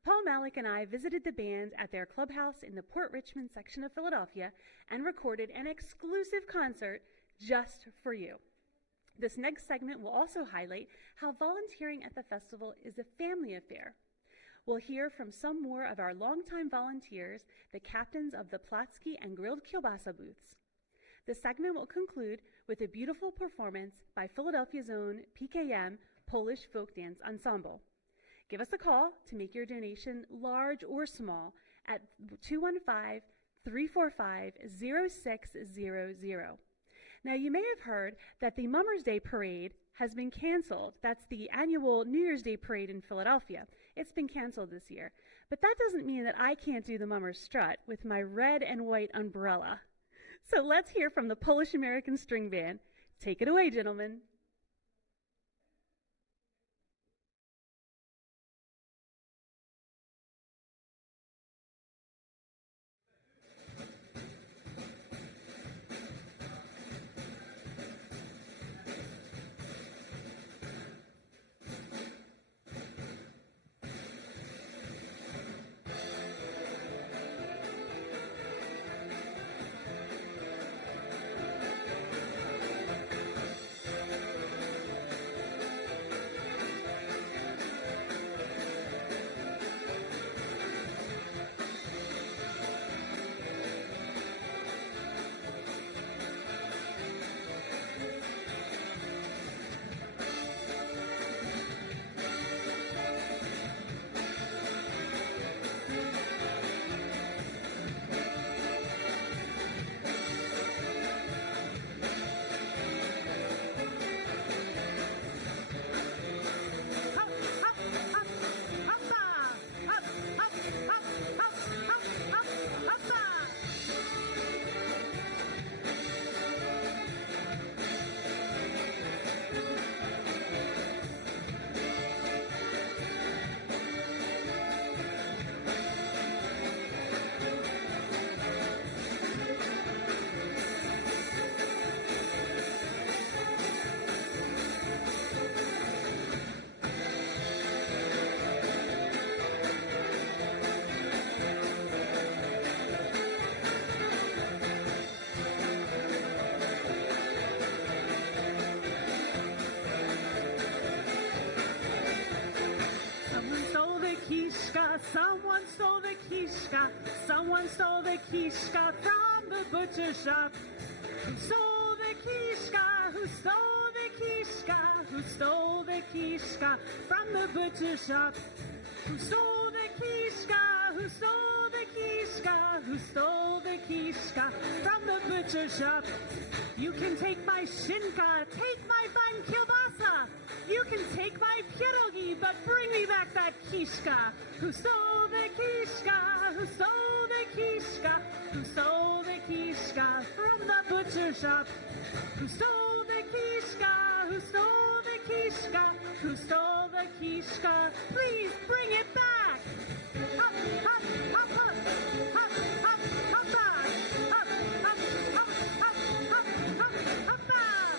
Paul Malik and I visited the band at their clubhouse in the Port Richmond section of Philadelphia and recorded an exclusive concert just for you. This next segment will also highlight how volunteering at the festival is a family affair. We'll hear from some more of our longtime volunteers, the captains of the Platzki and Grilled Kielbasa booths. The segment will conclude with a beautiful performance by Philadelphia's own PKM Polish Folk Dance Ensemble. Give us a call to make your donation large or small at 215-345-0600. Now, you may have heard that the Mummers Day Parade has been canceled. That's the annual New Year's Day Parade in Philadelphia. It's been canceled this year. But that doesn't mean that I can't do the Mummers Strut with my red and white umbrella. So let's hear from the Polish-American String Band. Take it away, gentlemen. Someone stole the quiche. Someone stole the quiche from the butcher shop. Who stole the quiche? Who stole the quiche? Who stole the quiche from the butcher shop? Who stole the quiche? Who stole the quiche? Who stole the quiche from the butcher shop? You can take my szynka, take my fine kielbasa. You can take my pierogi, but bring me back that kiszka. Who stole the kiszka? Who stole the kiszka? Who stole the kiszka from the butcher shop? Who stole the kiszka? Who stole the kiszka? Who stole the kiszka? Please bring it back. Hop, hop, hop, hop, hop, hop, hop back. Hop, hop, hop, hop, hop, hop, hop back.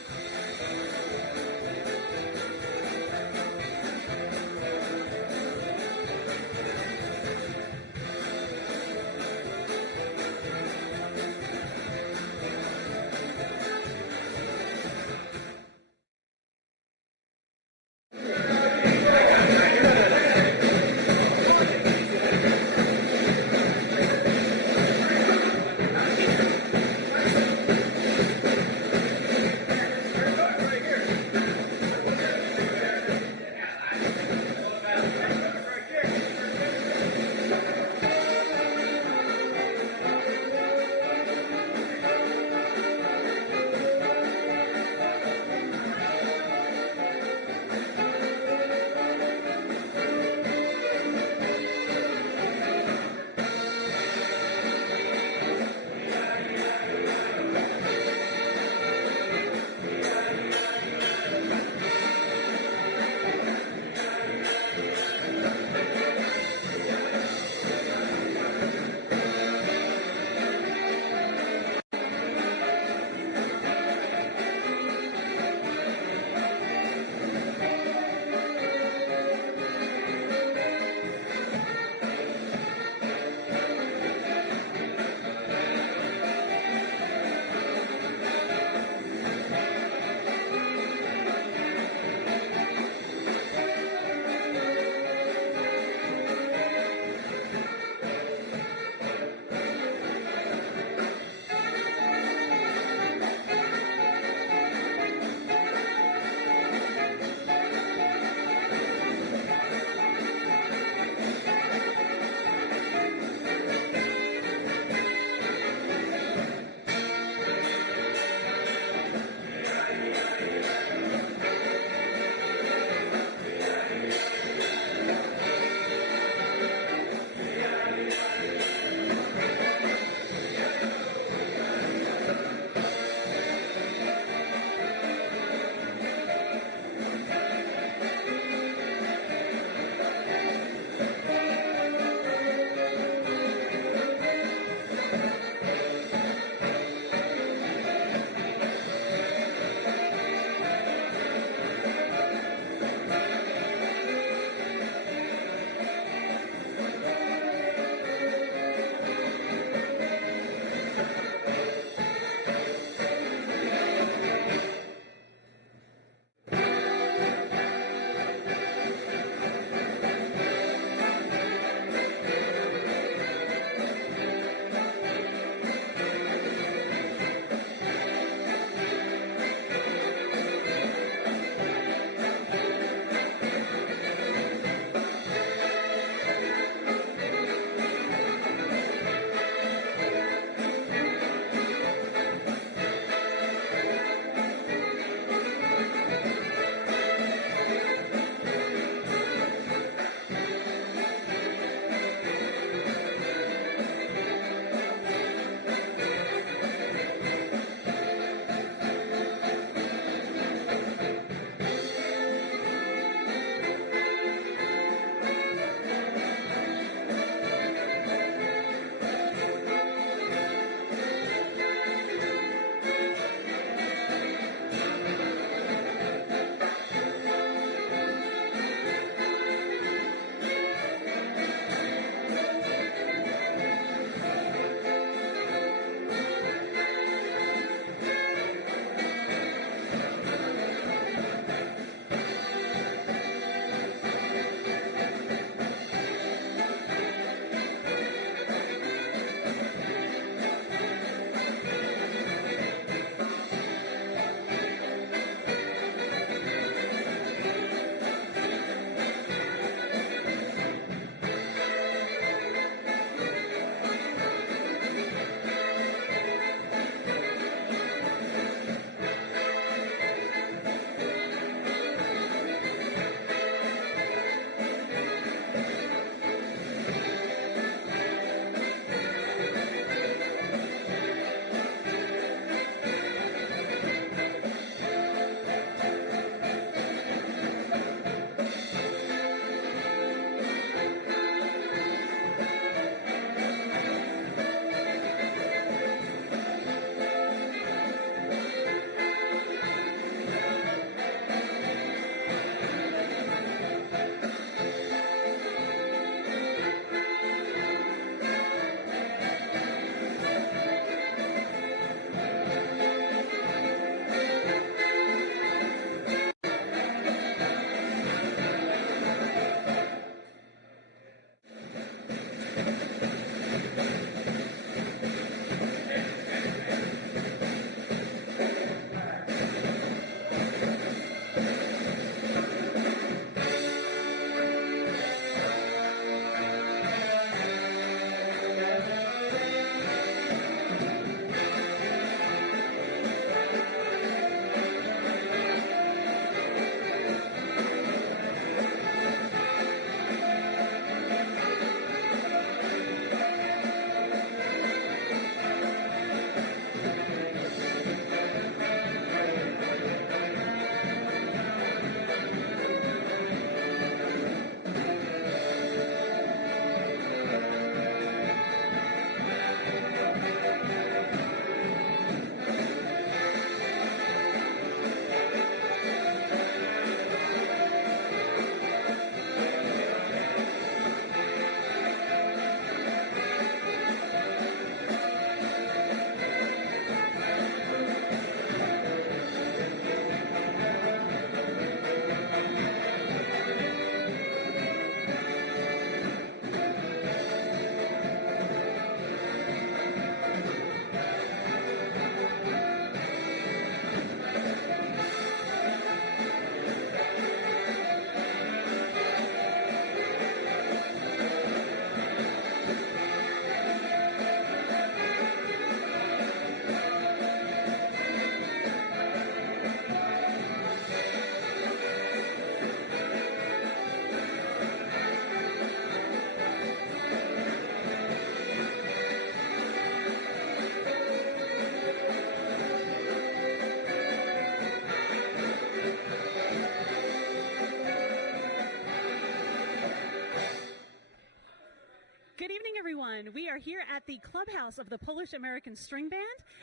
are here at the clubhouse of the Polish-American String Band,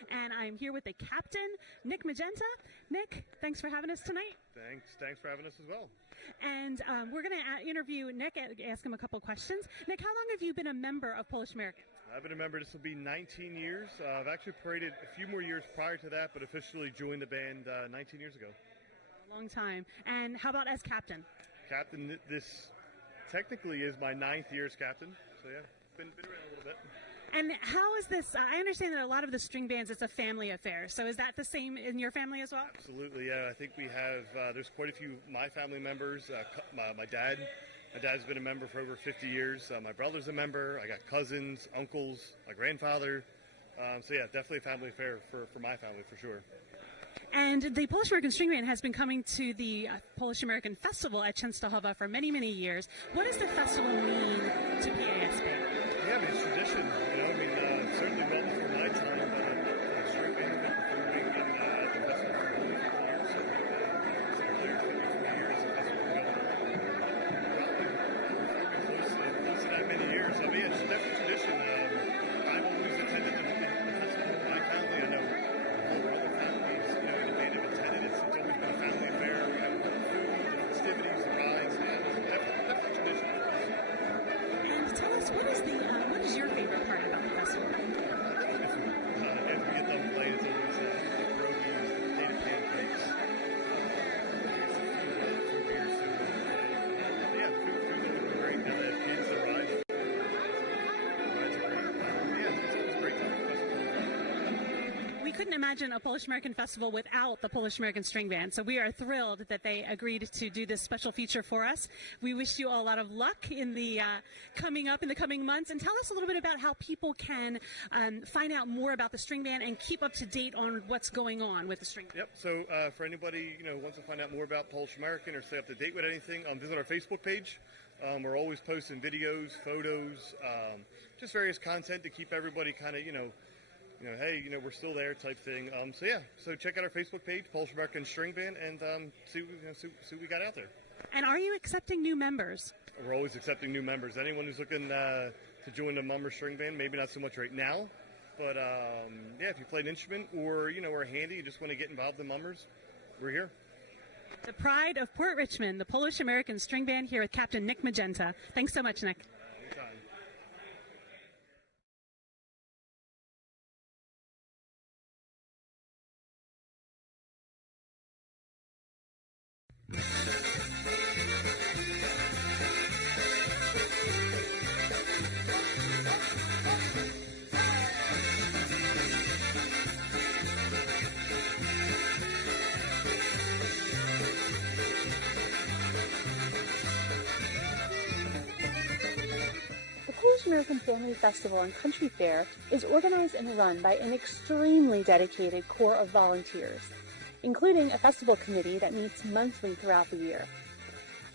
and I'm here with the captain, Nick Magenta. Nick, thanks for having us tonight. Thanks for having us as well. And we're going to interview Nick, ask him a couple questions. Nick, how long have you been a member of Polish-American? I've been a member, this will be 19 years. I've actually paraded a few more years prior to that, but officially joined the band 19 years ago. A long time. And how about as captain? Captain, this technically is my 9th year as captain, so yeah, been around a little bit. And how is this, I understand that a lot of the string bands, it's a family affair, so is that the same in your family as well? Absolutely, yeah. I think we have, there's quite a few my family members. My dad's been a member for over 50 years. My brother's a member. I got cousins, uncles, my grandfather. So yeah, definitely a family affair for my family, for sure. And the Polish-American String Band has been coming to the Polish-American Festival at Czestochowa for many, many years. What does the festival mean to PASB? Yeah, I mean, it's tradition. You know, I mean, certainly well before my time, but String Band has been performing in the festival for over 50 years. So, some players 54 years, the festival probably close to that many years. I mean, it's definitely tradition. I've always attended the festival with my family. I know all our other families, you know, in the band have attended. It's always been a family affair. You know, the food, the festivities, the rides. Yeah, it's definitely tradition for us. And tell us, what is your favorite part about the festival? Definitely the food. After we get done playing, it's always the pierogies, the potato pancakes, some beer soon. Yeah, food's always been great. Now they have kids, the rides. Rides are great. Yeah, it's a great time. We couldn't imagine a Polish-American Festival without the Polish-American String Band, so we are thrilled that they agreed to do this special feature for us. We wish you all a lot of luck in the coming months, and tell us a little bit about how people can find out more about the String Band and keep up to date on what's going on with the String Band. Yep, so for anybody, you know, who wants to find out more about Polish-American or stay up to date with anything, visit our Facebook page. We're always posting videos, photos, just various content to keep everybody kind of, you know, hey, you know, we're still there type thing. So yeah, so check out our Facebook page, Polish-American String Band, and see what we got out there. And are you accepting new members? We're always accepting new members. Anyone who's looking to join the Mummer String Band, maybe not so much right now, but yeah, if you play an instrument or, you know, are handy, you just want to get involved in Mummers, we're here. The pride of Port Richmond, the Polish-American String Band, here with Captain Nick Magenta. Thanks so much, Nick. Anytime. Polish-American Family Festival and Country Fair is organized and run by an extremely dedicated core of volunteers, including a festival committee that meets monthly throughout the year.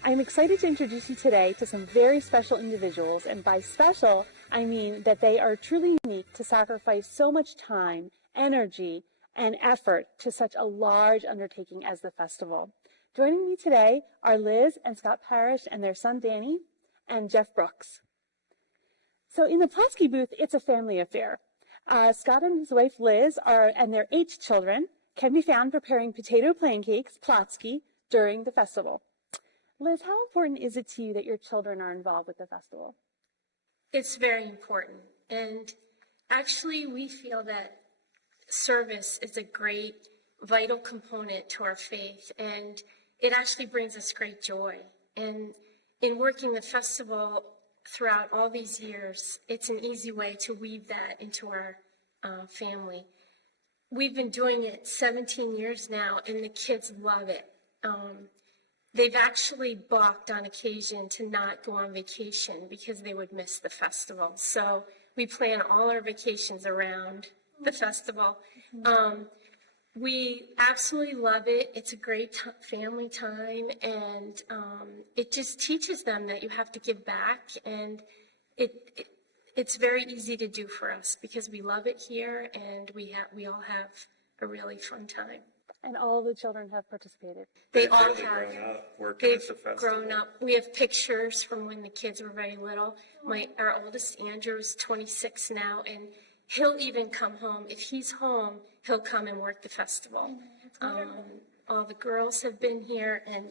I am excited to introduce you today to some very special individuals, and by special, I mean that they are truly unique to sacrifice so much time, energy, and effort to such a large undertaking as the festival. Joining me today are Liz and Scott Parrish and their son Danny, and Jeff Brooks. So in the Plotsky booth, it's a family affair. Scott and his wife Liz and their 8 children can be found preparing potato pancakes, Plotsky, during the festival. Liz, how important is it to you that your children are involved with the festival? It's very important. And actually, we feel that service is a great, vital component to our faith. And it actually brings us great joy. And in working the festival throughout all these years, it's an easy way to weave that into our family. We've been doing it 17 years now, and the kids love it. They've actually balked on occasion to not go on vacation because they would miss the festival. So we plan all our vacations around the festival. We absolutely love it. It's a great family time, and it just teaches them that you have to give back, and it's very easy to do for us because we love it here, and we all have a really fun time. And all the children have participated. They all have. They've Grown up. We have pictures from when the kids were very little. Our oldest Andrew is 26 now, and he'll even come home. If he's home, he'll come and work the festival. All the girls have been here, and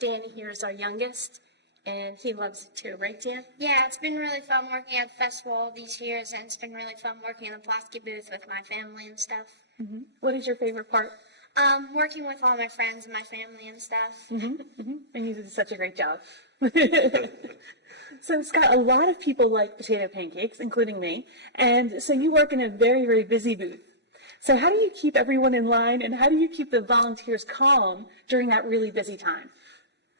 Danny here is our youngest, and he loves it too, right, Dan? Yeah, it's been really fun working at the festival all these years, and it's been really fun working in the Polski booth with my family and stuff. Mm-hmm. What is your favorite part? Working with all my friends and my family and stuff. And you did such a great job. So, Scott, a lot of people like potato pancakes, including me, and so you work in a very, very busy booth. So how do you keep everyone in line, and how do you keep the volunteers calm during that really busy time?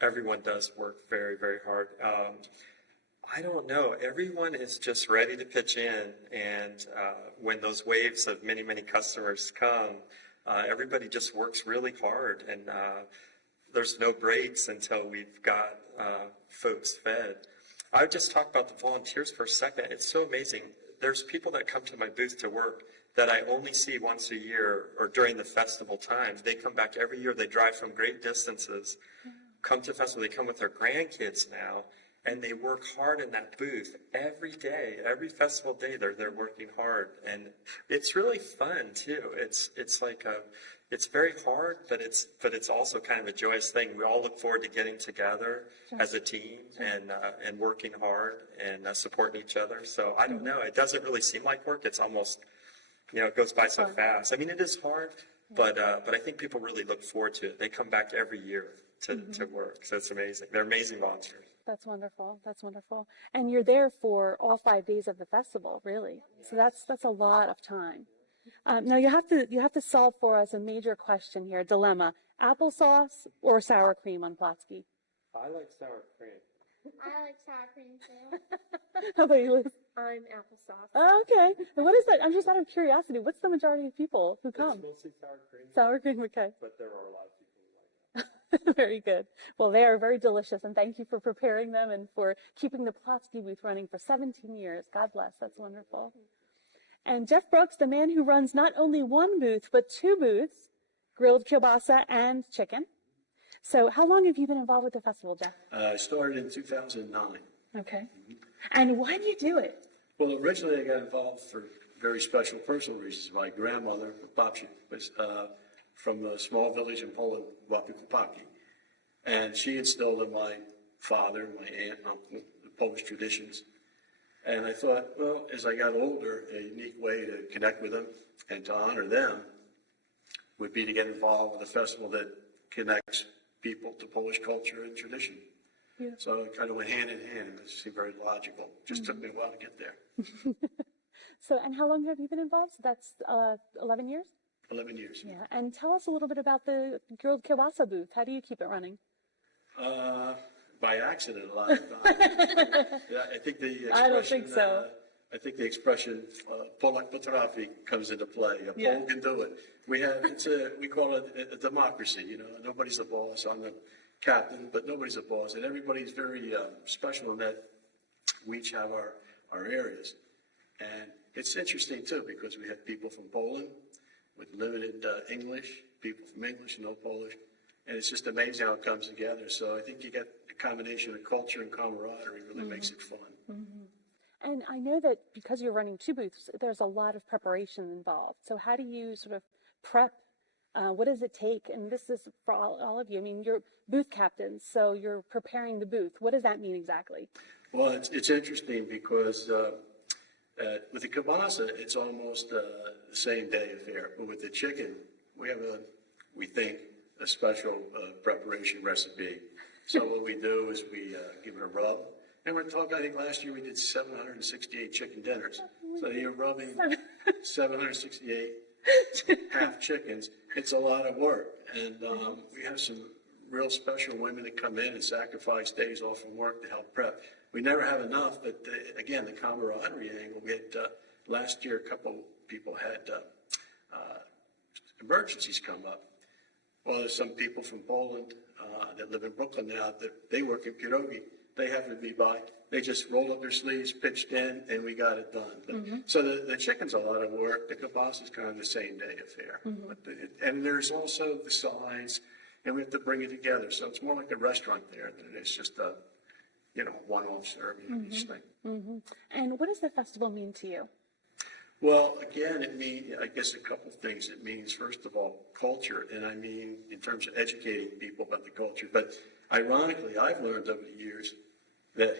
Everyone does work very, very hard. I don't know. Everyone is just ready to pitch in, and when those waves of many, many customers come, everybody just works really hard, and there's no breaks until we've got folks fed. I would just talk about the volunteers for a second. It's so amazing. There's people that come to my booth to work that I only see once a year or during the festival times. They come back every year. They drive from great distances, come to the festival. They come with their grandkids now, and they work hard in that booth every day. Every festival day, they're working hard, and it's really fun too. It's very hard, but it's also kind of a joyous thing. We all look forward to getting together as a team and working hard and supporting each other. So I don't know. It doesn't really seem like work. It's almost, it goes by so fast. I mean, it is hard, but I think people really look forward to it. They come back every year to work. So it's amazing. They're amazing volunteers. That's wonderful. That's wonderful. And you're there for all 5 days of the festival, really. So that's a lot of time. Now you have to solve for us a major question here, a dilemma: applesauce or sour cream on Plotsky? I like sour cream. I like sour cream too. How about you, Liz? I'm applesauce. Oh, okay. And what is that? I'm just out of curiosity. What's the majority of people who come? It's mostly sour cream. Sour cream, okay. But there are a lot of people who like that. Very good. Well, they are very delicious, and thank you for preparing them and for keeping the Plotsky booth running for 17 years. God bless. That's wonderful. And Jeff Brooks, the man who runs not only one booth, but 2 booths, grilled kielbasa and chicken. So how long have you been involved with the festival, Jeff? I started in 2009. Okay. And why do you do it? Well, originally I got involved for very special personal reasons. My grandmother, Babci, was from a small village in Poland, Wapikupaki. And she instilled in my father, my aunt, uncle, the Polish traditions. And I thought, well, as I got older, a unique way to connect with them and to honor them would be to get involved with a festival that connects people to Polish culture and tradition. Yeah. So it kind of went hand in hand. It seemed very logical. Just took me a while to get there. So, and how long have you been involved? So that's 11 years? 11 years. Yeah. And tell us a little bit about the grilled kielbasa booth. How do you keep it running? By accident a lot of times. Yeah, I think the expression, I don't think so. I think the expression Polak potrafi comes into play. A Pole can do it. We call it a democracy. Nobody's the boss. I'm the captain, but nobody's the boss, and everybody's very special in that we each have our areas. And it's interesting too because we have people from Poland with limited English, people from English, no Polish. And it's just amazing how it comes together. So I think you get a combination of culture and camaraderie really makes it fun. Mm-hmm. And I know that because you're running 2 booths, there's a lot of preparation involved. So how do you sort of prep? What does it take? And this is for all of you. I mean, you're booth captains, so you're preparing the booth. What does that mean exactly? Well, it's interesting because with the kielbasa, it's almost the same day affair. But with the chicken, we think, a special preparation recipe. So what we do is we give it a rub. And we're talking, I think last year we did 768 chicken dinners. So you're rubbing 768 half chickens. It's a lot of work. And we have some real special women that come in and sacrifice days off from work to help prep. We never have enough, but again, the camaraderie angle. We had, last year, a couple people had emergencies come up. Well, there's some people from Poland that live in Brooklyn now that they work in pierogi, they happened to be by. They just rolled up their sleeves, pitched in, and we got it done. So the chicken's a lot of work. The kielbasa is kind of the same day affair. And there's also the sides, and we have to bring it together. So it's more like a restaurant there than it's just a, one-off serving each thing. And what does the festival mean to you? Well, again, it means, I guess, a couple of things. It means, first of all, culture, and I mean in terms of educating people about the culture. But ironically, I've learned over the years that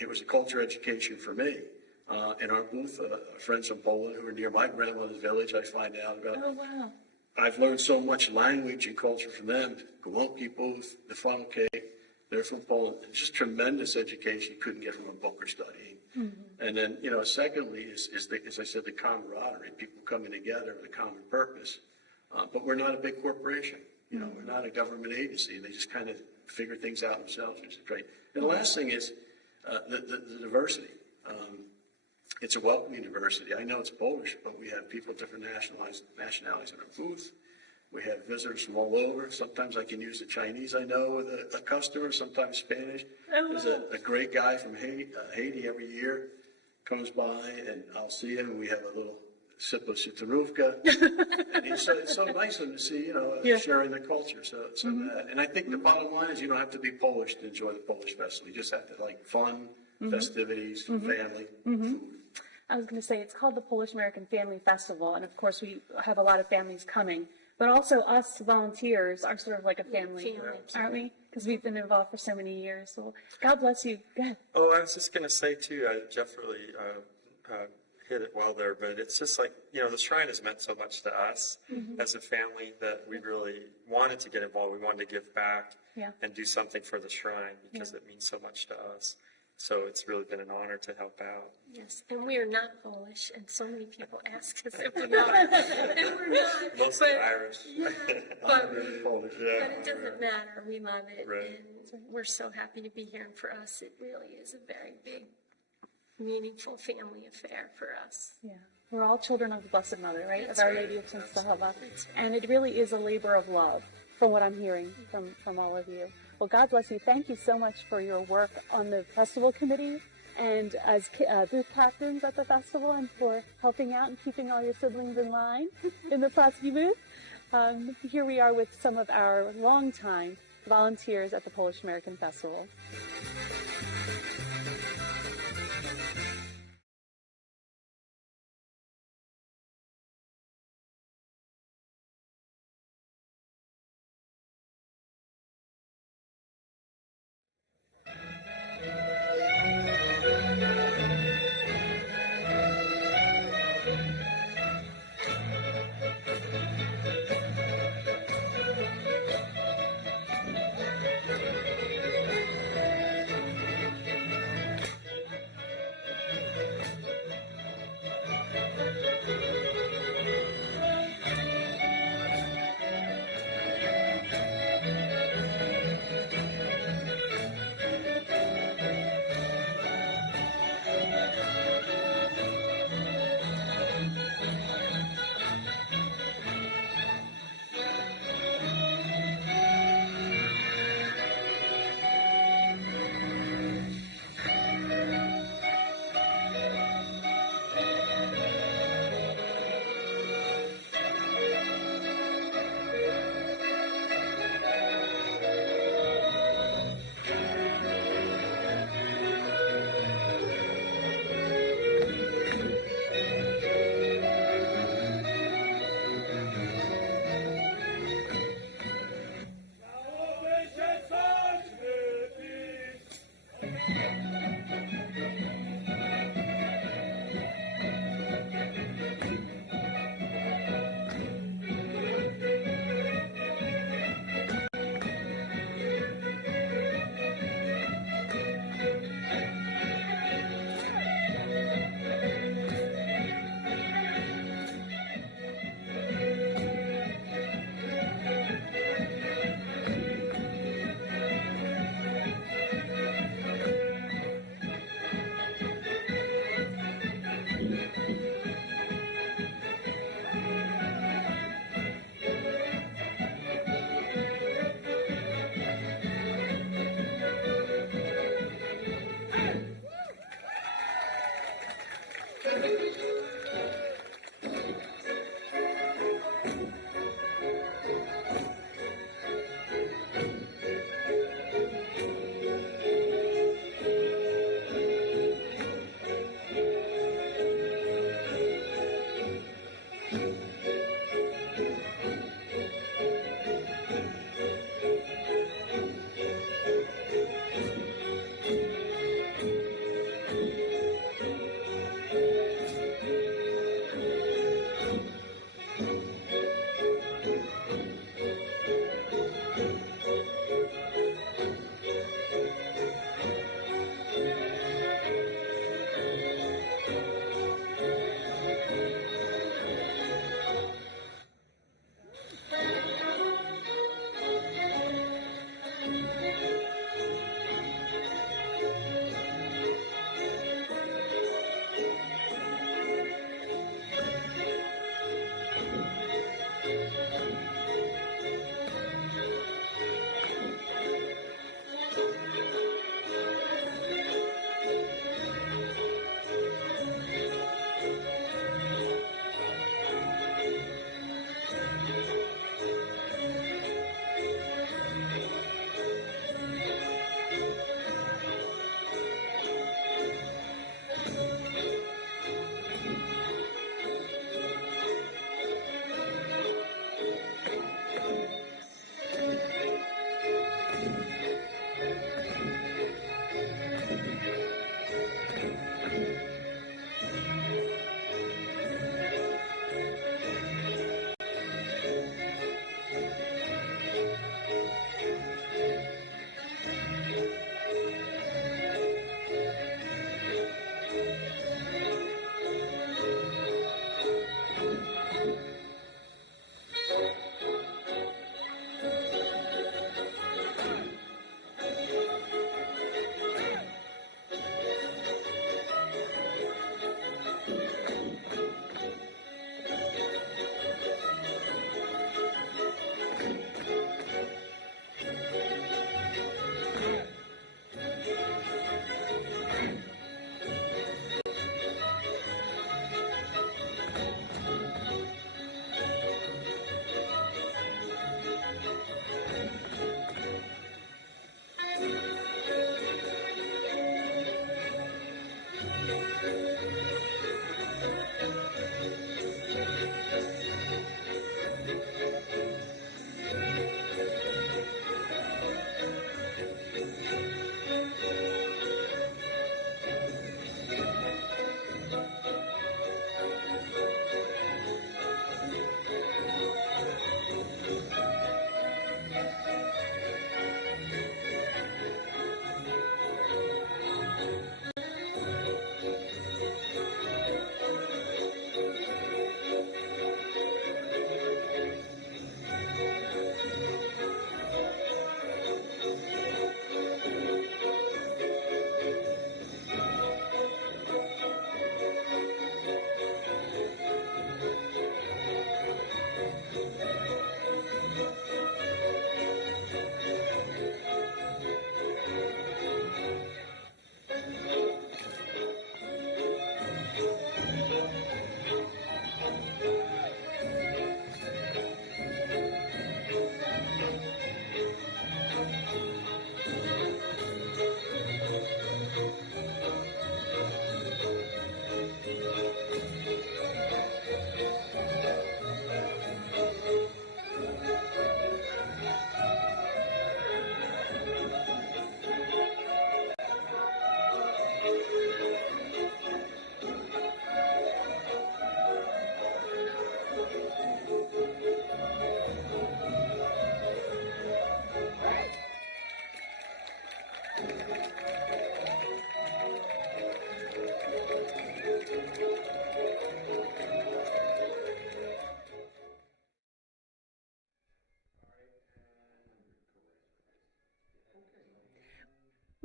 it was a culture education for me. In our booth, friends from Poland who are near my grandmother's village, I find out about. Oh, wow. I've learned so much language and culture from them. Gołąbki booth, the funnel cake, they're from Poland. Just tremendous education you couldn't get from a book or studying. And then, secondly is as I said, the camaraderie, people coming together with a common purpose. But we're not a big corporation. We're not a government agency. They just kind of figure things out themselves, which is great. And the last thing is the diversity. It's a welcoming diversity. I know it's Polish, but we have people of different nationalities in our booth. We have visitors from all over. Sometimes I can use the Chinese I know with a customer, sometimes Spanish. There's a great guy from Haiti every year comes by, and I'll see him, and we have a little sip of Citarówka. And it's so nice of him to see, sharing their culture. So that. And I think the bottom line is you don't have to be Polish to enjoy the Polish festival. You just have to like fun, festivities, family, food. I was going to say, it's called the Polish-American Family Festival, and of course we have a lot of families coming, but also us volunteers are sort of like a family, aren't we? Because we've been involved for so many years. So God bless you. Go ahead. Oh, I was just going to say, too, Jeff really hit it well there, but it's just like, the shrine has meant so much to us as a family that we really wanted to get involved. We wanted to give back and do something for the shrine because it means so much to us. So it's really been an honor to help out. Yes, and we are not Polish, and so many people ask us if we are. And we're not. Mostly Irish. Yeah, but it doesn't matter. We love it, and we're so happy to be here. And for us, it really is a very big, meaningful family affair for us. Yeah, we're all children of the Blessed Mother, right? Of Our Lady of Czestochowa. And it really is a labor of love, from what I'm hearing from all of you. Well, God bless you. Thank you so much for your work on the festival committee and as booth captains at the festival, and for helping out and keeping all your siblings in line in the Plasky booth. Here we are with some of our longtime volunteers at the Polish-American Festival.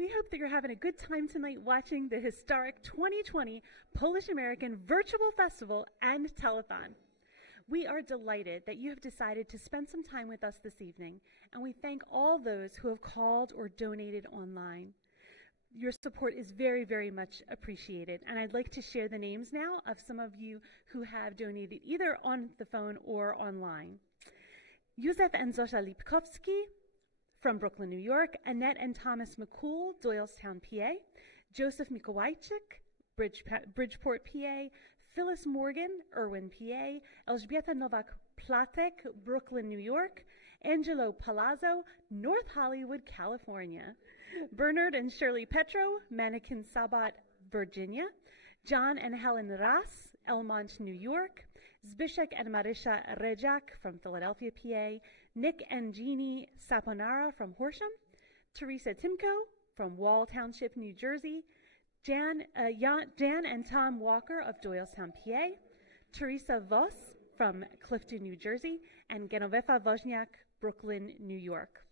we hope that you're having a good time tonight watching the historic 2020 Polish-American Virtual Festival and Telethon. We are delighted that you have decided to spend some time with us this evening, and we thank all those who have called or donated online. Your support is very, very much appreciated, and I'd like to share the names now of some of you who have donated either on the phone or online. Józef and Zosza Lipkowski from Brooklyn, New York, Annette and Thomas McCool, Doylestown, PA, Joseph Mikołajczyk, Bridgeport, PA, Phyllis Morgan, Irwin, PA, Elżbieta Nowak-Platek, Brooklyn, New York, Angelo Palazzo, North Hollywood, California, Bernard and Shirley Petro, Mannequin Sabat, Virginia, John and Helen Ras, Elmont, New York, Zbyszek and Marysza Rejak from Philadelphia, PA, Nick and Jeannie Saponara from Horsham, Teresa Timko from Wall Township, New Jersey, Jan and Tom Walker of Doylestown, PA, Teresa Voss from Clifton, New Jersey, and Genovefa Wozniak, Brooklyn, New York.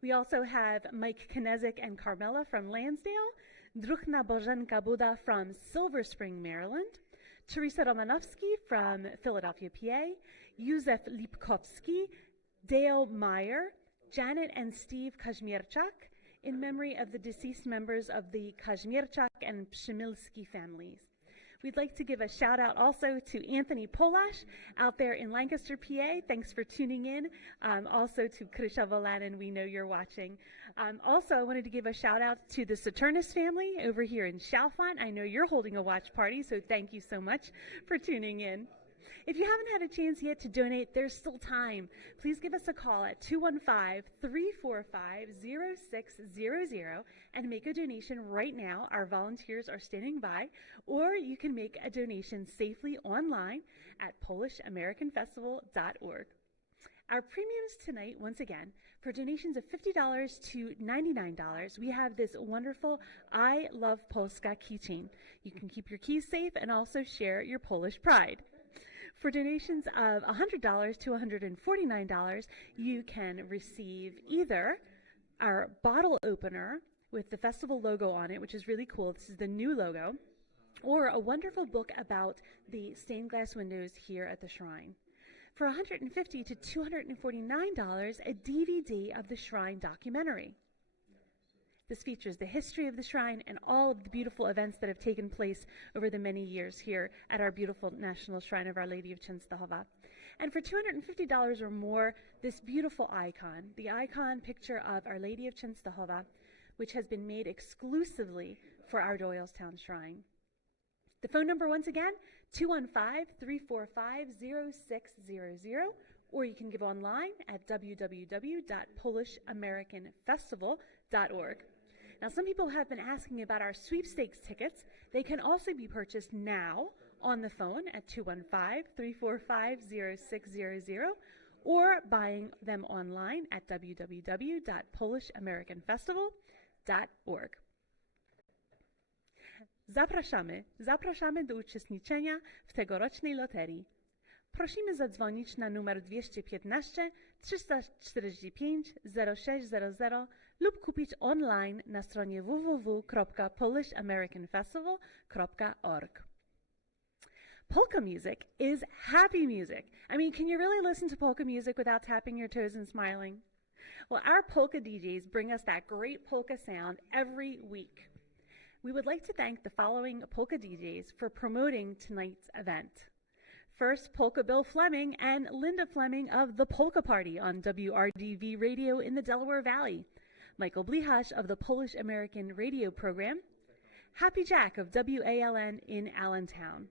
We also have Mike Knezik and Carmela from Lansdale, Druchna Bożenka Buda from Silver Spring, Maryland, Teresa Romanowski from Philadelphia, PA, Józef Lipkowski, Dale Meyer, Janet and Steve Kazmierczak, in memory of the deceased members of the Kazmierczak and Przemilski families. We'd like to give a shout out also to Anthony Polash out there in Lancaster, PA. Thanks for tuning in. Also to Krisha Volanin, we know you're watching. Also, I wanted to give a shout out to the Saturnus family over here in Chalfont. I know you're holding a watch party, so thank you so much for tuning in. If you haven't had a chance yet to donate, there's still time. Please give us a call at 215-345-0600 and make a donation right now. Our volunteers are standing by. Or you can make a donation safely online at PolishAmericanFestival.org. Our premiums tonight, once again, for donations of $50 to $99, we have this wonderful I Love Polska keychain. You can keep your keys safe and also share your Polish pride. For donations of $100 to $149, you can receive either our bottle opener with the festival logo on it, which is really cool. This is the new logo, or a wonderful book about the stained glass windows here at the shrine. For $150 to $249, a DVD of the shrine documentary. This features the history of the shrine and all of the beautiful events that have taken place over the many years here at our beautiful National Shrine of Our Lady of Czestochowa. And for $250 or more, this beautiful icon, the icon picture of Our Lady of Czestochowa, which has been made exclusively for our Doylestown Shrine. The phone number, once again, 215-345-0600, or you can give online at www.PolishAmericanFestival.org. Now, some people have been asking about our sweepstakes tickets. They can also be purchased now on the phone at 215-345-0600, or buying them online at www.PolishAmericanFestival.org. Zapraszamy do uczestniczenia w tegorocznej loterii. Prosimy zadzwonić na numer 215 345 0600 lub kupić online na stronie www.polishamericanfestival.org. Polka music is happy music. I mean, can you really listen to polka music without tapping your toes and smiling? Well, our polka DJs bring us that great polka sound every week. We would like to thank the following polka DJs for promoting tonight's event. First, Polka Bill Fleming and Linda Fleming of the Polka Party on WRDV Radio in the Delaware Valley. Michael Blihash of the Polish American Radio Program. Happy Jack of WALN in Allentown.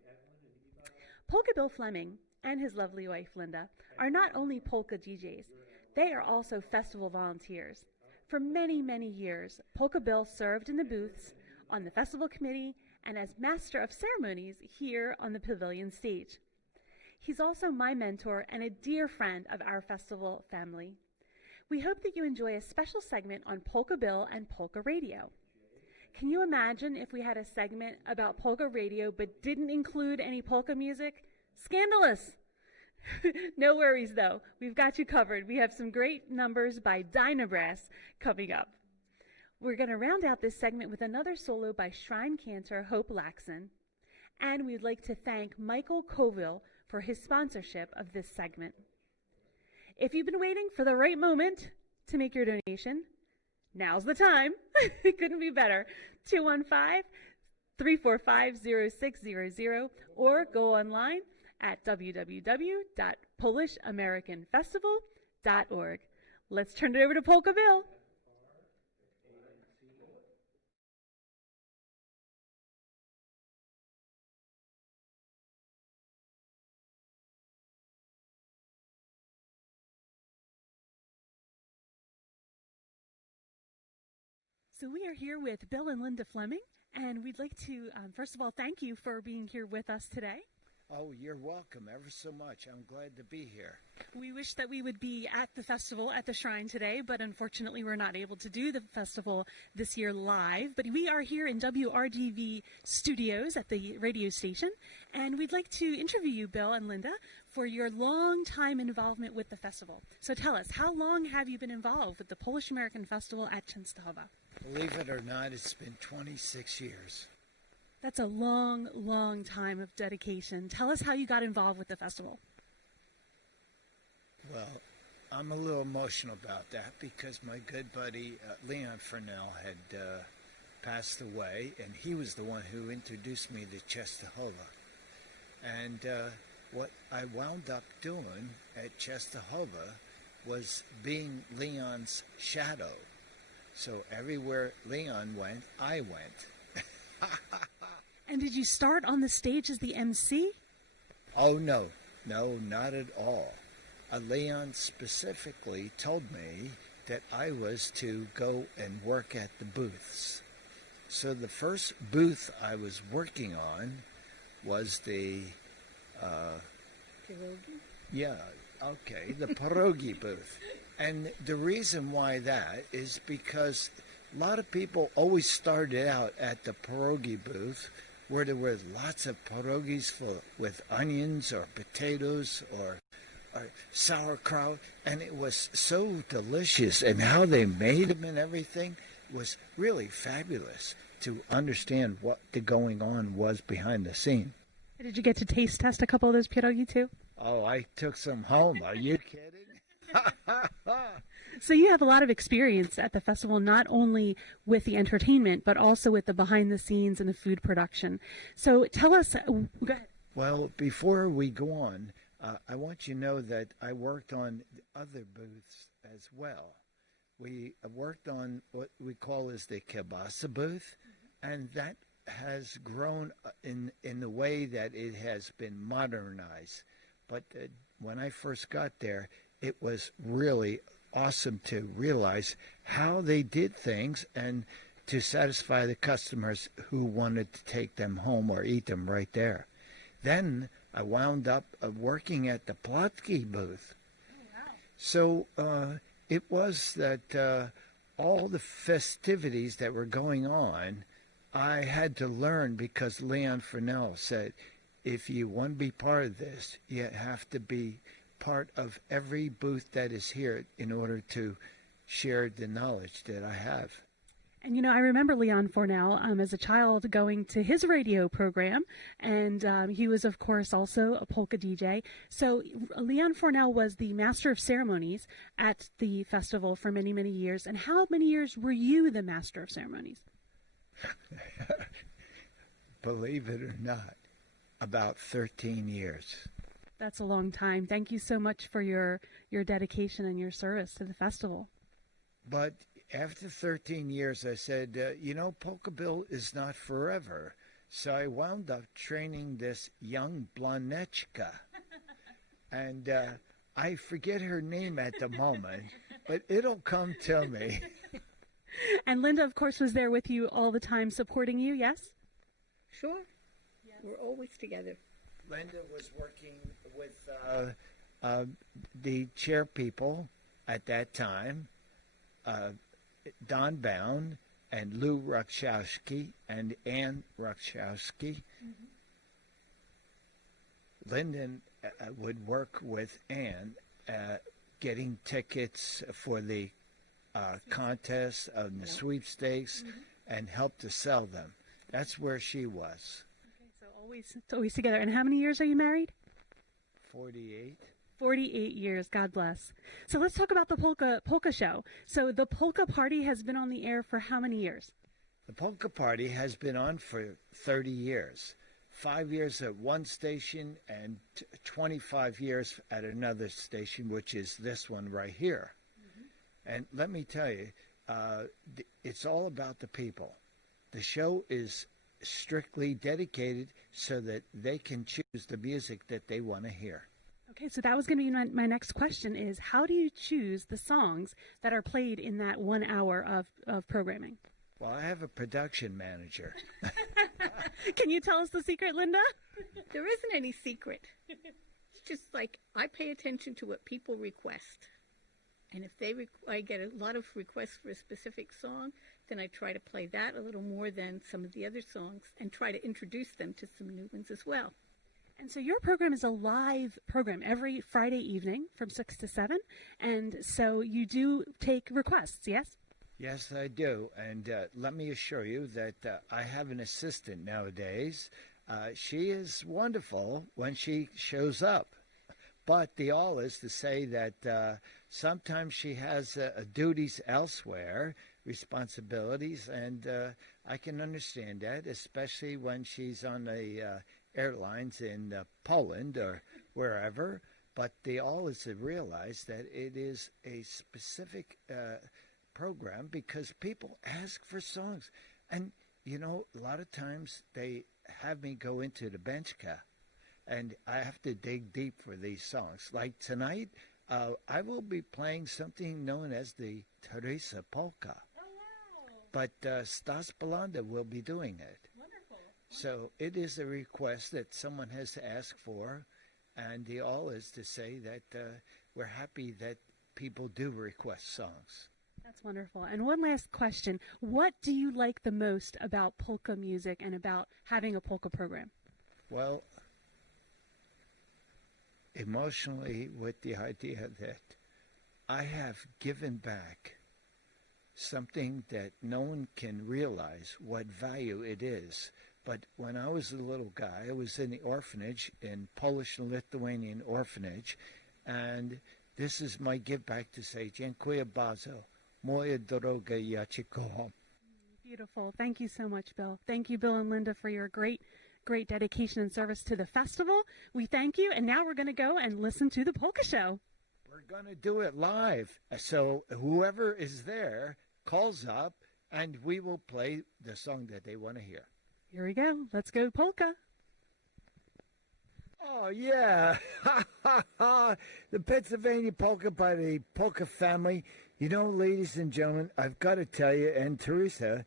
Polka Bill Fleming and his lovely wife Linda are not only polka DJs, they are also festival volunteers. For many, many years, Polka Bill served in the booths, on the festival committee, and as master of ceremonies here on the pavilion stage. He's also my mentor and a dear friend of our festival family. We hope that you enjoy a special segment on Polka Bill and Polka Radio. Can you imagine if we had a segment about polka radio but didn't include any polka music? Scandalous! No worries though, we've got you covered. We have some great numbers by Dynabrass coming up. We're going to round out this segment with another solo by shrine cantor Hope Laxon. And we'd like to thank Michael Colville for his sponsorship of this segment. If you've been waiting for the right moment to make your donation, now's the time. It couldn't be better. 215-345-0600 or go online at www.polishamericanfestival.org. Let's turn it over to Polka Bill. So we are here with Bill and Linda Fleming, and we'd like to, first of all, thank you for being here with us today. Oh, you're welcome ever so much. I'm glad to be here. We wish that we would be at the festival at the Shrine today, but unfortunately we're not able to do the festival this year live. But we are here in WRDV studios at the radio station, and we'd like to interview you, Bill and Linda, for your long time involvement with the festival. So tell us, how long have you been involved with the Polish-American Festival at Czestochowa? Believe it or not, it's been 26 years. That's a long, long time of dedication. Tell us how you got involved with the festival. Well, I'm a little emotional about that because my good buddy Leon Furnell had passed away, and he was the one who introduced me to Czestochowa. And what I wound up doing at Czestochowa was being Leon's shadow. So everywhere Leon went, I went. And did you start on the stage as the MC? Oh, no, not at all. Leon specifically told me that I was to go and work at the booths. So the first booth I was working on was the... Pierogi? Yeah, okay, the pierogi booth. And the reason why that is because a lot of people always started out at the pierogi booth where there were lots of pierogis with onions or potatoes or sauerkraut, and it was so delicious, and how they made them and everything was really fabulous to understand what the going on was behind the scene. Did you get to taste test a couple of those pierogi too? Oh, I took some home. Are you kidding? So you have a lot of experience at the festival, not only with the entertainment, but also with the behind the scenes and the food production. So tell us, go ahead. Well, before we go on, I want you to know that I worked on other booths as well. We worked on what we call as the kielbasa booth, and that has grown in the way that it has been modernized. But when I first got there, it was really awesome to realize how they did things and to satisfy the customers who wanted to take them home or eat them right there. Then I wound up working at the Plotki booth. Oh, wow. So it was that all the festivities that were going on, I had to learn because Leon Furnell said, if you want to be part of this, you have to be part of every booth that is here in order to share the knowledge that I have. And, you know, I remember Leon Furnell as a child going to his radio program, and he was, of course, also a polka DJ. So Leon Furnell was the master of ceremonies at the festival for many, many years. And how many years were you the master of ceremonies? Believe it or not, about 13 years. That's a long time. Thank you so much for your dedication and your service to the festival. But after 13 years, I said, Polka Bill is not forever. So I wound up training this young blonechka. And I forget her name at the moment, but it'll come to me. And Linda, of course, was there with you all the time supporting you, yes? Sure. Yes. We're always together. Linda was working with the chair people at that time, Don Bound and Lou Ruchowski and Ann Ruchowski. Mm-hmm. Lyndon would work with Ann getting tickets for the contests, the sweepstakes, and help to sell them. That's where she was. Okay, so always together. And how many years are you married? 48. 48 years. God bless. So let's talk about the polka show. So the polka party has been on the air for how many years? The polka party has been on for 30 years. 5 years at one station and 25 years at another station, which is this one right here. And let me tell you, it's all about the people. The show is strictly dedicated so that they can choose the music that they want to hear. Okay, so that was going to be my next question is, how do you choose the songs that are played in that 1 hour of programming? Well, I have a production manager. Can you tell us the secret, Linda? There isn't any secret. It's just like I pay attention to what people request. And if I get a lot of requests for a specific song, then I try to play that a little more than some of the other songs and try to introduce them to some new ones as well. And so your program is a live program every Friday evening from 6 to 7. And so you do take requests, yes? Yes, I do. And let me assure you that I have an assistant nowadays. She is wonderful when she shows up. But the all is to say that sometimes she has duties elsewhere, responsibilities, and I can understand that, especially when she's on the airlines in Poland or wherever. But the all is to realize that it is a specific program because people ask for songs. And, you know, a lot of times they have me go into the benchka. And I have to dig deep for these songs. Like tonight, I will be playing something known as the Teresa Polka. Oh, wow. But Stas Belanda will be doing it. Wonderful. So it is a request that someone has to ask for. And the all is to say that we're happy that people do request songs. That's wonderful. And one last question. What do you like the most about polka music and about having a polka program? Well, emotionally, with the idea that I have given back something that no one can realize what value it is. But when I was a little guy, I was in the orphanage, in Polish and Lithuanian orphanage, and this is my give back to say, dziękuję bardzo, moja droga, ja cię kocham. Beautiful. Thank you so much, Bill. Thank you, Bill and Linda, for your great dedication and service to the festival. We thank you, and now we're going to go and listen to the polka show. We're going to do it live, so whoever is there calls up, and we will play the song that they want to hear. Here we go. Let's go polka. Oh, yeah. The Pennsylvania polka by the Polka family. You know, ladies and gentlemen, I've got to tell you, and Teresa,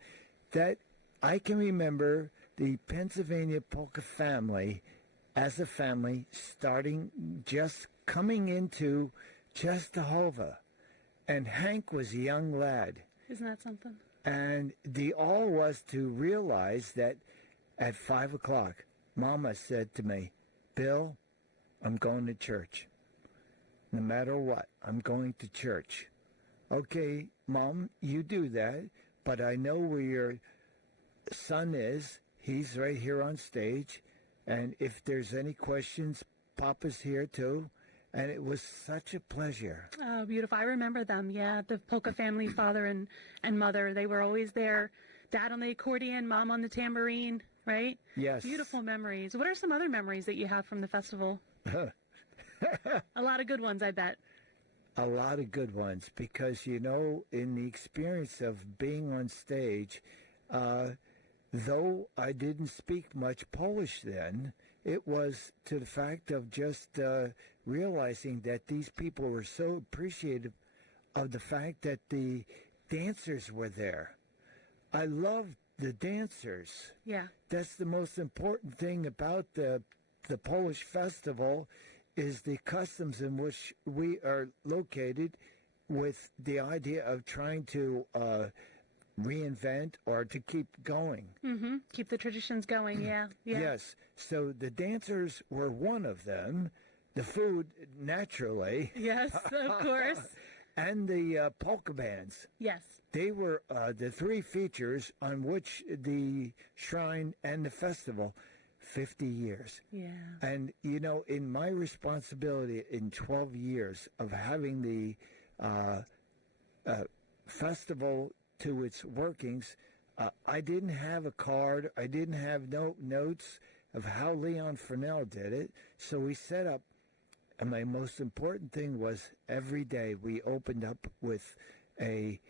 that I can remember the Pennsylvania polka family as a family starting just coming into Czestochowa. And Hank was a young lad. Isn't that something? And the all was to realize that at 5 o'clock, Mama said to me, Bill, I'm going to church. No matter what, I'm going to church. Okay, Mom, you do that, but I know where your son is. He's right here on stage. And if there's any questions, Papa's here too. And it was such a pleasure. Oh, beautiful. I remember them. Yeah, the polka family, father and mother, they were always there. Dad on the accordion, Mom on the tambourine, right? Yes. Beautiful memories. What are some other memories that you have from the festival? A lot of good ones, I bet. A lot of good ones, because, you know, in the experience of being on stage, though I didn't speak much Polish then, it was to the fact of just realizing that these people were so appreciative of the fact that the dancers were there. I loved the dancers. Yeah. That's the most important thing about the Polish festival is the customs in which we are located, with the idea of trying to reinvent or to keep going. Mm-hmm. Keep the traditions going, yeah. Yes. So the dancers were one of them. The food, naturally. Yes, of course. and the polka bands. Yes. They were the three features on which the shrine and the festival, 50 years. Yeah. And, you know, in my responsibility in 12 years of having the festival to its workings, I didn't have a card. I didn't have notes of how Leon Fresnel did it. So we set up, and my most important thing was every day we opened up with a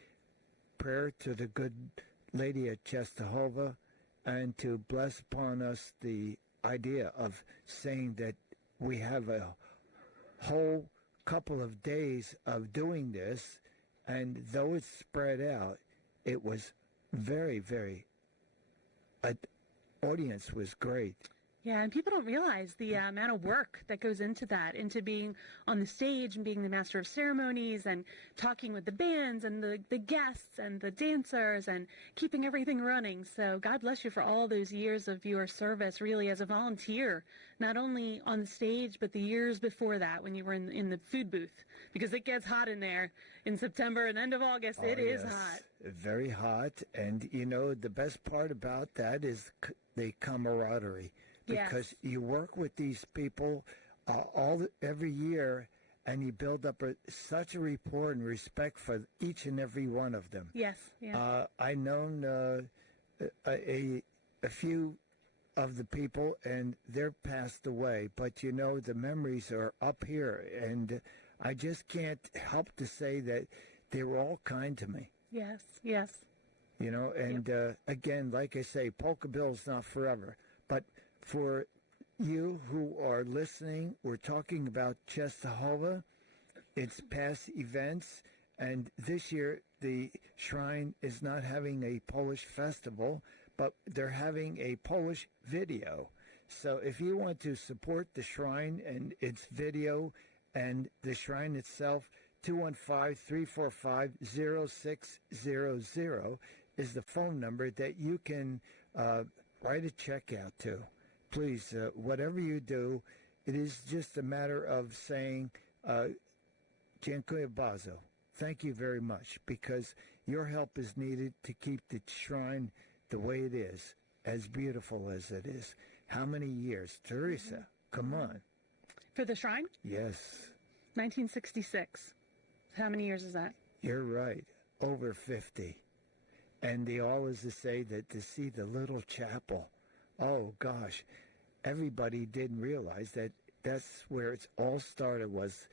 prayer to the good lady at Czestochowa, and to bless upon us the idea of saying that we have a whole couple of days of doing this, and though it's spread out, it was very, very, audience was great. Yeah, and people don't realize the amount of work that goes into that, into being on the stage and being the master of ceremonies and talking with the bands and the guests and the dancers and keeping everything running. So God bless you for all those years of your service, really, as a volunteer, not only on the stage, but the years before that when you were in the food booth, because it gets hot in there in September and end of August. It is hot. Very hot. And, you know, the best part about that is the camaraderie. Because you work with these people every year, and you build up such a rapport and respect for each and every one of them. Yes. Yeah. I known a few of the people, and they're passed away. But, you know, the memories are up here, and I just can't help to say that they were all kind to me. Yes. Yes. You know, and again, like I say, Polka Bill's not forever. But for you who are listening, we're talking about Czestochowa, its past events, and this year the shrine is not having a Polish festival, but they're having a Polish video. So if you want to support the shrine and its video and the shrine itself, 215-345-0600 is the phone number that you can write a check out to. Please, whatever you do, it is just a matter of saying, dziękuję bardzo. Thank you very much, because your help is needed to keep the shrine the way it is, as beautiful as it is. How many years? Teresa, come on. For the shrine? Yes. 1966. How many years is that? You're right. Over 50. And they always say that to see the little chapel, oh, gosh, everybody didn't realize that that's where it all started, was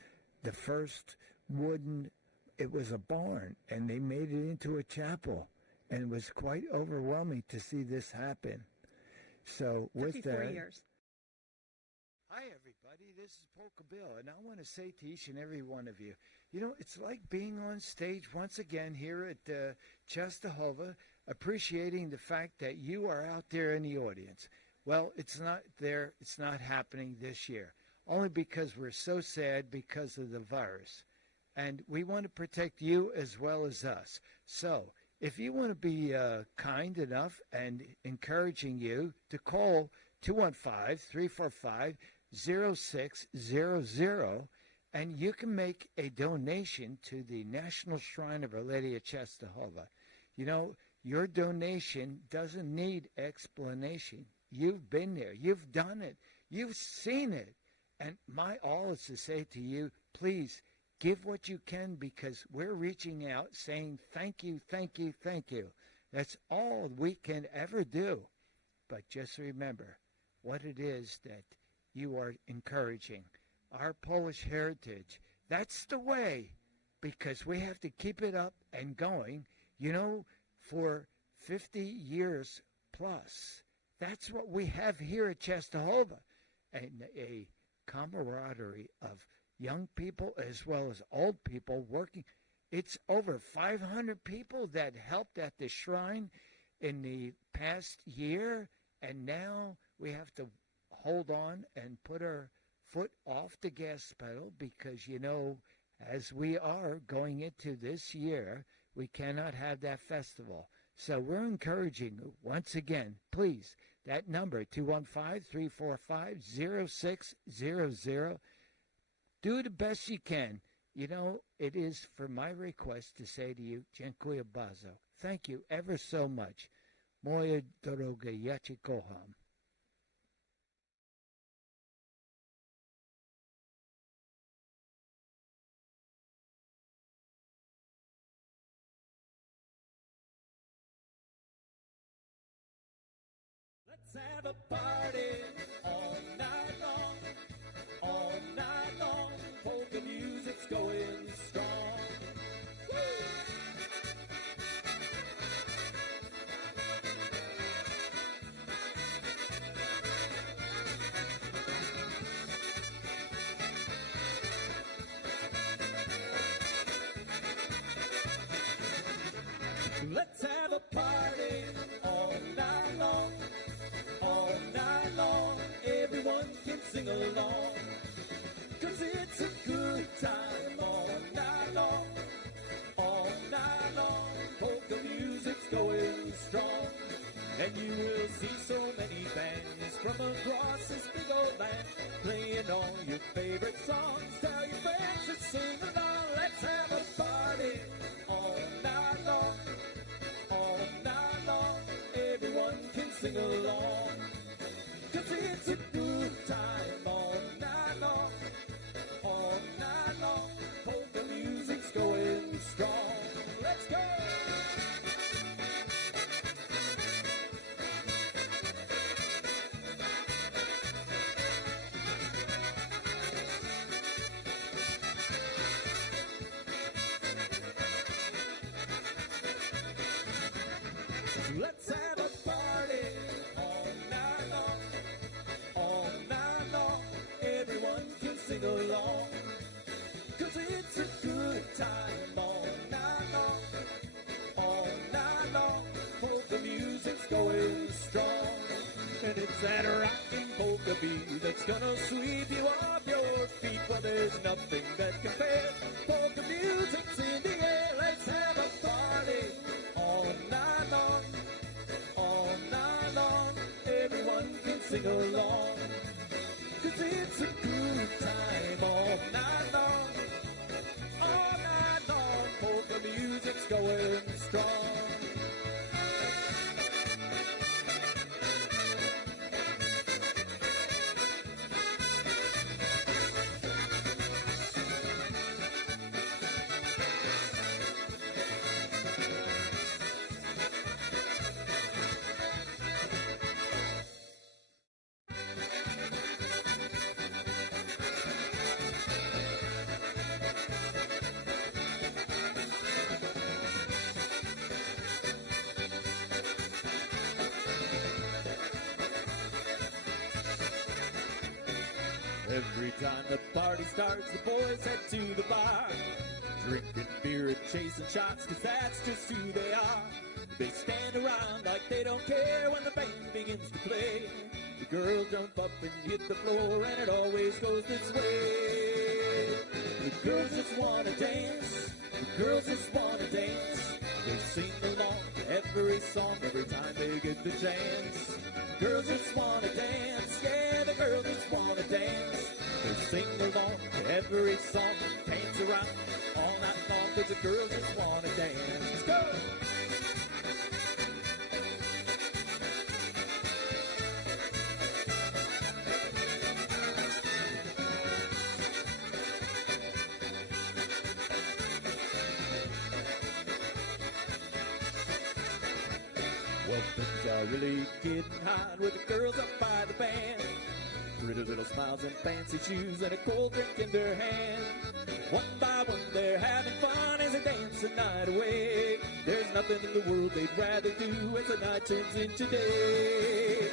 the first wooden, it was a barn, and they made it into a chapel, and it was quite overwhelming to see this happen. So with 54 that, years. Hi, everybody. This is Polka Bill, and I want to say to each and every one of you, you know, it's like being on stage once again here at Czestochowa, appreciating the fact that you are out there in the audience. Well, it's not there. It's not happening this year, only because we're so sad because of the virus. And we want to protect you as well as us. So if you want to be kind enough and encouraging you to call 215-345-0600, and you can make a donation to the National Shrine of Our Lady of Czestochowa. You know, your donation doesn't need explanation. You've been there. You've done it. You've seen it. And my all is to say to you, please give what you can, because we're reaching out saying thank you, thank you, thank you. That's all we can ever do. But just remember what it is that you are encouraging. Our Polish heritage, that's the way, because we have to keep it up and going, you know, for 50 years plus. That's what we have here at Czestochowa, and a camaraderie of young people as well as old people working. It's over 500 people that helped at the shrine in the past year, and now we have to hold on and put our foot off the gas pedal, because, you know, as we are going into this year, we cannot have that festival. So we're encouraging you, once again, please, that number, 215-345-0600, do the best you can. You know, it is for my request to say to you, dziękuję bardzo. Thank you ever so much. Moje drogie, ja cię kocham. Let's have a party all night long, all night long. Polka music's going strong. Let's have a party all night long, all night long. Everyone can sing along, 'cause it's a good time all night long, all night long. Polka music's going strong, and you will see so many bands from across this big old land playing all your favorite songs. Tell your friends to sing along. Let's have a party all night long, all night long. Everyone can sing along, 'cause it's a good time all night long, all night long. Polka music's going strong. Let's go! Let's have a party all night long, all night long. Everyone can sing along, 'cause it's a good time all night long, all night long. Polka music's going strong, and it's that rocking polka beat that's gonna sweep you off your feet. Well, there's nothing that compares. Polka music's in the air. Let's have a party all night long, all night long. Everyone can sing along, 'cause it's a good time all night long, all night long. Polka music's going strong. Every time the party starts, the boys head to the bar, drinking beer and chasing shots, 'cause that's just who they are. They stand around like they don't care when the band begins to play. The girls jump up and hit the floor, and it always goes this way. The girls just wanna dance, the girls just wanna dance. They sing along to every song every time they get the chance. Girls just wanna dance, yeah, the girls just wanna dance. They sing along to every song, dance around all night long, 'cause the girls just wanna dance. Let's go! Well, things are really getting hot with the girls up by the band. Pretty little smiles and fancy shoes and a cold drink in their hand. One by one they're having fun as they dance the night away. There's nothing in the world they'd rather do as the night turns into day.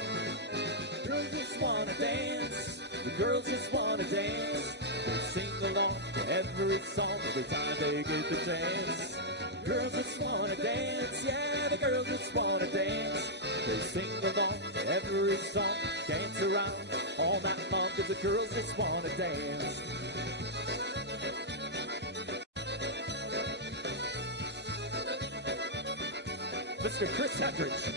The girls just wanna dance, the girls just wanna dance. They sing along to every song every time they get the chance. Girls just wanna dance, yeah, the girls just wanna dance. They sing along to every song, dance around all night long, 'cause the girls just wanna dance. Mr. Chris Hendricks.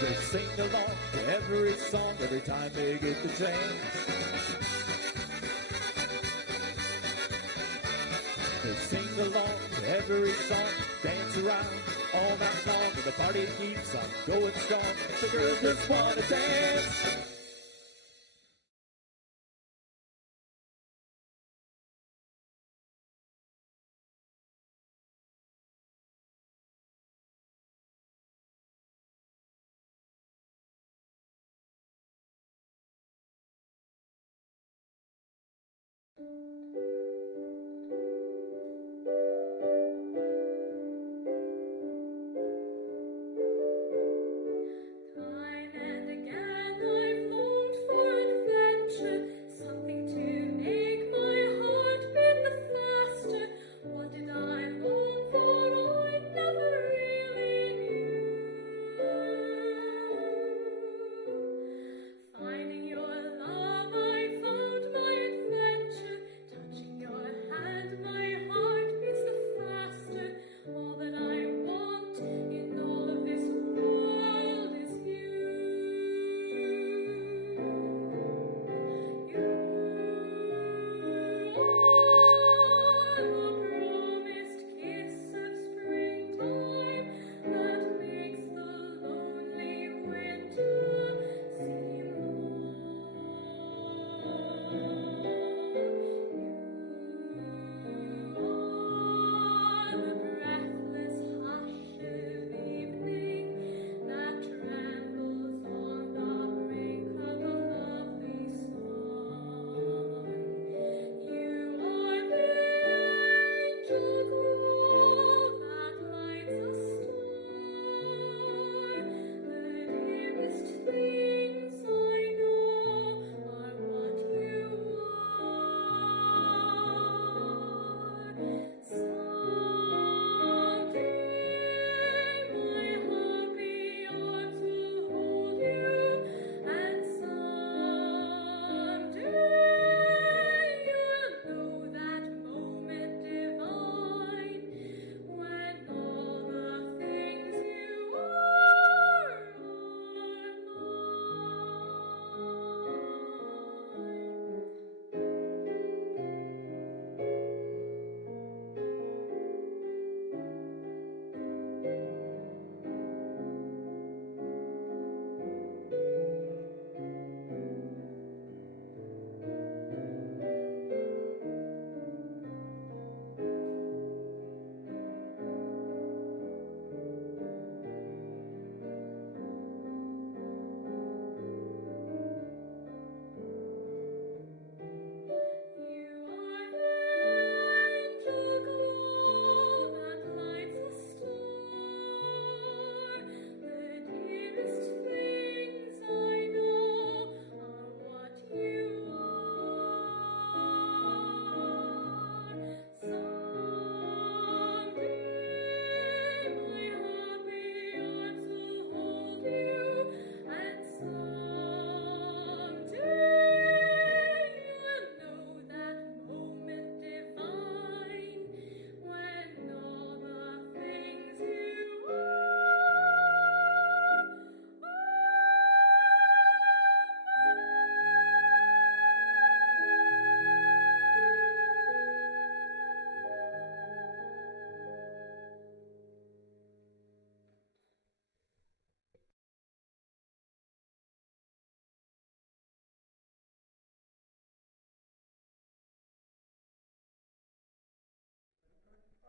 They sing along to every song every time they get the chance. They sing along to every song, dance around all night long, and the party keeps on going strong. The girls just wanna dance.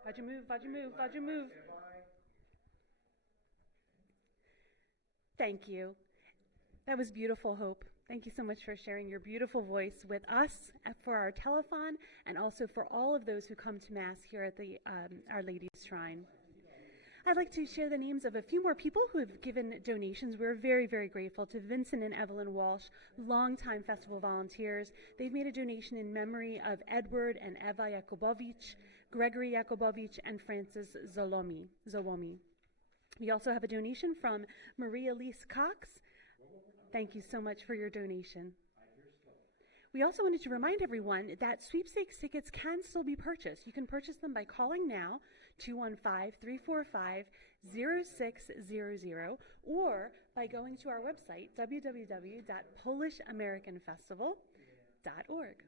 How'd you move? How'd you move? How'd you move? Thank you. That was beautiful, Hope. Thank you so much for sharing your beautiful voice with us for our telethon and also for all of those who come to Mass here at the Our Lady's Shrine. I'd like to share the names of a few more people who have given donations. We're very, very grateful to Vincent and Evelyn Walsh, longtime festival volunteers. They've made a donation in memory of Edward and Eva Jakubowicz, Gregory Jakubowicz, and Francis Zolomi. We also have a donation from Maria Lise Cox. Thank you so much for your donation. We also wanted to remind everyone that sweepstakes tickets can still be purchased. You can purchase them by calling now 215-345-0600, or by going to our website, www.polishamericanfestival.org.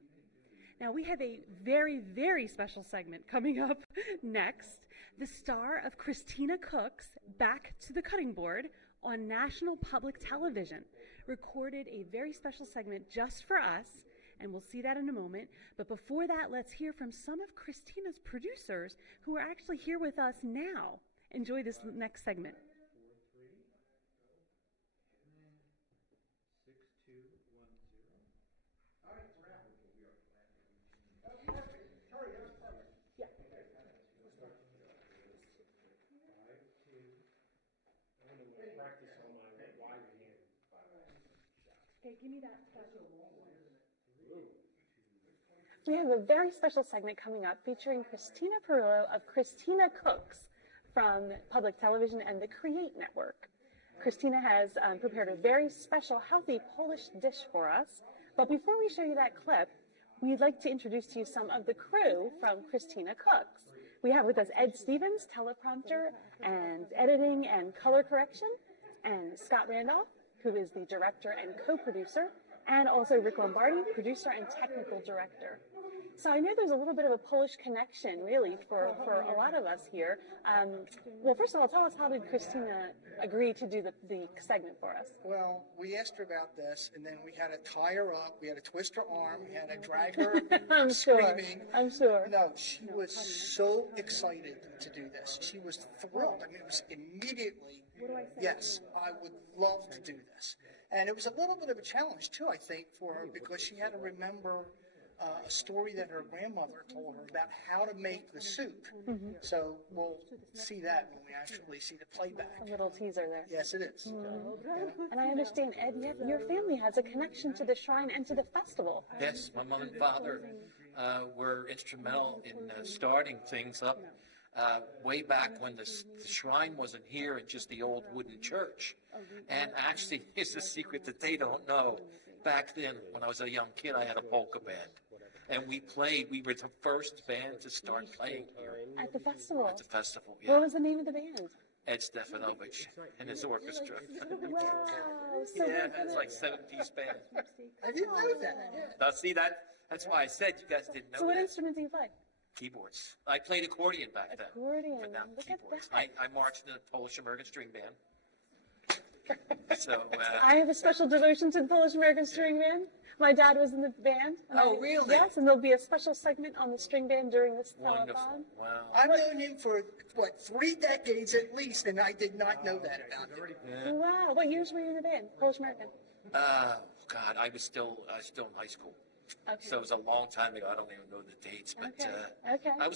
Now, we have a very, very special segment coming up next. The star of Christina Cook's Back to the Cutting Board on National Public Television recorded a very special segment just for us, and we'll see that in a moment. But before that, let's hear from some of Christina's producers who are actually here with us now. Enjoy this next segment. Okay, give me that special. We have a very special segment coming up featuring Christina Perillo of Christina Cooks from Public Television and the Create Network. Christina has prepared a very special, healthy Polish dish for us. But before we show you that clip, we'd like to introduce to you some of the crew from Christina Cooks. We have with us Ed Stevens, teleprompter and editing and color correction, and Scott Randolph, who is the director and co-producer, and also Rick Lombardi, producer and technical director. So I know there's a little bit of a Polish connection, really, for a lot of us here. Well, first of all, tell us, how did Christina agree to do the segment for us? Well, we asked her about this, and then we had to tie her up, we had to twist her arm, we had to drag her screaming. I'm sure. No, she was so excited to do this. She was thrilled. I mean, it was immediately, yes, I would love to do this. And it was a little bit of a challenge, too, I think, for her, because she had to remember a story that her grandmother told her about how to make the soup. Mm-hmm. So we'll see that when we actually see the playback. A little teaser there. Yes, it is. And I understand, Ed, your family has a connection to the shrine and to the festival. Yes, my mother and father were instrumental in starting things up way back when the shrine wasn't here and just the old wooden church. And actually, it's a secret that they don't know. Back then, when I was a young kid, I had a polka band. And we were the first band to start playing here. At the festival? At the festival, yeah. What was the name of the band? Ed Stefanovich and his orchestra. Wow. So yeah, it's like 7-piece band. I didn't know that. Now, see, that's why I said you guys didn't know So what that. instrument do you play? Keyboards. I played accordion back then. Accordion. But now Look keyboards. at that. I marched in a Polish-American string band. So I have a special devotion to the Polish-American String Band. My dad was in the band. Oh, really? Yes, and there'll be a special segment on the string band during this wonderful. telethon. Wow. I've known him for, 3 decades at least, and I did not know that about him. Yeah. Wow. What years were you in the band? Polish-American? God, I was still in high school. Okay. So it was a long time ago. I don't even know the dates, but Okay. I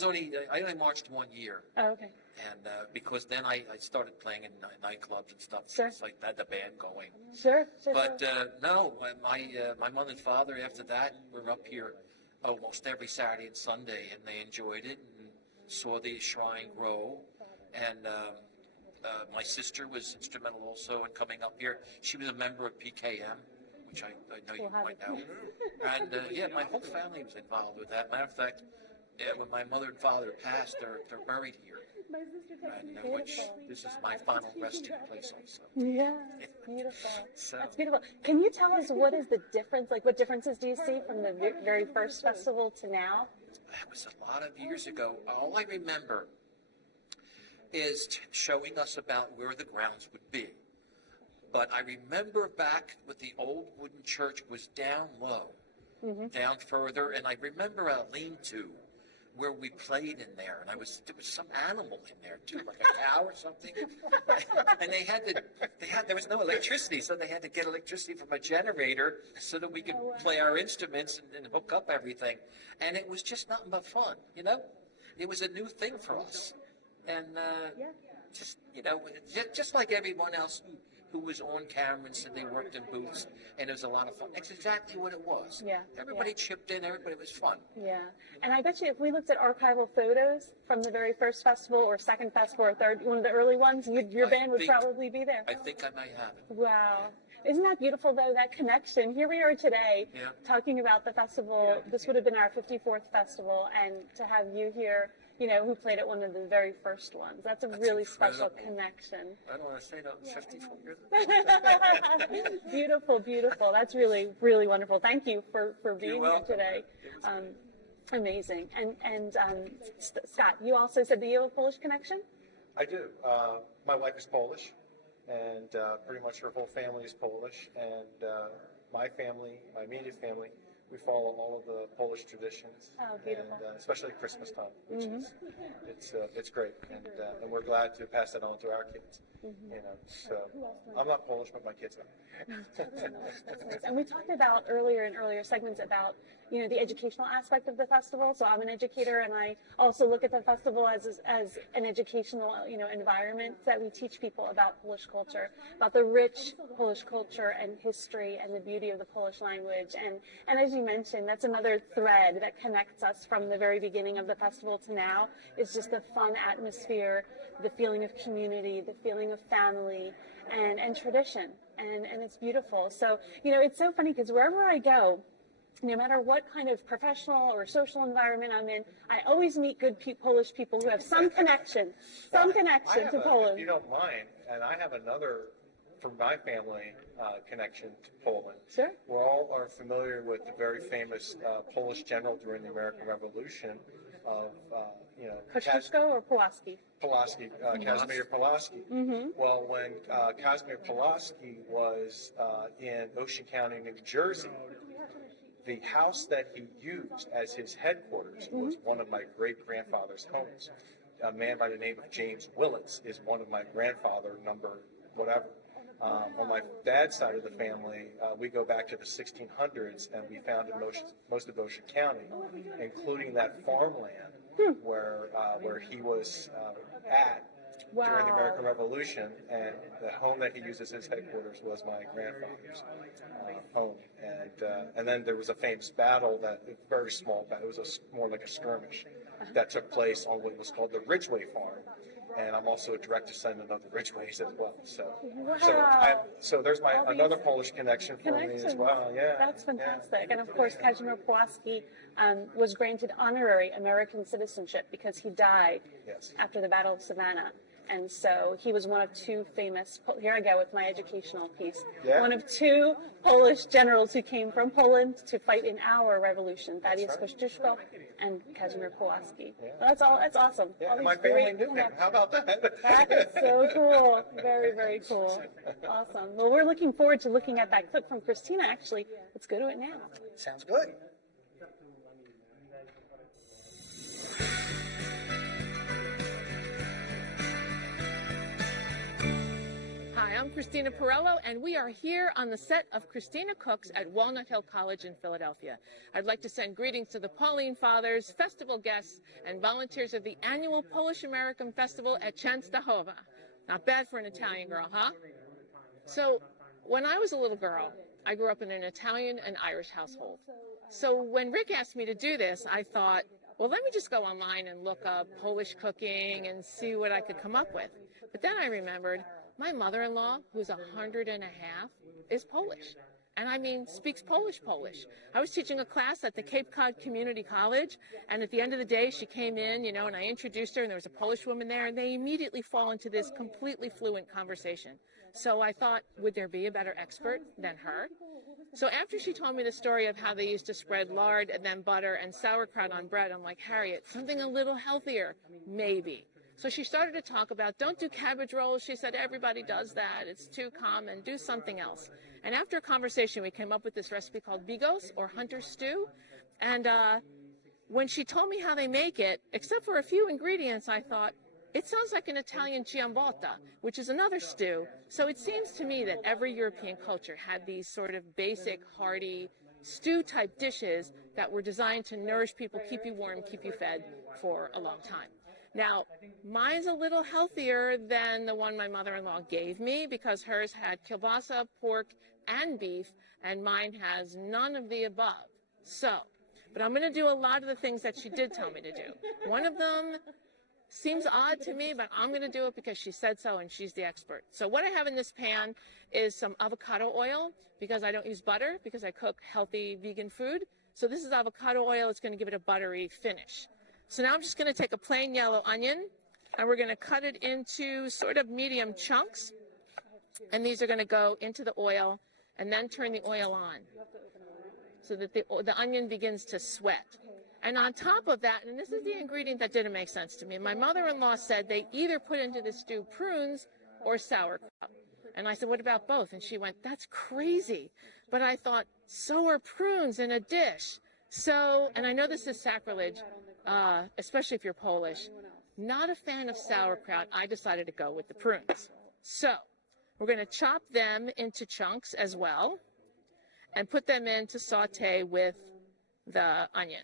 only marched 1 year. Oh, okay. And because then I started playing in nightclubs and stuff. Sure. It's like had the band going. Sure. But no, my mother and father after that were up here almost every Saturday and Sunday, and they enjoyed it and saw the shrine grow. And my sister was instrumental also in coming up here. She was a member of PKM, which I know you might know. And my whole family was involved with that. Matter of fact, when my mother and father passed, they're buried here. My sister And, which this is my final resting place also. Yeah, beautiful. So, That's beautiful. Can you tell us what is the difference? Like, what differences do you see from the very first festival to now? it was a lot of years ago. All I remember is showing us about where the grounds would be. But I remember back with the old wooden church was down low, down further, and I remember a lean-to where we played in there, and there was some animal in there too, like a cow or something. And there was no electricity, so they had to get electricity from a generator so that we could play our instruments and hook up everything. And it was just nothing but fun, you know? It was a new thing for us. And just like everyone else who was on camera and said they worked in booths, and it was a lot of fun. That's exactly what it was. Yeah. Everybody chipped in, everybody was fun. Yeah. And I bet you if we looked at archival photos from the very first festival or second festival or third, one of the early ones, your band would probably be there. I think I might have it. Wow. Isn't that beautiful, though, that connection? Here we are today talking about the festival. This would have been our 54th festival, and to have you here who played at one of the very first ones. That's a really special connection. I don't want to say that was 54 years ago. Beautiful, beautiful. That's really, really wonderful. Thank you for being here today. Amazing. And Scott, you also said that you have a Polish connection? I do. My wife is Polish, and pretty much her whole family is Polish. And my family, my immediate family, we follow all of the Polish traditions, and especially at Christmas time, which is it's great, and we're glad to pass that on to our kids. So I'm not Polish, but my kids are. That's nice. And we talked about earlier in earlier segments about the educational aspect of the festival. So I'm an educator, and I also look at the festival as an educational environment that we teach people about Polish culture, about the rich Polish culture and history and the beauty of the Polish language. And as you mentioned, that's another thread that connects us from the very beginning of the festival to now. Is just the fun atmosphere, the feeling of community, the feeling of family, and tradition, and it's beautiful. So it's so funny because wherever I go, no matter what kind of professional or social environment I'm in, I always meet good Polish people who have some connection to Poland. If you don't mind, and I have another from my family connection to Poland. Sure. We all are familiar with the very famous Polish general during the American Revolution of Kosciuszko or Pulaski? Pulaski, Kazimierz Pulaski. Well, when Kazimierz Pulaski was in Ocean County, New Jersey, the house that he used as his headquarters was one of my great-grandfather's homes. A man by the name of James Willits is one of my grandfather, number whatever. On my dad's side of the family, we go back to the 1600s, and we found in most of Ocean County, including that farmland where he was at during the American Revolution, and the home that he used as his headquarters was my grandfather's home. And then there was a famous battle, very small battle, it was more like a skirmish, that took place on what was called the Ridgeway Farm. And I'm also a direct descendant of the Ridgeways as well. So there's another Polish connection for me as well. Yeah, that's fantastic. Yeah. And of course, Kazimierz Pulaski was granted honorary American citizenship because he died after the Battle of Savannah. And so he was one of two famous, here I go with my educational piece, one of two Polish generals who came from Poland to fight in our revolution, Thaddeus Kościuszko and Kazimierz Pulaski. Yeah. So that's awesome. Yeah, my family knew him. How about that? That is so cool. Very, very cool. Awesome. Well, we're looking forward to looking at that clip from Christina, actually. Let's go to it now. Sounds good. Hi, I'm Christina Perello, and we are here on the set of Christina Cooks at Walnut Hill College in Philadelphia. I'd like to send greetings to the Pauline Fathers, festival guests, and volunteers of the annual Polish-American Festival at Czestochowa. Not bad for an Italian girl, huh? So, when I was a little girl, I grew up in an Italian and Irish household. So when Rick asked me to do this, I thought, well, let me just go online and look up Polish cooking and see what I could come up with. But then I remembered, my mother-in-law, who's 100 and a half, is Polish. And I mean, speaks Polish. I was teaching a class at the Cape Cod Community College, and at the end of the day, she came in, and I introduced her, and there was a Polish woman there, and they immediately fall into this completely fluent conversation. So I thought, would there be a better expert than her? So after she told me the story of how they used to spread lard and then butter and sauerkraut on bread, I'm like, Harriet, something a little healthier, maybe. So she started to talk about, don't do cabbage rolls. She said, everybody does that. It's too common. Do something else. And after a conversation, we came up with this recipe called bigos, or hunter stew. And when she told me how they make it, except for a few ingredients, I thought, it sounds like an Italian ciabatta, which is another stew. So it seems to me that every European culture had these sort of basic, hearty, stew-type dishes that were designed to nourish people, keep you warm, keep you fed for a long time. Now, mine's a little healthier than the one my mother-in-law gave me because hers had kielbasa, pork, and beef, and mine has none of the above. So, but I'm going to do a lot of the things that she did tell me to do. One of them seems odd to me, but I'm going to do it because she said so and she's the expert. So what I have in this pan is some avocado oil because I don't use butter because I cook healthy vegan food. So this is avocado oil. It's going to give it a buttery finish. So now I'm just going to take a plain yellow onion, and we're going to cut it into sort of medium chunks. And these are going to go into the oil, and then turn the oil on so that the onion begins to sweat. And on top of that, and this is the ingredient that didn't make sense to me, my mother-in-law said they either put into the stew prunes or sauerkraut. And I said, what about both? And she went, that's crazy. But I thought, so are prunes in a dish. So, and I know this is sacrilege, especially if you're Polish, not a fan of sauerkraut, I decided to go with the prunes. So, we're going to chop them into chunks as well and put them in to saute with the onion.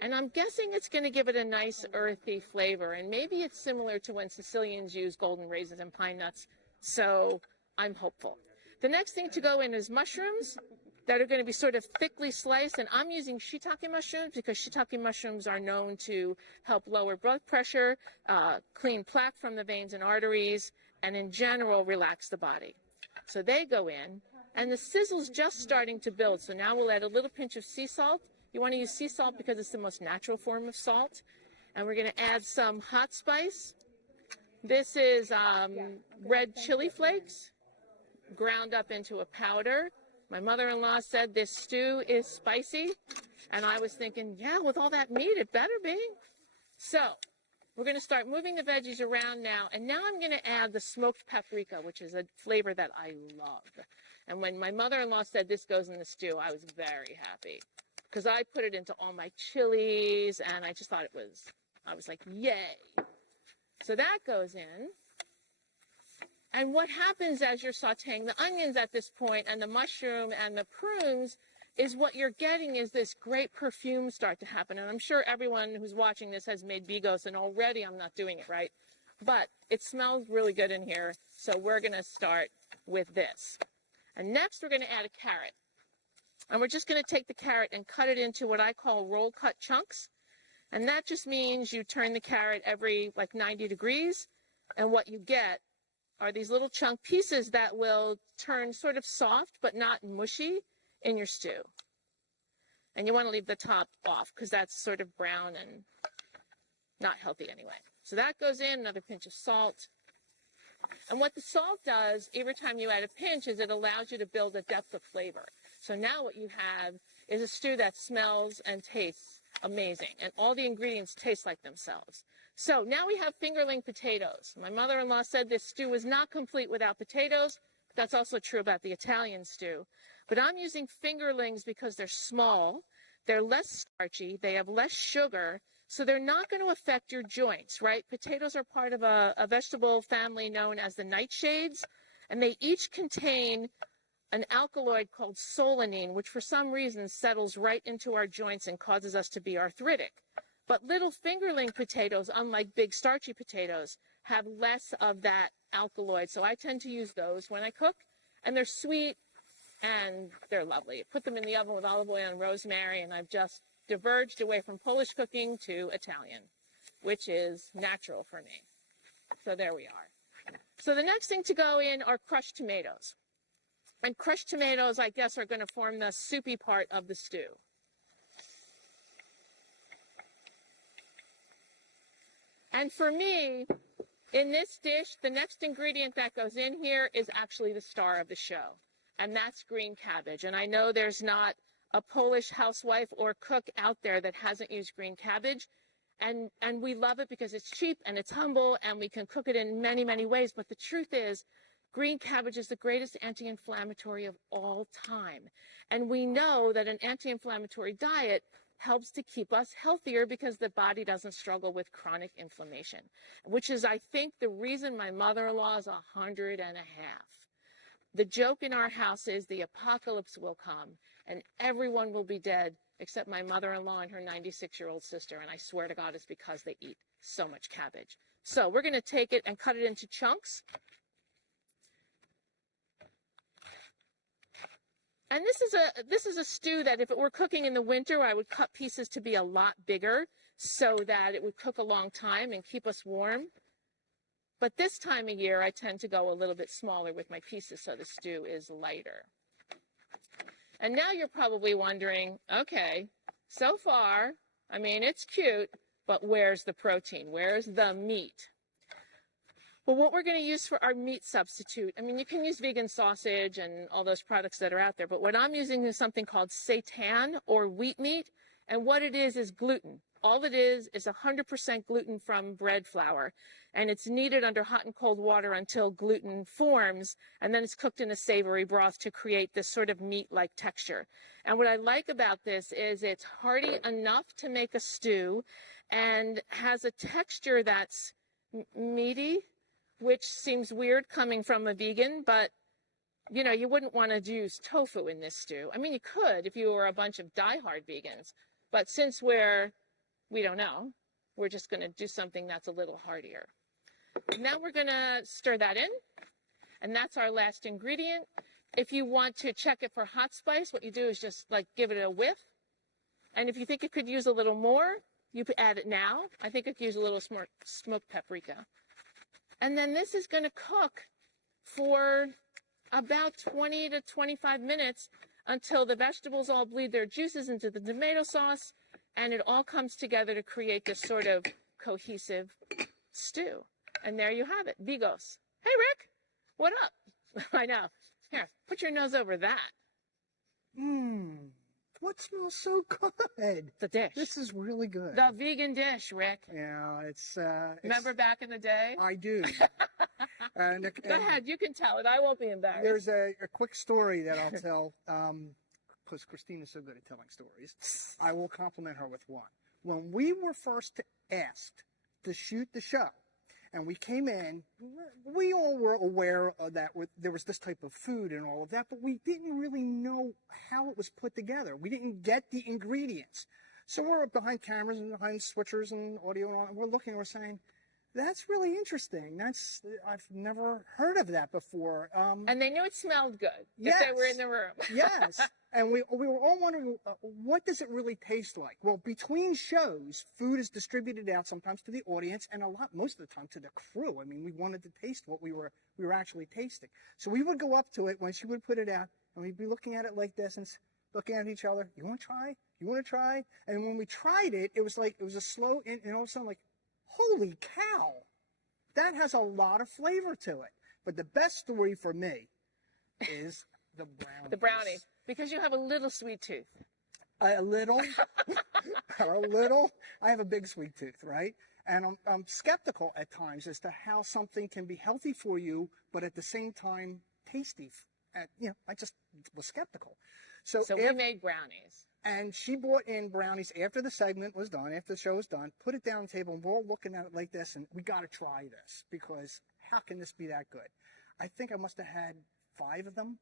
And I'm guessing it's going to give it a nice earthy flavor, and maybe it's similar to when Sicilians use golden raisins and pine nuts, so I'm hopeful. The next thing to go in is mushrooms that are going to be sort of thickly sliced, and I'm using shiitake mushrooms because shiitake mushrooms are known to help lower blood pressure, clean plaque from the veins and arteries, and in general relax the body. So they go in, and the sizzle's just starting to build, so now we'll add a little pinch of sea salt. You want to use sea salt because it's the most natural form of salt. And we're going to add some hot spice. This is red chili flakes ground up into a powder. My mother-in-law said this stew is spicy. And I was thinking, yeah, with all that meat, it better be. So we're going to start moving the veggies around now. And now I'm going to add the smoked paprika, which is a flavor that I love. And when my mother-in-law said this goes in the stew, I was very happy, because I put it into all my chilies, and I just thought I was like, yay. So that goes in. And what happens as you're sauteing the onions at this point, and the mushroom and the prunes, is what you're getting is this great perfume start to happen. And I'm sure everyone who's watching this has made bigos, and already I'm not doing it right. But it smells really good in here, so we're going to start with this. And next we're going to add a carrot. And we're just going to take the carrot and cut it into what I call roll cut chunks. And that just means you turn the carrot every like 90 degrees. And what you get are these little chunk pieces that will turn sort of soft but not mushy in your stew. And you want to leave the top off because that's sort of brown and not healthy anyway. So that goes in, another pinch of salt. And what the salt does every time you add a pinch is it allows you to build a depth of flavor. So now what you have is a stew that smells and tastes amazing, and all the ingredients taste like themselves. So now we have fingerling potatoes. My mother-in-law said this stew is not complete without potatoes. That's also true about the Italian stew. But I'm using fingerlings because they're small, they're less starchy, they have less sugar, so they're not going to affect your joints, right? Potatoes are part of a vegetable family known as the nightshades, and they each contain an alkaloid called solanine, which for some reason settles right into our joints and causes us to be arthritic. But little fingerling potatoes, unlike big starchy potatoes, have less of that alkaloid. So I tend to use those when I cook, and they're sweet and they're lovely. Put them in the oven with olive oil and rosemary, and I've just diverged away from Polish cooking to Italian, which is natural for me. So there we are. So the next thing to go in are crushed tomatoes. And crushed tomatoes, I guess, are going to form the soupy part of the stew. And for me, in this dish, the next ingredient that goes in here is actually the star of the show, and that's green cabbage. And I know there's not a Polish housewife or cook out there that hasn't used green cabbage, and we love it because it's cheap and it's humble, and we can cook it in many, many ways. But the truth is, green cabbage is the greatest anti-inflammatory of all time. And we know that an anti-inflammatory diet helps to keep us healthier because the body doesn't struggle with chronic inflammation, which is, I think, the reason my mother-in-law is 100 and a half. The joke in our house is the apocalypse will come and everyone will be dead except my mother-in-law and her 96-year-old sister. And I swear to God, it's because they eat so much cabbage. So we're going to take it and cut it into chunks. And this is a stew that if it were cooking in the winter, I would cut pieces to be a lot bigger so that it would cook a long time and keep us warm. But this time of year, I tend to go a little bit smaller with my pieces so the stew is lighter. And now you're probably wondering, okay, so far, I mean, it's cute, but where's the protein? Where's the meat? Well, what we're going to use for our meat substitute, I mean, you can use vegan sausage and all those products that are out there, but what I'm using is something called seitan or wheat meat, and what it is gluten. All it is 100% gluten from bread flour, and it's kneaded under hot and cold water until gluten forms, and then it's cooked in a savory broth to create this sort of meat-like texture. And what I like about this is it's hearty enough to make a stew and has a texture that's meaty, which seems weird coming from a vegan, but you know, you wouldn't want to use tofu in this stew. I mean, you could if you were a bunch of diehard vegans, but since we don't know, we're just going to do something that's a little heartier. Now we're going to stir that in, and that's our last ingredient. If you want to check it for hot spice, what you do is just like give it a whiff, and if you think it could use a little more, you could add it now. I think it could use a little smoked paprika. And then this is going to cook for about 20 to 25 minutes until the vegetables all bleed their juices into the tomato sauce, and it all comes together to create this sort of cohesive stew. And there you have it, Vigos. Hey, Rick, what up? I know. Here, put your nose over that. What smells so good? The dish. This is really good. The vegan dish, Rick. Yeah, it's Remember back in the day? I do. Go ahead, you can tell it. I won't be embarrassed. There's a quick story that I'll tell, because Christina's so good at telling stories. I will compliment her with one. When we were first asked to shoot the show, and we came in, we all were aware of that there was this type of food and all of that, but we didn't really know how it was put together. We didn't get the ingredients. So we're behind cameras and behind switchers and audio and all, and we're looking, we're saying, that's really interesting. I've never heard of that before. And they knew it smelled good yes, if they were in the room. Yes. And we were all wondering, what does it really taste like? Well, between shows, food is distributed out sometimes to the audience and most of the time to the crew. I mean, we wanted to taste what we were actually tasting. So we would go up to it when she would put it out, and we'd be looking at it like this and looking at each other. You want to try? You want to try? And when we tried it, it was a slow, and all of a sudden, like, holy cow, that has a lot of flavor to it. But the best story for me is the brownies. The brownies, because you have a little sweet tooth. A little? A little? I have a big sweet tooth, right? And I'm skeptical at times as to how something can be healthy for you, but at the same time tasty. I just was skeptical. So we made brownies. And she brought in brownies after the segment was done, after the show was done, put it down on the table, and we're all looking at it like this, and we got to try this, because how can this be that good? I think I must have had 5 of them,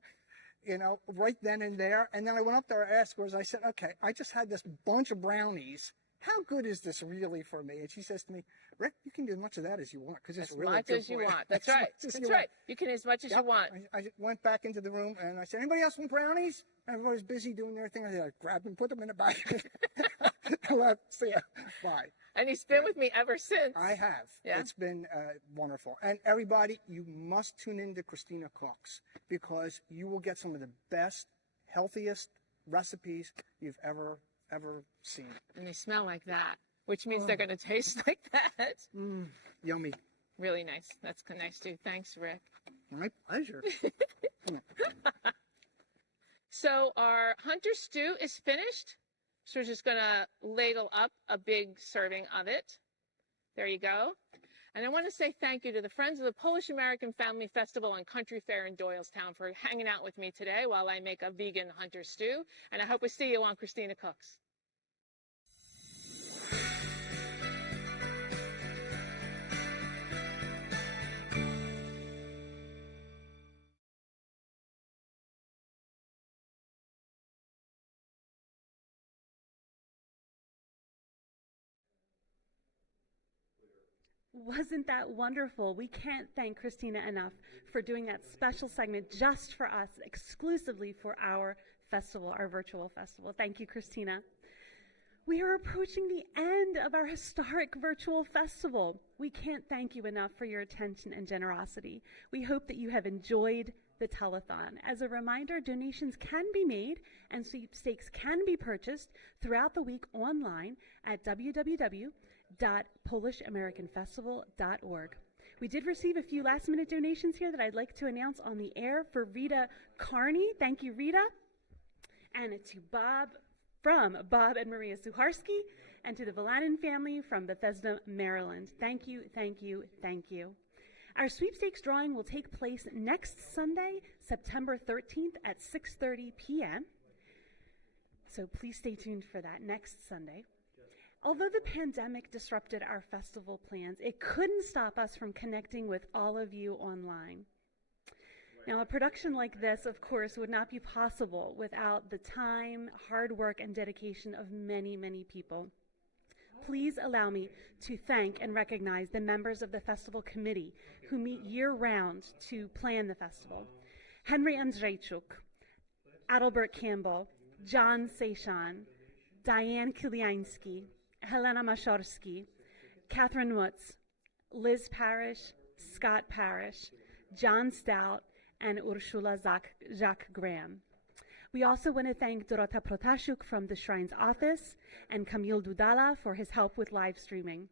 right then and there. And then I went up there afterwards, I said, okay, I just had this bunch of brownies. How good is this really for me? And she says to me, Rick, you can do as much of that as you want, because it's really good for you. As much as you want. That's right. That's right. You can as much as you want. I went back into the room, and I said, anybody else want brownies? Everybody's busy doing their thing. I grabbed them, put them in the bag. See ya. Bye. And he's been with me ever since. I have. Yeah. It's been wonderful. And everybody, you must tune in to Christina Cooks, because you will get some of the best, healthiest recipes you've ever seen. And they smell like that, which means they're going to taste like that. Yummy. Really nice. That's nice too. Thanks, Rick. My pleasure. So our hunter stew is finished. So we're just going to ladle up a big serving of it. There you go. And I want to say thank you to the Friends of the Polish-American Family Festival and Country Fair in Doylestown for hanging out with me today while I make a vegan hunter stew. And I hope we see you on Christina Cooks. Wasn't that wonderful? We can't thank Christina enough for doing that special segment just for us, exclusively for our festival, our virtual festival. Thank you, Christina. We are approaching the end of our historic virtual festival. We can't thank you enough for your attention and generosity. We hope that you have enjoyed the telethon. As a reminder, donations can be made and sweepstakes can be purchased throughout the week online at www.ensemble.org. www.polishamericanfestival.org. We did receive a few last-minute donations here that I'd like to announce on the air for Rita Carney. Thank you, Rita. And to Bob and Maria Suharski, and to the Valanin family from Bethesda, Maryland. Thank you, thank you, thank you. Our sweepstakes drawing will take place next Sunday, September 13th at 6:30 p.m. So please stay tuned for that next Sunday. Although the pandemic disrupted our festival plans, it couldn't stop us from connecting with all of you online. Now, a production like this, of course, would not be possible without the time, hard work, and dedication of many, many people. Please allow me to thank and recognize the members of the festival committee who meet year-round to plan the festival. Henry Andrzejczuk, Adalbert Campbell, John Seshan, Diane Kiliański, Helena Maszorski, Catherine Mutz, Liz Parrish, Scott Parrish, John Stout, and Ursula Jacques Graham. We also want to thank Dorota Protasiuk from the Shrine's office and Kamil Dudala for his help with live streaming.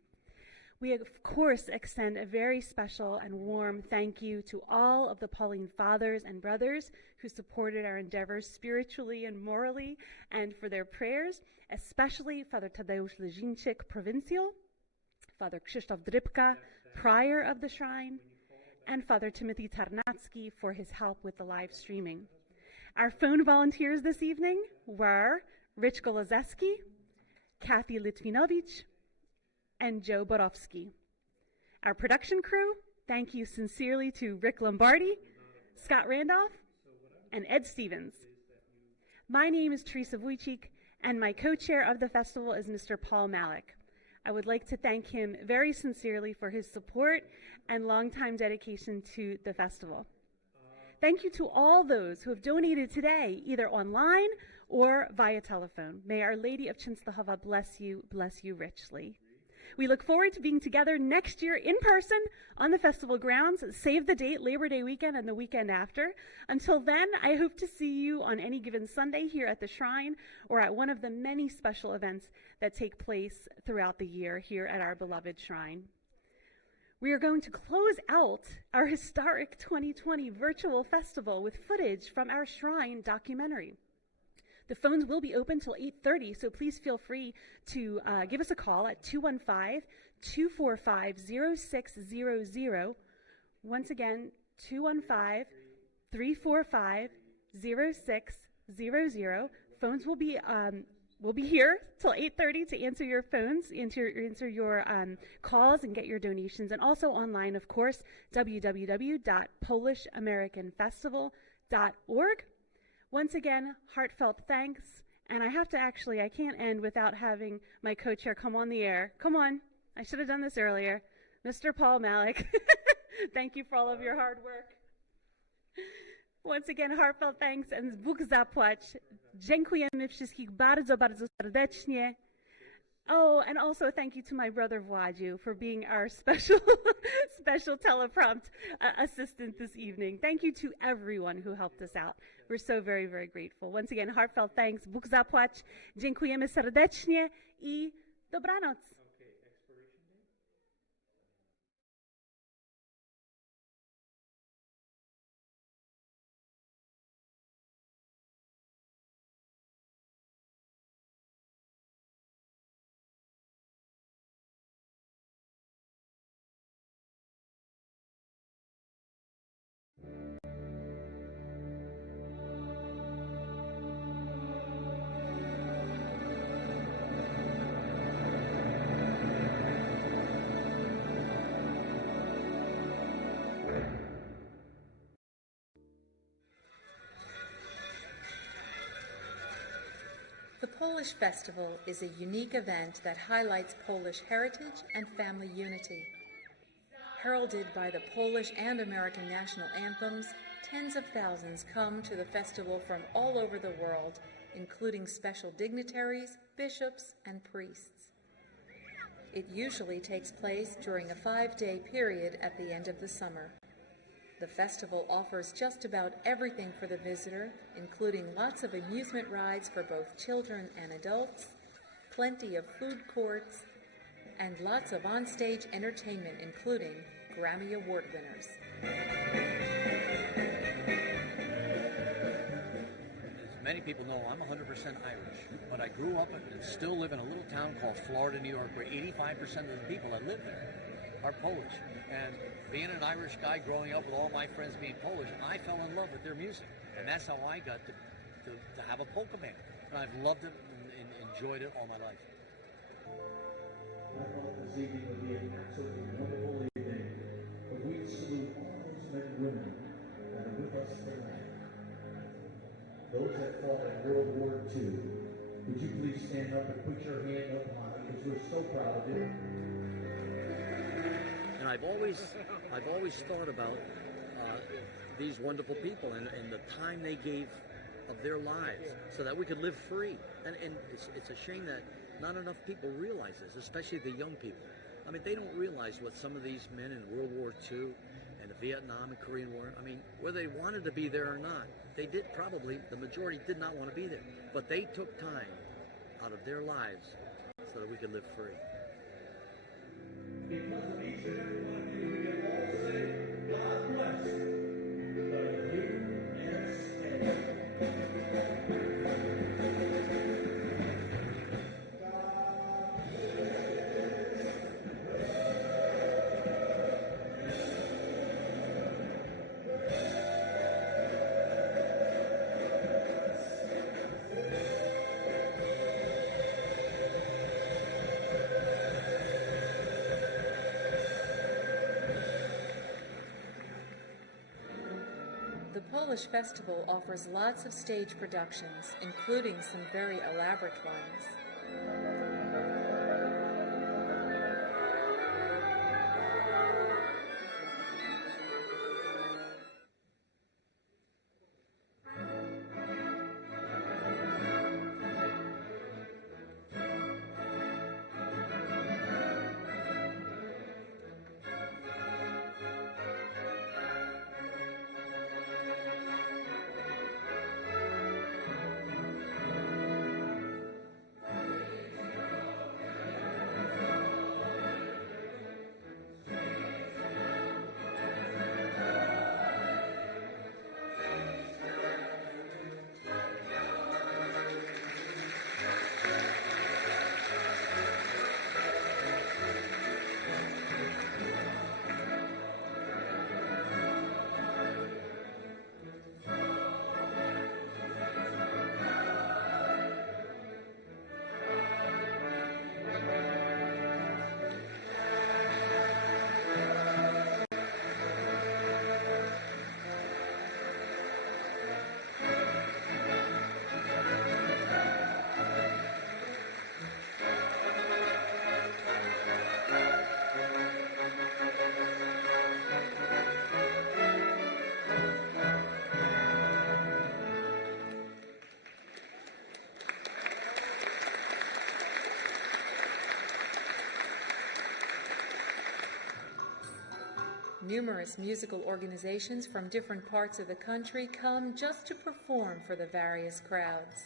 We, of course, extend a very special and warm thank you to all of the Pauline fathers and brothers who supported our endeavors spiritually and morally, and for their prayers, especially Father Tadeusz Lezińczyk, Provincial, Father Krzysztof Drybka, Prior of the Shrine, and Father Timothy Tarnacki for his help with the live streaming. Our phone volunteers this evening were Rich Golozeski, Kathy Litvinovich, and Joe Borowski. Our production crew, thank you sincerely to Rick Lombardi, Scott Randolph, and Ed Stevens. My name is Teresa Wojcik, and my co-chair of the festival is Mr. Paul Malik. I would like to thank him very sincerely for his support and longtime dedication to the festival. Thank you to all those who have donated today, either online or via telephone. May Our Lady of Czestochowa bless you richly. We look forward to being together next year in person on the festival grounds. Save the date, Labor Day weekend and the weekend after. Until then, I hope to see you on any given Sunday here at the Shrine or at one of the many special events that take place throughout the year here at our beloved Shrine. We are going to close out our historic 2020 virtual festival with footage from our Shrine documentary. The phones will be open till 8:30, so please feel free to give us a call at 215-245-0600. Once again, 215-345-0600. Phones will be here till 8:30 to answer your phones, answer your calls, and get your donations. And also online, of course, www.polishamericanfestival.org. Once again, heartfelt thanks. And I can't end without having my co-chair come on the air. Come on, I should have done this earlier. Mr. Paul Malik, thank you for all of your hard work. Once again, heartfelt thanks and Bóg zapłać. Dziękujemy wszystkich bardzo, bardzo serdecznie. Oh, and also thank you to my brother Władziu for being our special teleprompt assistant this evening. Thank you to everyone who helped us out. We're so very, very grateful. Once again, heartfelt thanks. Bóg zapłać. Dziękujemy serdecznie i dobranoc. The Polish Festival is a unique event that highlights Polish heritage and family unity. Heralded by the Polish and American national anthems, tens of thousands come to the festival from all over the world, including special dignitaries, bishops, and priests. It usually takes place during a 5-day period at the end of the summer. The festival offers just about everything for the visitor, including lots of amusement rides for both children and adults, plenty of food courts, and lots of onstage entertainment, including Grammy Award winners. As many people know, I'm 100% Irish, but I grew up and still live in a little town called Florida, New York, where 85% of the people that live there are Polish. And being an Irish guy growing up with all my friends being Polish, I fell in love with their music. And that's how I got to have a polka band. And I've loved it and enjoyed it all my life. I thought this evening would be an absolutely wonderful evening. But we salute all those men and women that are with us tonight. Those that fought in World War II. Would you please stand up and put your hand up high, because we're so proud of you. And I've always thought about these wonderful people and the time they gave of their lives so that we could live free. And it's a shame that not enough people realize this, especially the young people. I mean, they don't realize what some of these men in World War II and the Vietnam and Korean War, I mean, whether they wanted to be there or not, they did probably, the majority did not want to be there. But they took time out of their lives so that we could live free. Because of each and every one of you, we can all say, God bless the USA. The Polish Festival offers lots of stage productions, including some very elaborate ones. Numerous musical organizations from different parts of the country come just to perform for the various crowds.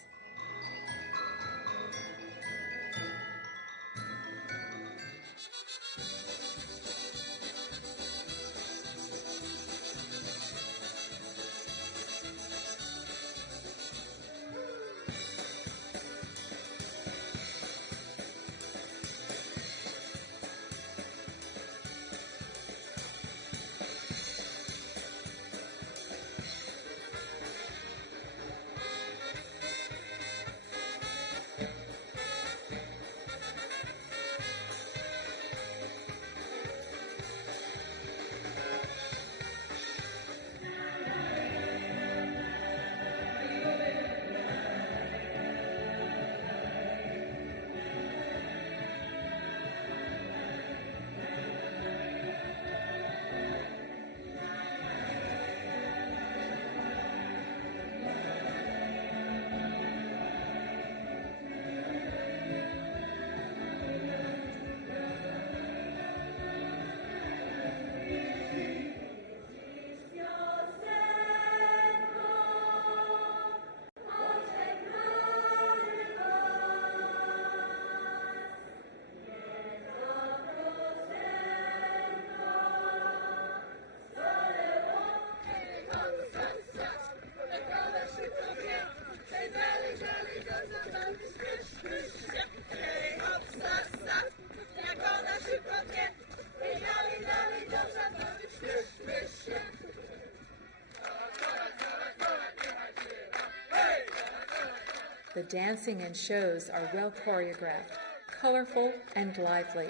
The dancing and shows are well choreographed, colorful, and lively.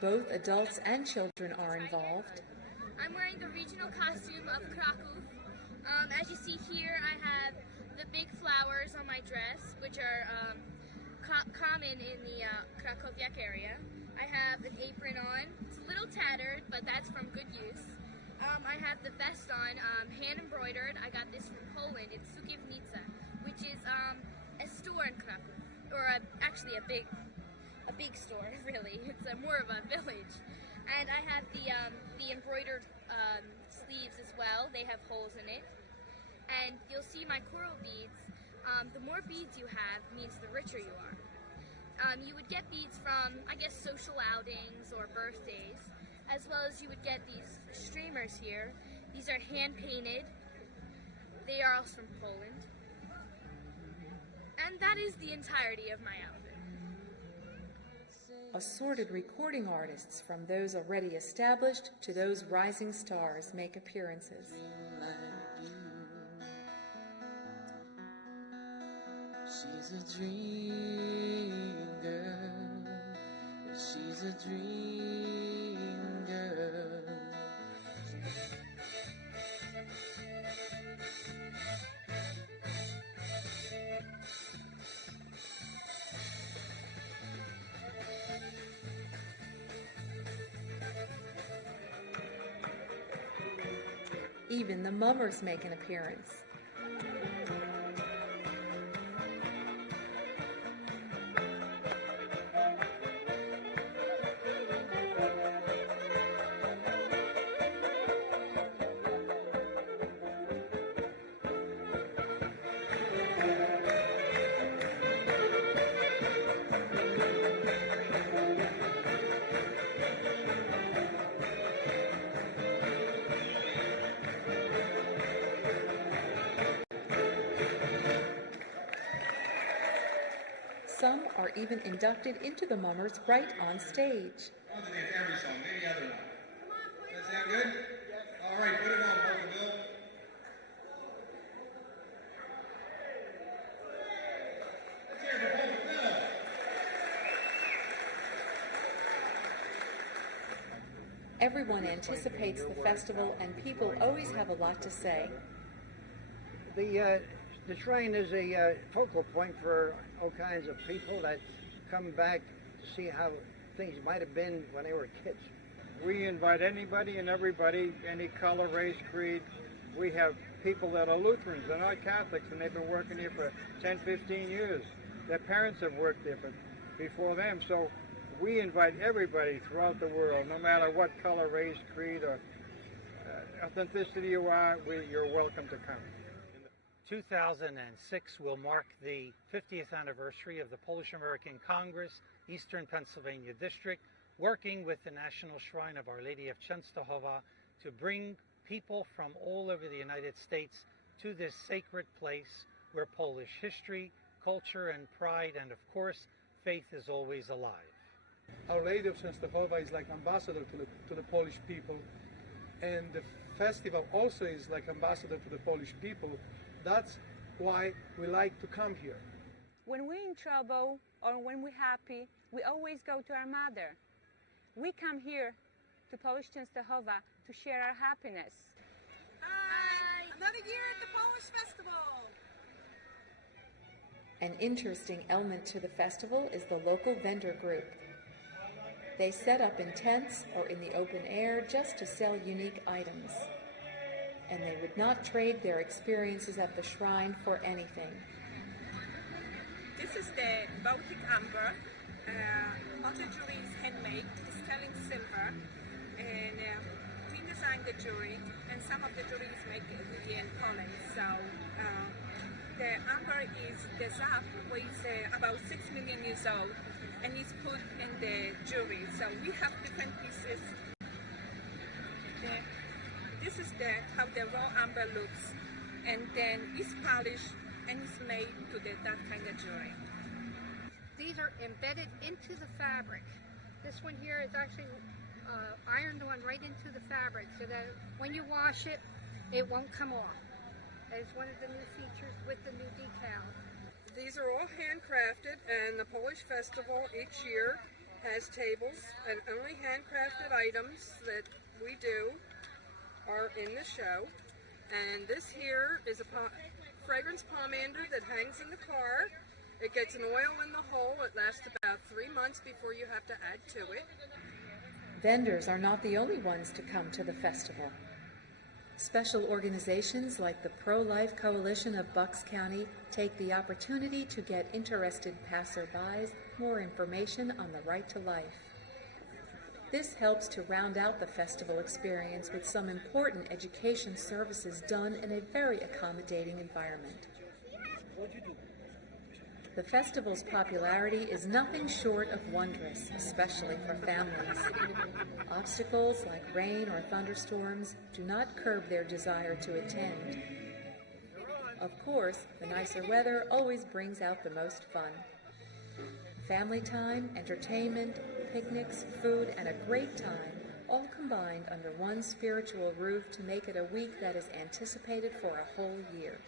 Both adults and children are involved. I'm wearing the regional costume of Kraków. As you see here, I have the big flowers on my dress, which are common in the Krakowiak area. I have an apron on. It's a little tattered, but that's from good use. I have the vest on, hand embroidered. I got this from Poland. It's Sukiewnica, which is a store in Kraków, or actually a big store, really. It's more of a village. And I have the embroidered sleeves as well. They have holes in it. And you'll see my coral beads. The more beads you have means the richer you are. You would get beads from, I guess, social outings or birthdays, as well as you would get these streamers here. These are hand-painted. They are also from Poland. And that is the entirety of my outfit. Assorted recording artists, from those already established to those rising stars, make appearances. She's a dream girl. She's a dream girl. Even the mummers make an appearance. Some are even inducted into the mummers right on stage. That would be a family song, maybe other one. Does that sound good? All right, put it on, Polka Bill. Let's hear it for Polka Bill. Everyone anticipates the festival, and people always have a lot to say. The shrine is a focal point for all kinds of people that come back to see how things might have been when they were kids. We invite anybody and everybody, any color, race, creed. We have people that are Lutherans, they're not Catholics, and they've been working here for 10, 15 years. Their parents have worked there before them, so we invite everybody throughout the world, no matter what color, race, creed, or authenticity you are, you're welcome to come. 2006 will mark the 50th anniversary of the Polish-American Congress, Eastern Pennsylvania District, working with the National Shrine of Our Lady of Czestochowa to bring people from all over the United States to this sacred place where Polish history, culture, and pride, and of course, faith is always alive. Our Lady of Czestochowa is like ambassador to the Polish people, and the festival also is like ambassador to the Polish people. That's why we like to come here. When we're in trouble or when we're happy, we always go to our mother. We come here to Polish Czestochowa to share our happiness. Hi! Another year at the Polish Festival! An interesting element to the festival is the local vendor group. They set up in tents or in the open air just to sell unique items. And they would not trade their experiences at the shrine for anything. This is the Baltic Amber. All the jewelry is handmade, it's sterling silver, and we designed the jewelry, and some of the jewelry is made in Poland. So the amber is the zap, which is about 6 million years old, and it's put in the jewelry. So we have different pieces. This is how the raw amber looks, and then it's polished and it's made to that kind of jewelry. These are embedded into the fabric. This one here is actually ironed on right into the fabric, so that when you wash it, it won't come off. It's one of the new features with the new decals. These are all handcrafted, and the Polish Festival each year has tables, and only handcrafted items that we do are in the show. And this here is a fragrance pomander that hangs in the car. It gets an oil in the hole. It lasts about 3 months before you have to add to it. Vendors are not the only ones to come to the festival. Special organizations like the Pro-Life Coalition of Bucks County take the opportunity to get interested passerbys more information on the right to life. This helps to round out the festival experience with some important education services done in a very accommodating environment. The festival's popularity is nothing short of wondrous, especially for families. Obstacles like rain or thunderstorms do not curb their desire to attend. Of course, the nicer weather always brings out the most fun. Family time, entertainment, picnics, food, and a great time, all combined under one spiritual roof to make it a week that is anticipated for a whole year.